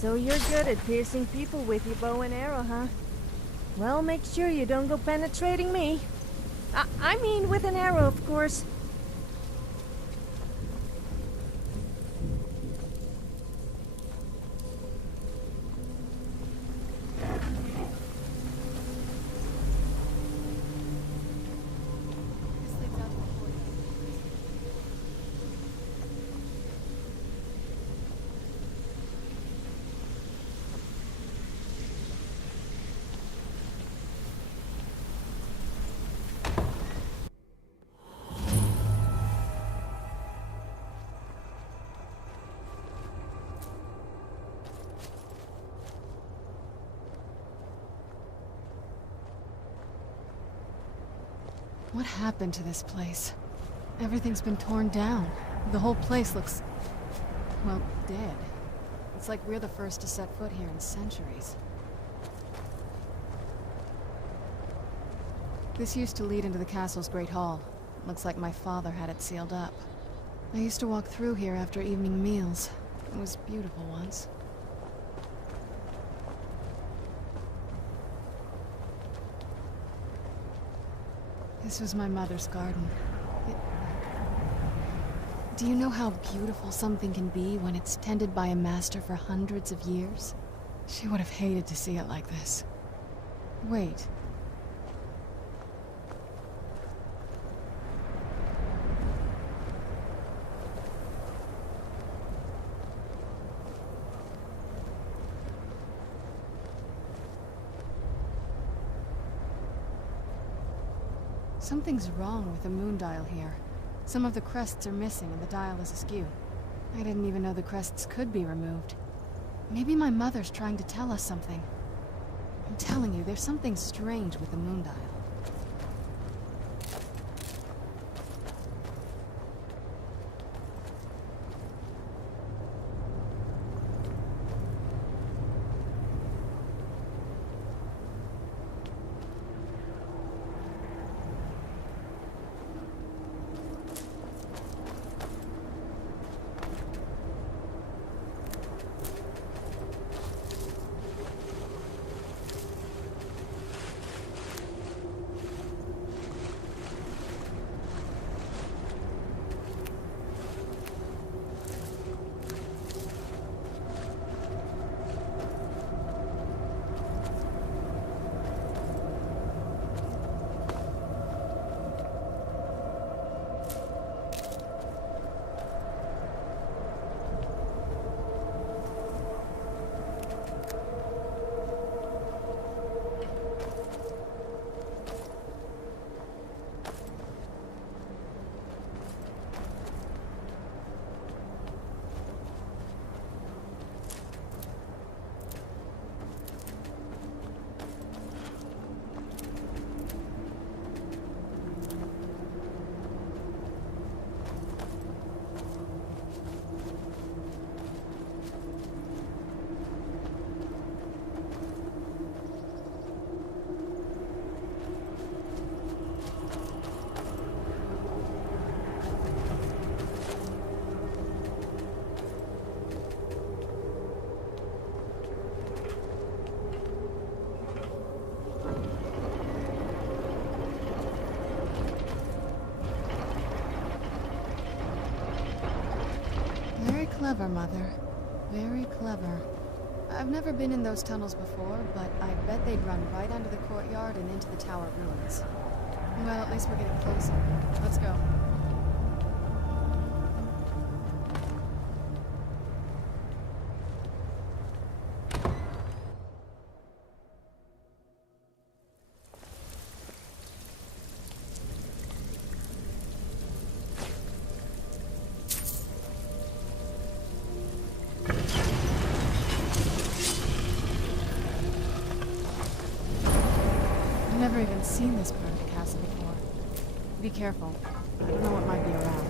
So you're good at piercing people with your bow and arrow, huh? Well, make sure you don't go penetrating me. I mean with an arrow, of course. What happened to this place? Everything's been torn down. The whole place looks, well, dead. It's like we're the first to set foot here in centuries. This used to lead into the castle's great hall. Looks like my father had it sealed up. I used to walk through here after evening meals. It was beautiful once. This was my mother's garden. Do you know how beautiful something can be when it's tended by a master for hundreds of years? She would have hated to see it like this. Wait. Something's wrong with the moon dial here. Some of the crests are missing and the dial is askew. I didn't even know the crests could be removed. Maybe my mother's trying to tell us something. I'm telling you, there's something strange with the moon dial. Clever, Mother. Very clever. I've never been in those tunnels before, but I bet they'd run right under the courtyard and into the tower ruins. Well, at least we're getting closer. Let's go. I've never even seen this part of the castle before. Be careful. I don't know what might be around.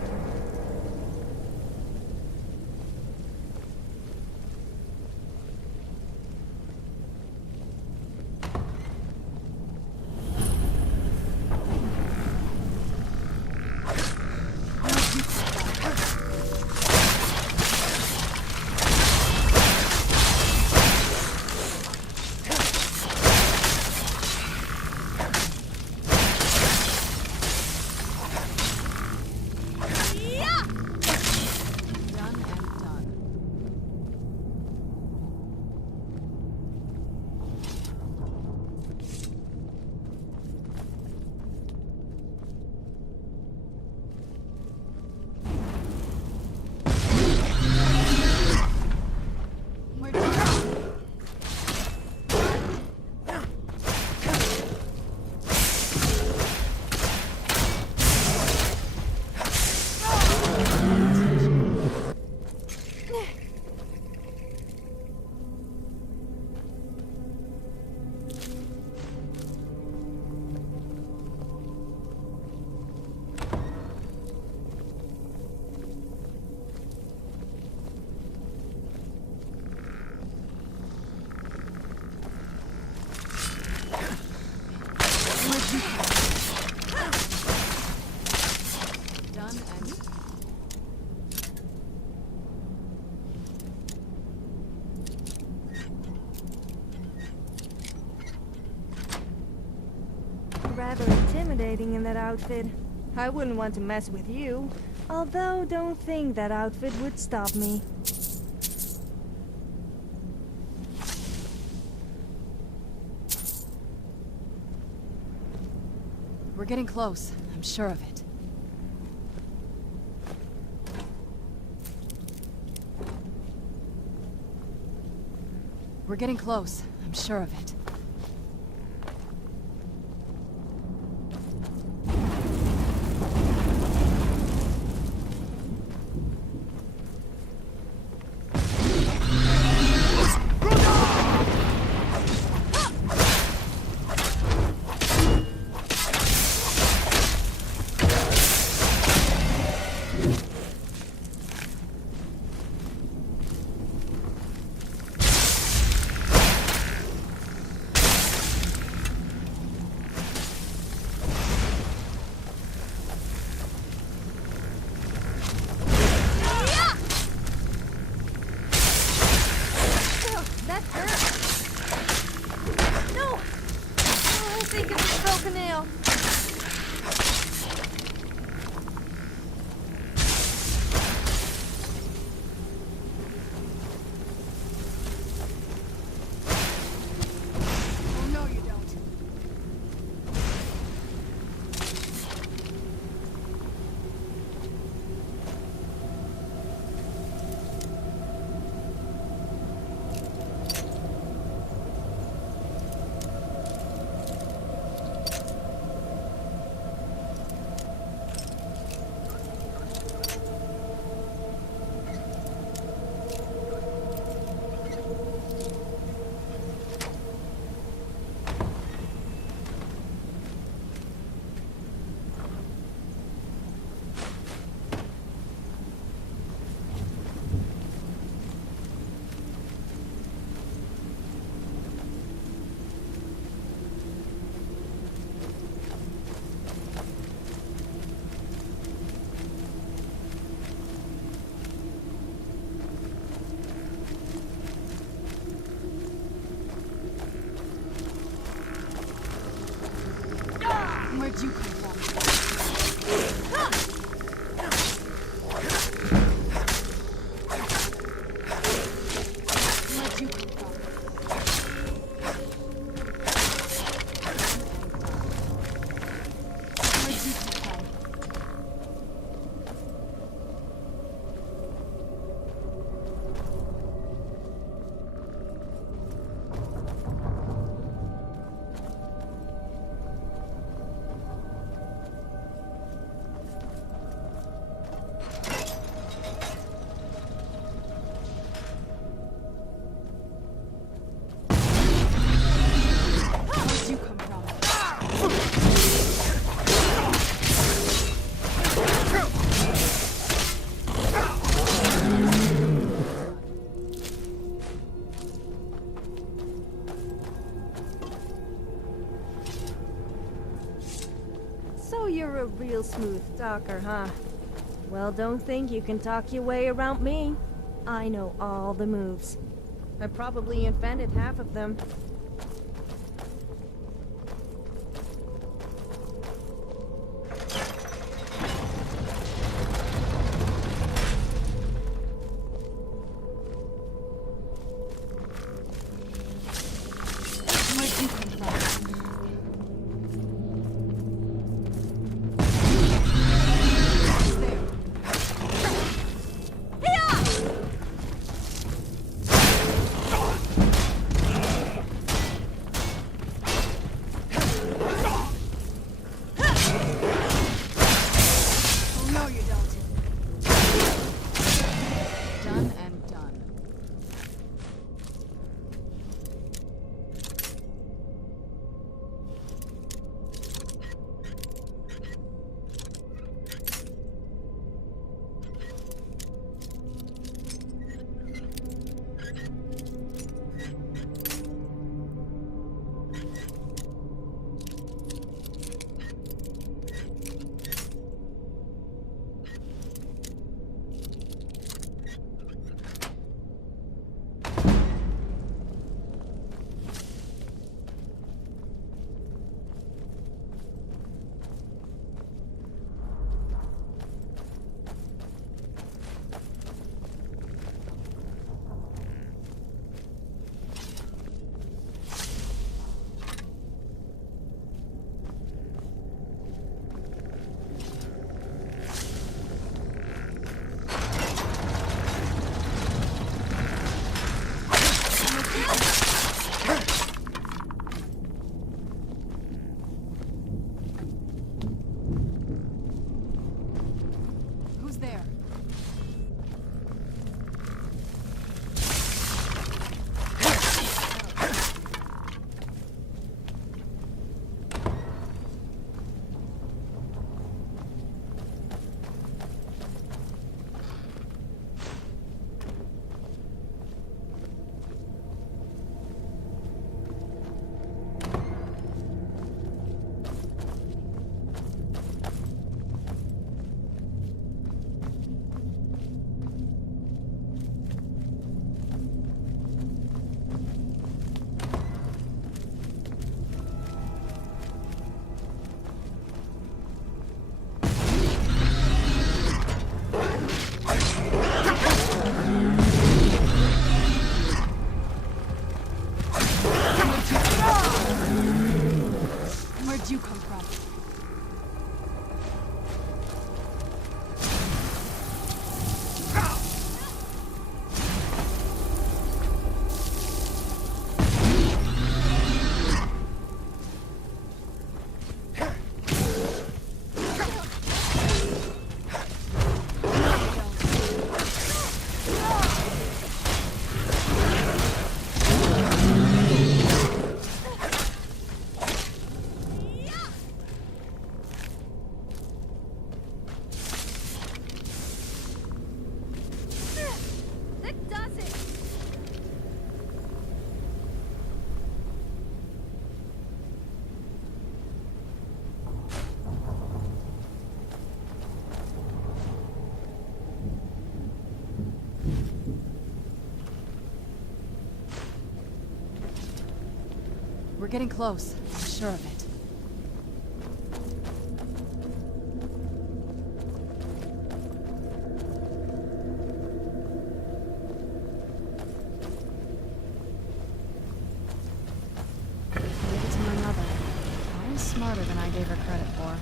intimidating in that outfit. I wouldn't want to mess with you, although don't think that outfit would stop me. We're getting close. I'm sure of it. We're getting close. I'm sure of it. Where'd you come from? Where'd you come from? Where'd you come from? So you're a real smooth talker, huh? Well, don't think you can talk your way around me. I know all the moves. I probably invented half of them. Where'd you come from? almost there. Where'd you come from? We're getting close. I'm sure of it. Gave it to my mother. Always smarter than I gave her credit for.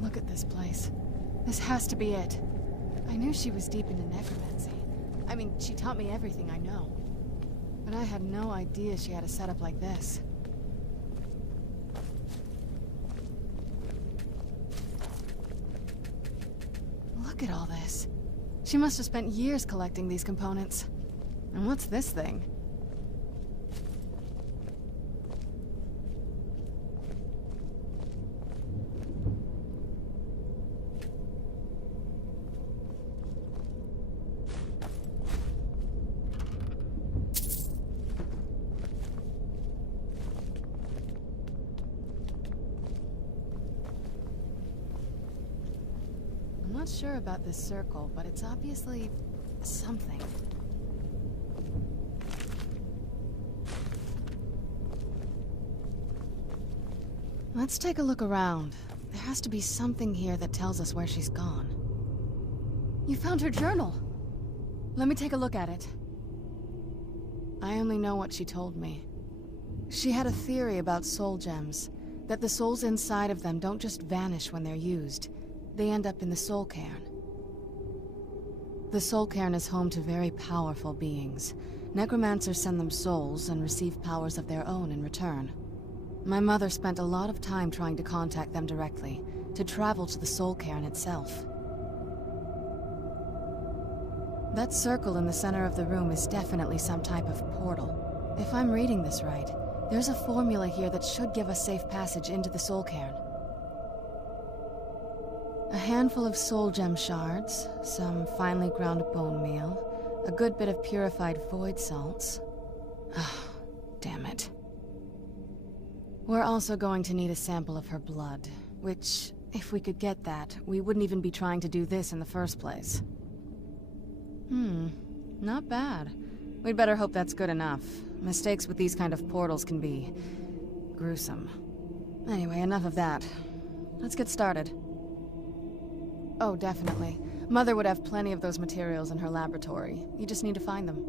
Look at this place. This has to be it. I knew she was deep into necromancy. I mean, she taught me everything I know. But I had no idea she had a setup like this. Look at all this. She must have spent years collecting these components. And what's this thing? I'm not sure about this circle, but it's obviously something. Let's take a look around. There has to be something here that tells us where she's gone. You found her journal! Let me take a look at it. I only know what she told me. She had a theory about soul gems, that the souls inside of them don't just vanish when they're used. They end up in the soul cairn. The soul cairn is home to very powerful beings. Necromancers send them souls and receive powers of their own in return. My mother spent a lot of time trying to contact them directly, to travel to the soul cairn itself. That circle in the center of the room is definitely some type of portal. If I'm reading this right, there's a formula here that should give us safe passage into the soul cairn. A handful of soul gem shards, some finely ground bone meal, A good bit of purified void salts. Oh, damn it. We're also going to need a sample of her blood, which, if we could get that, we wouldn't even be trying to do this in the first place. Not bad. We'd better hope that's good enough. Mistakes with these kind of portals can be gruesome. Anyway, enough of that. Let's get started. Oh, definitely. Mother would have plenty of those materials in her laboratory. You just need to find them.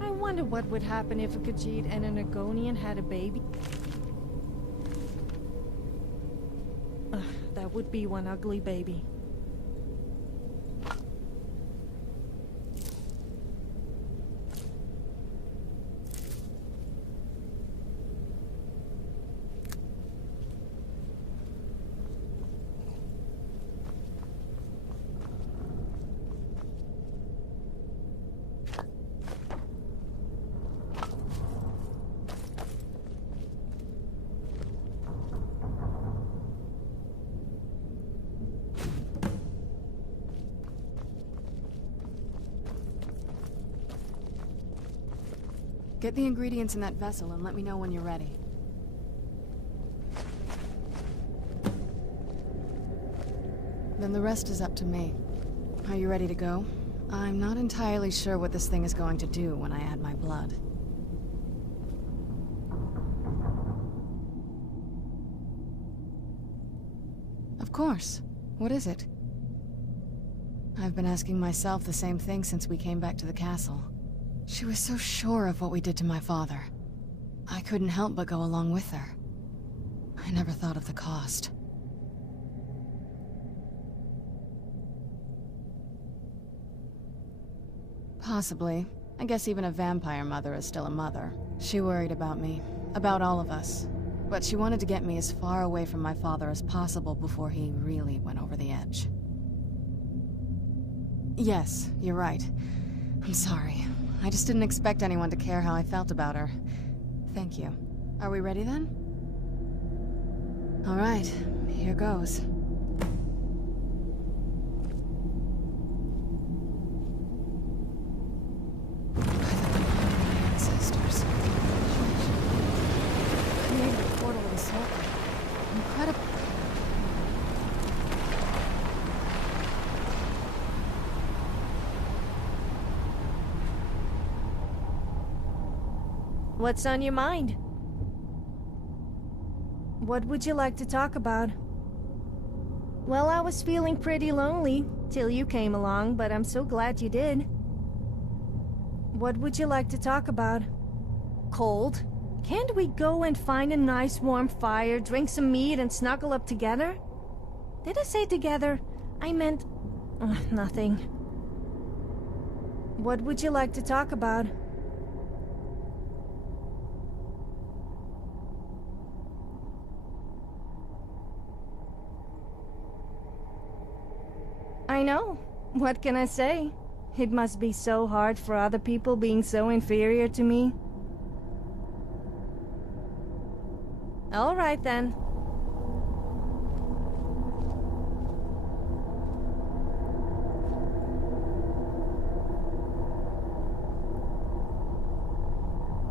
I wonder what would happen if a Khajiit and an Argonian had a baby. That would be one ugly baby. Get the ingredients in that vessel and let me know when you're ready. Then the rest is up to me. Are you ready to go? I'm not entirely sure what this thing is going to do when I add my blood. Of course. What is it? I've been asking myself the same thing since we came back to the castle. She was so sure of what we did to my father. I couldn't help but go along with her. I never thought of the cost. Possibly. I guess even a vampire mother is still a mother. She worried about me, about all of us. But she wanted to get me as far away from my father as possible before he really went over the edge. Yes, you're right. I'm sorry. I just didn't expect anyone to care how I felt about her. Thank you. Are we ready then? All right, here goes. Ancestors. Created a portal in Salt Lake. Incredible. What's on your mind? What would you like to talk about? Well, I was feeling pretty lonely till you came along, but I'm so glad you did. What would you like to talk about? Cold? Can't we go and find a nice warm fire, drink some meat, and snuggle up together? Did I say together? I meant... nothing. What would you like to talk about? I know. What can I say? It must be so hard for other people being so inferior to me. All right then.